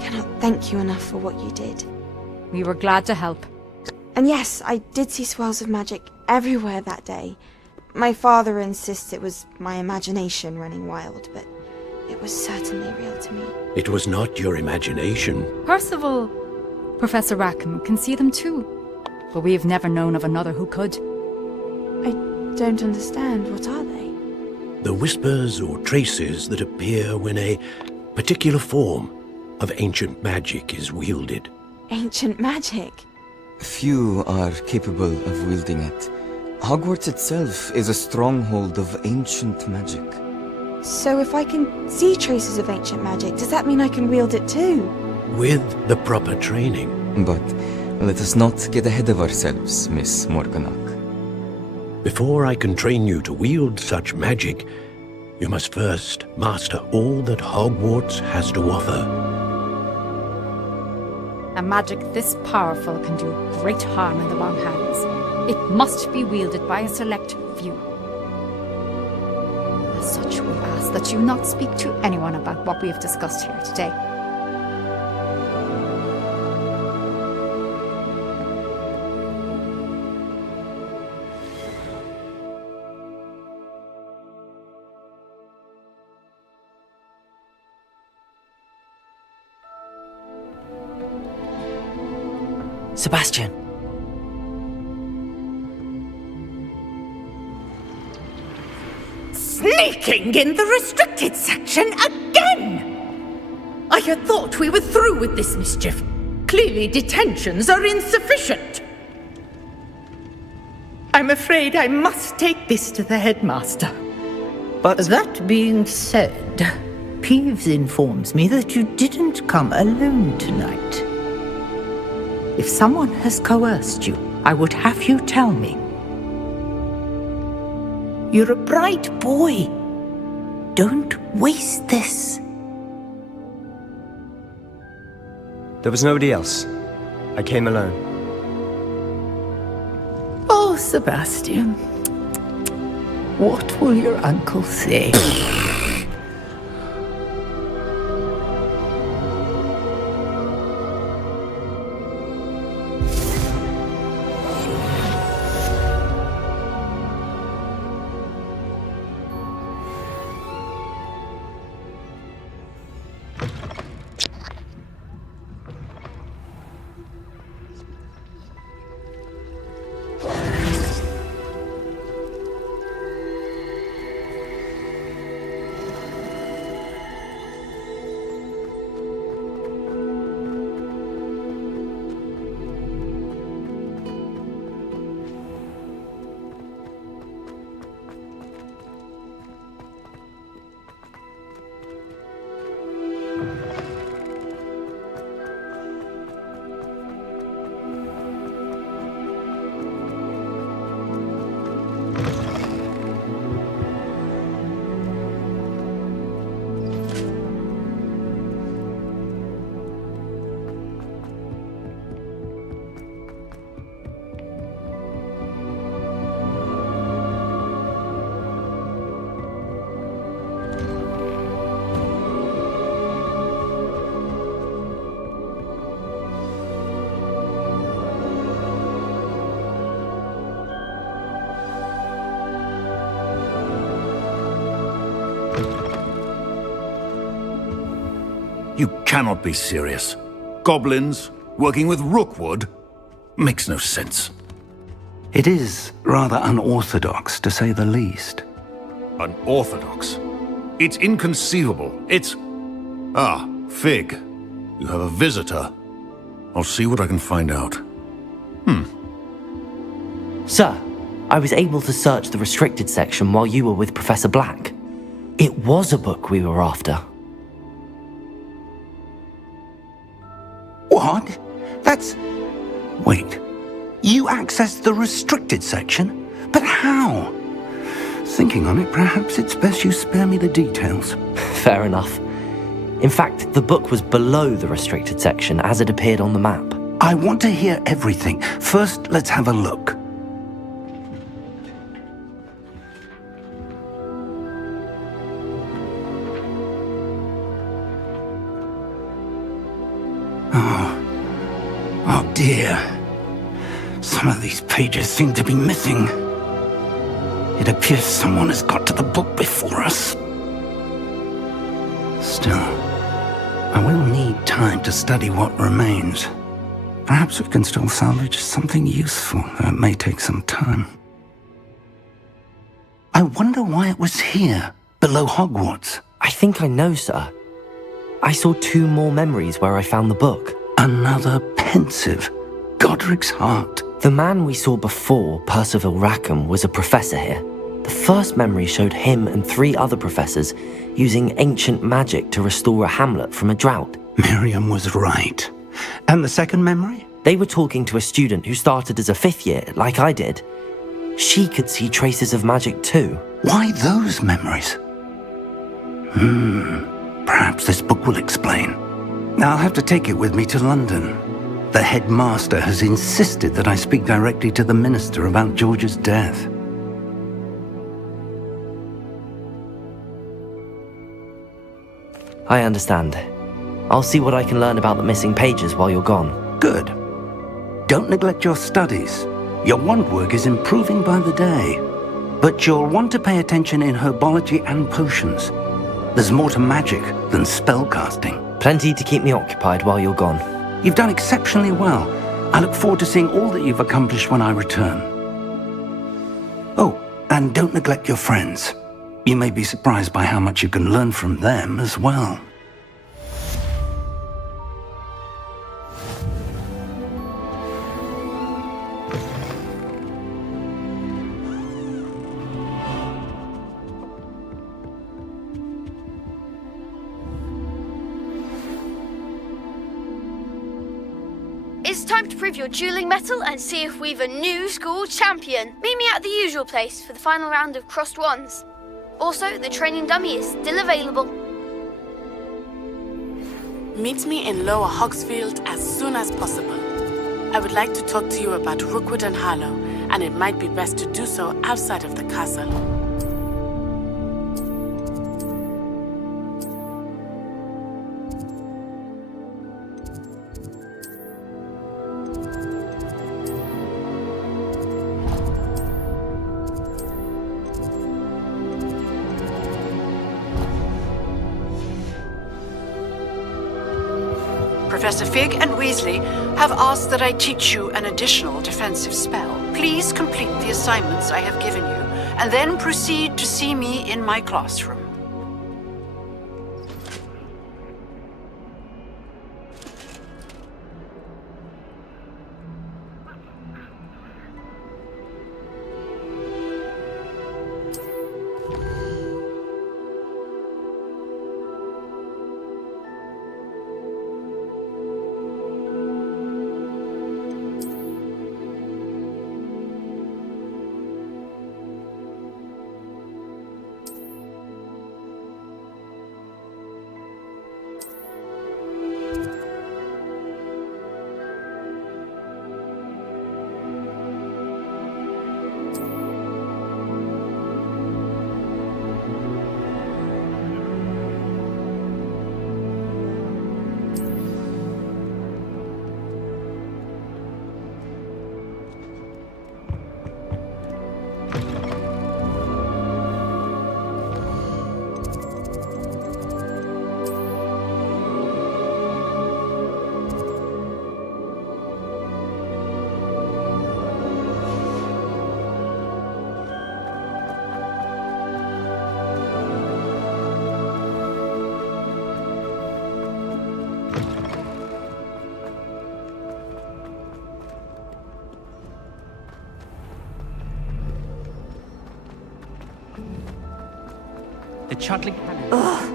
cannot thank you enough for what you did. We were glad to help. And yes, I did see swirls of magic everywhere that day. My father insists it was my imagination running wild, but it was certainly real to me. It was not your imagination. Percival, Professor Rackham can see them too, but we have never known of another who could. I don't understand. What are they? The whispers or traces that appear when a particular form of ancient magic is wielded. Ancient magic? Few are capable of wielding it. Hogwarts itself is a stronghold of ancient magic. So if I can see traces of ancient magic, does that mean I can wield it too? With the proper training. But let us not get ahead of ourselves, Miss Morganach. Before I can train you to wield such magic, you must first master all that Hogwarts has to offer. A magic this powerful can do great harm in the wrong hands. It must be wielded by a select few. As such, we ask that you not speak to anyone about what we have discussed here today. Sebastian. Sneaking in the restricted section again! I had thought we were through with this mischief. Clearly detentions are insufficient. I'm afraid I must take this to the headmaster. But that being said, Peeves informs me that you didn't come alone tonight. If someone has coerced you, I would have you tell me. You're a bright boy. Don't waste this. There was nobody else. I came alone. Oh, Sebastian. What will your uncle say? You cannot be serious. Goblins working with Rookwood? Makes no sense. It is rather unorthodox, to say the least. Unorthodox? It's inconceivable. It's... Ah, Fig. You have a visitor. I'll see what I can find out. Sir, I was able to search the restricted section while you were with Professor Black. It was a book we were after. What? That's... Wait. You accessed the restricted section? But how? Thinking on it, perhaps it's best you spare me the details. Fair enough. In fact, the book was below the restricted section as it appeared on the map. I want to hear everything. First, let's have a look. Oh dear. Some of these pages seem to be missing. It appears someone has got to the book before us. Still, I will need time to study what remains. Perhaps we can still salvage something useful, though it may take some time. I wonder why it was here, below Hogwarts. I think I know, sir. I saw 2 more memories where I found the book. Another pensive. Godric's heart. The man we saw before, Percival Rackham, was a professor here. The first memory showed him and 3 other professors using ancient magic to restore a hamlet from a drought. Miriam was right. And the second memory? They were talking to a student who started as a 5th year, like I did. She could see traces of magic too. Why those memories? Perhaps this book will explain. I'll have to take it with me to London. The headmaster has insisted that I speak directly to the minister about George's death. I understand. I'll see what I can learn about the missing pages while you're gone. Good. Don't neglect your studies. Your wand work is improving by the day. But you'll want to pay attention in herbology and potions. There's more to magic than spellcasting. Plenty to keep me occupied while you're gone. You've done exceptionally well. I look forward to seeing all that you've accomplished when I return. Oh, and don't neglect your friends. You may be surprised by how much you can learn from them as well. It's time to prove your dueling mettle and see if we've a new school champion. Meet me at the usual place for the final round of crossed wands. Also, the training dummy is still available. Meet me in Lower Hogsfield as soon as possible. I would like to talk to you about Rookwood and Harlow, and it might be best to do so outside of the castle. Professor Fig and Weasley have asked that I teach you an additional defensive spell. Please complete the assignments I have given you, and then proceed to see me in my classroom. The Chudley Cannon. Ugh.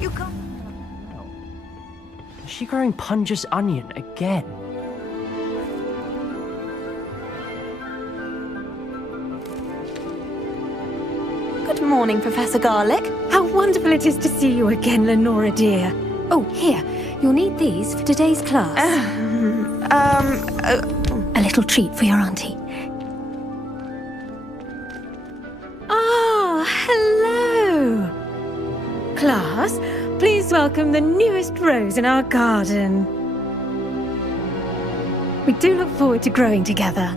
You can't. Is she growing Punja's onion again? Good morning, Professor Garlick. How wonderful it is to see you again, Lenora dear. Oh, here. You'll need these for today's class. A little treat for your auntie. Ah, hello. Class, please welcome the newest rose in our garden. We do look forward to growing together.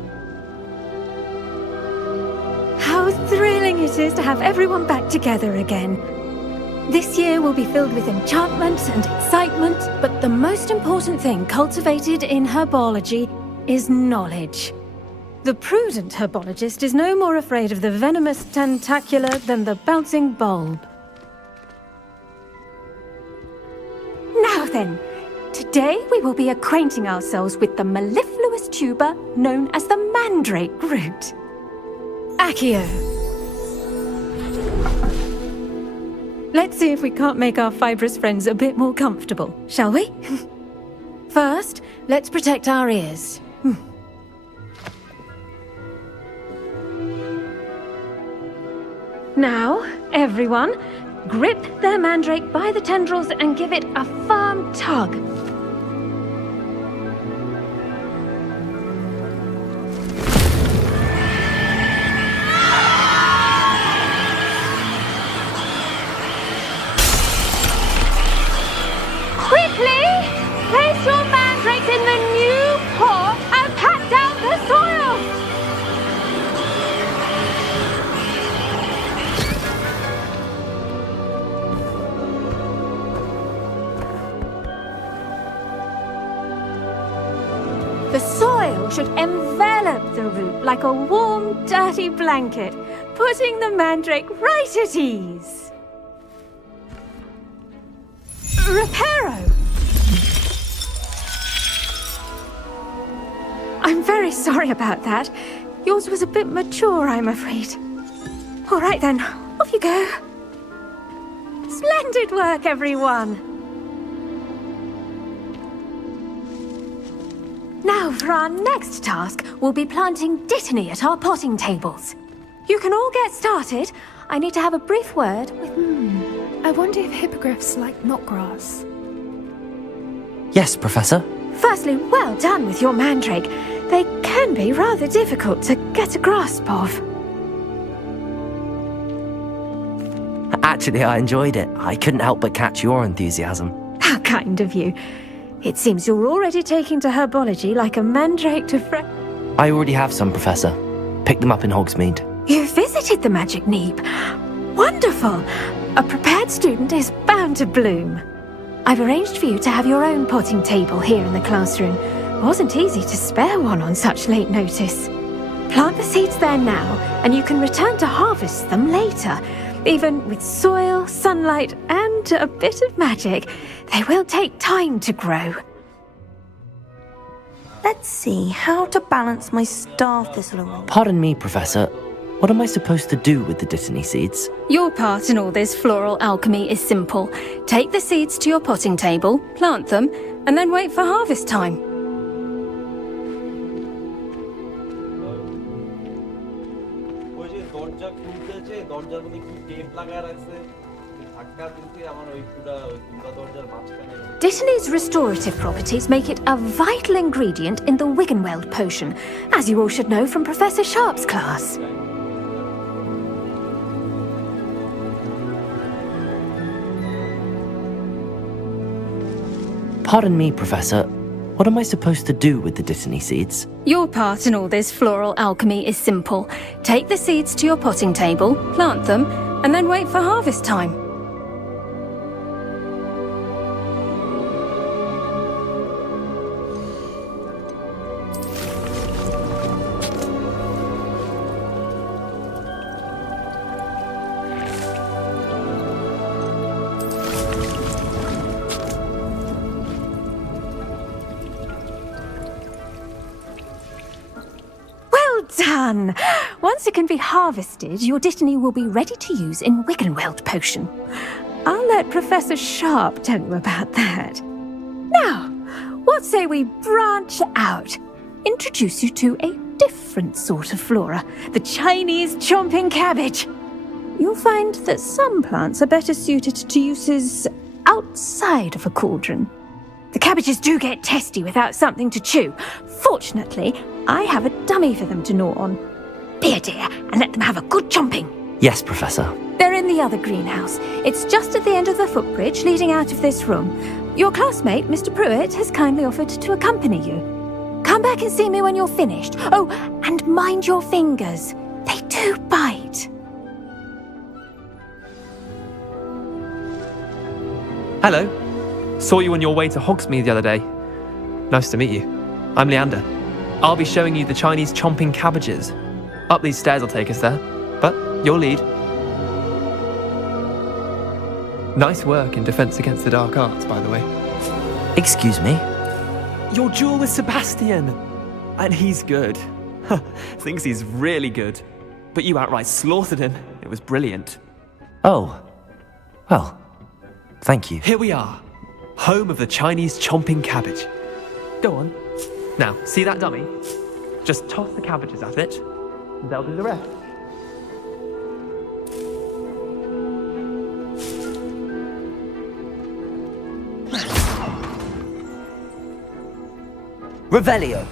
How thrilling it is to have everyone back together again. This year will be filled with enchantment and excitement, but the most important thing cultivated in herbology is knowledge. The prudent herbologist is no more afraid of the venomous tentacula than the bouncing bulb. Now then, today we will be acquainting ourselves with the mellifluous tuber known as the mandrake root. Accio. Let's see if we can't make our fibrous friends a bit more comfortable, shall we? First, let's protect our ears. Now, everyone, grip their mandrake by the tendrils and give it a firm tug. Quickly! Place your mandrake in the new pot and pat down the soil! The soil should envelop the root like a warm, dirty blanket, putting the mandrake right at ease. Reparo! I'm very sorry about that. Yours was a bit mature, I'm afraid. All right then, off you go. Splendid work, everyone! Now, for our next task, we'll be planting dittany at our potting tables. You can all get started. I need to have a brief word with... I wonder if hippogriffs like knotgrass. Yes, Professor. Firstly, well done with your mandrake. They can be rather difficult to get a grasp of. Actually, I enjoyed it. I couldn't help but catch your enthusiasm. How kind of you. It seems you're already taking to herbology like a mandrake to I already have some, Professor. Picked them up in Hogsmeade. You visited the Magic Neep. Wonderful! A prepared student is bound to bloom. I've arranged for you to have your own potting table here in the classroom. It wasn't easy to spare one on such late notice. Plant the seeds there now, and you can return to harvest them later. Even with soil, sunlight, and a bit of magic, they will take time to grow. Let's see how to balance my star thistle. Pardon me, Professor. What am I supposed to do with the dittany seeds? Your part in all this floral alchemy is simple. Take the seeds to your potting table, plant them, and then wait for harvest time. Dittany's restorative properties make it a vital ingredient in the Wiggenweld potion, as you all should know from Professor Sharp's class. Pardon me, Professor. What am I supposed to do with the dittany seeds? Your part in all this floral alchemy is simple. Take the seeds to your potting table, plant them, and then wait for harvest time. Once it can be harvested, your Dittany will be ready to use in Wiggenweld potion. I'll let Professor Sharp tell you about that. Now, what say we branch out? Introduce you to a different sort of flora, the Chinese chomping cabbage. You'll find that some plants are better suited to uses outside of a cauldron. The cabbages do get testy without something to chew. Fortunately, I have a dummy for them to gnaw on. Be a dear and let them have a good chomping. Yes, Professor. They're in the other greenhouse. It's just at the end of the footbridge leading out of this room. Your classmate, Mr. Pruitt, has kindly offered to accompany you. Come back and see me when you're finished. Oh, and mind your fingers. They do bite. Hello. Saw you on your way to Hogsmeade the other day. Nice to meet you. I'm Leander. I'll be showing you the Chinese chomping cabbages. Up these stairs will take us there, but you'll lead. Nice work in Defense Against the Dark Arts, by the way. Excuse me? Your duel with Sebastian! And he's good. Thinks he's really good. But you outright slaughtered him. It was brilliant. Oh. Well, thank you. Here we are. Home of the Chinese chomping cabbage. Go on. Now, see that dummy? Just toss the cabbages at it, and they'll do the rest. Revelio.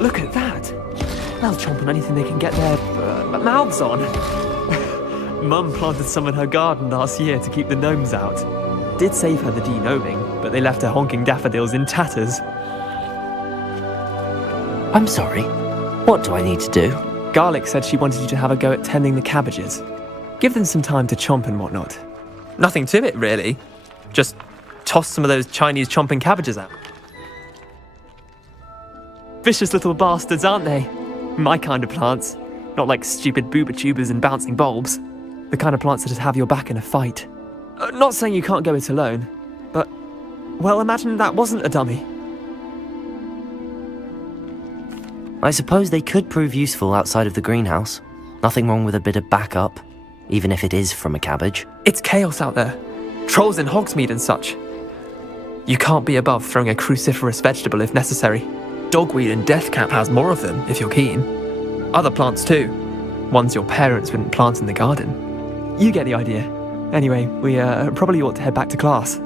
Look at that! They'll chomp on anything they can get their mouths on. Mum planted some in her garden last year to keep the gnomes out. Did save her the de-gnoming, but they left her honking daffodils in tatters. I'm sorry. What do I need to do? Garlic said she wanted you to have a go at tending the cabbages. Give them some time to chomp and whatnot. Nothing to it, really. Just toss some of those Chinese chomping cabbages out. Vicious little bastards, aren't they? My kind of plants. Not like stupid booba tubers and bouncing bulbs. The kind of plants that just have your back in a fight. Not saying you can't go it alone, but, well, imagine that wasn't a dummy. I suppose they could prove useful outside of the greenhouse. Nothing wrong with a bit of backup, even if it is from a cabbage. It's chaos out there. Trolls in Hogsmeade and such. You can't be above throwing a cruciferous vegetable if necessary. Dogweed and deathcap has more of them, if you're keen. Other plants too. Ones your parents wouldn't plant in the garden. You get the idea. Anyway, we probably ought to head back to class.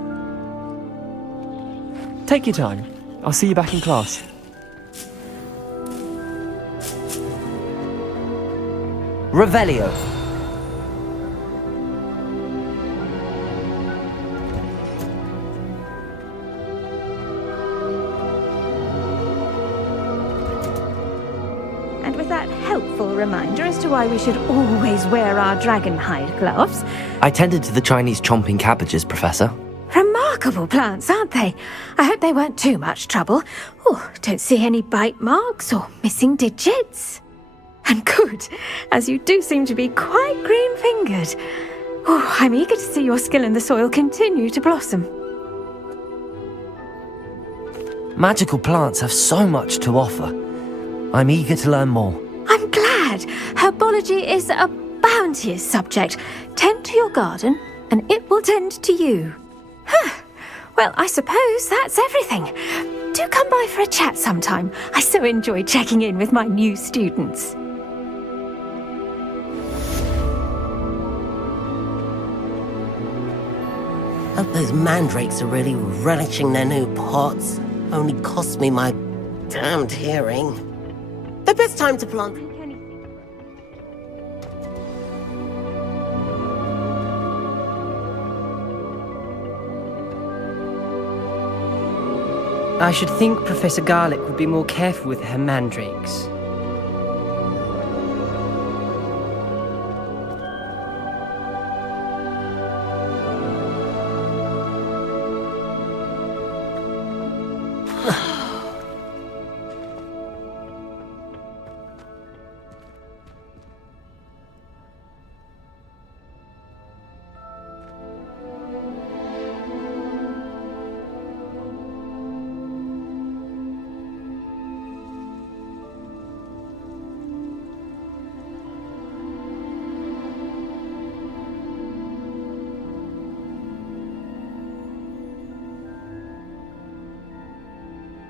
Take your time. I'll see you back in class. Revelio. And with that helpful reminder as to why we should always wear our dragon hide gloves. I tended to the Chinese chomping cabbages, Professor. Remarkable plants, aren't they? I hope they weren't too much trouble. Oh, don't see any bite marks or missing digits. And good, as you do seem to be quite green-fingered. Oh, I'm eager to see your skill in the soil continue to blossom. Magical plants have so much to offer. I'm eager to learn more. I'm glad. Herbology is a bounteous subject. Tend to your garden, and it will tend to you. Well, I suppose that's everything. Do come by for a chat sometime. I so enjoy checking in with my new students. Hope those mandrakes are really relishing their new pots. Only cost me my damned hearing. The best time to plant. I should think Professor Garlick would be more careful with her mandrakes.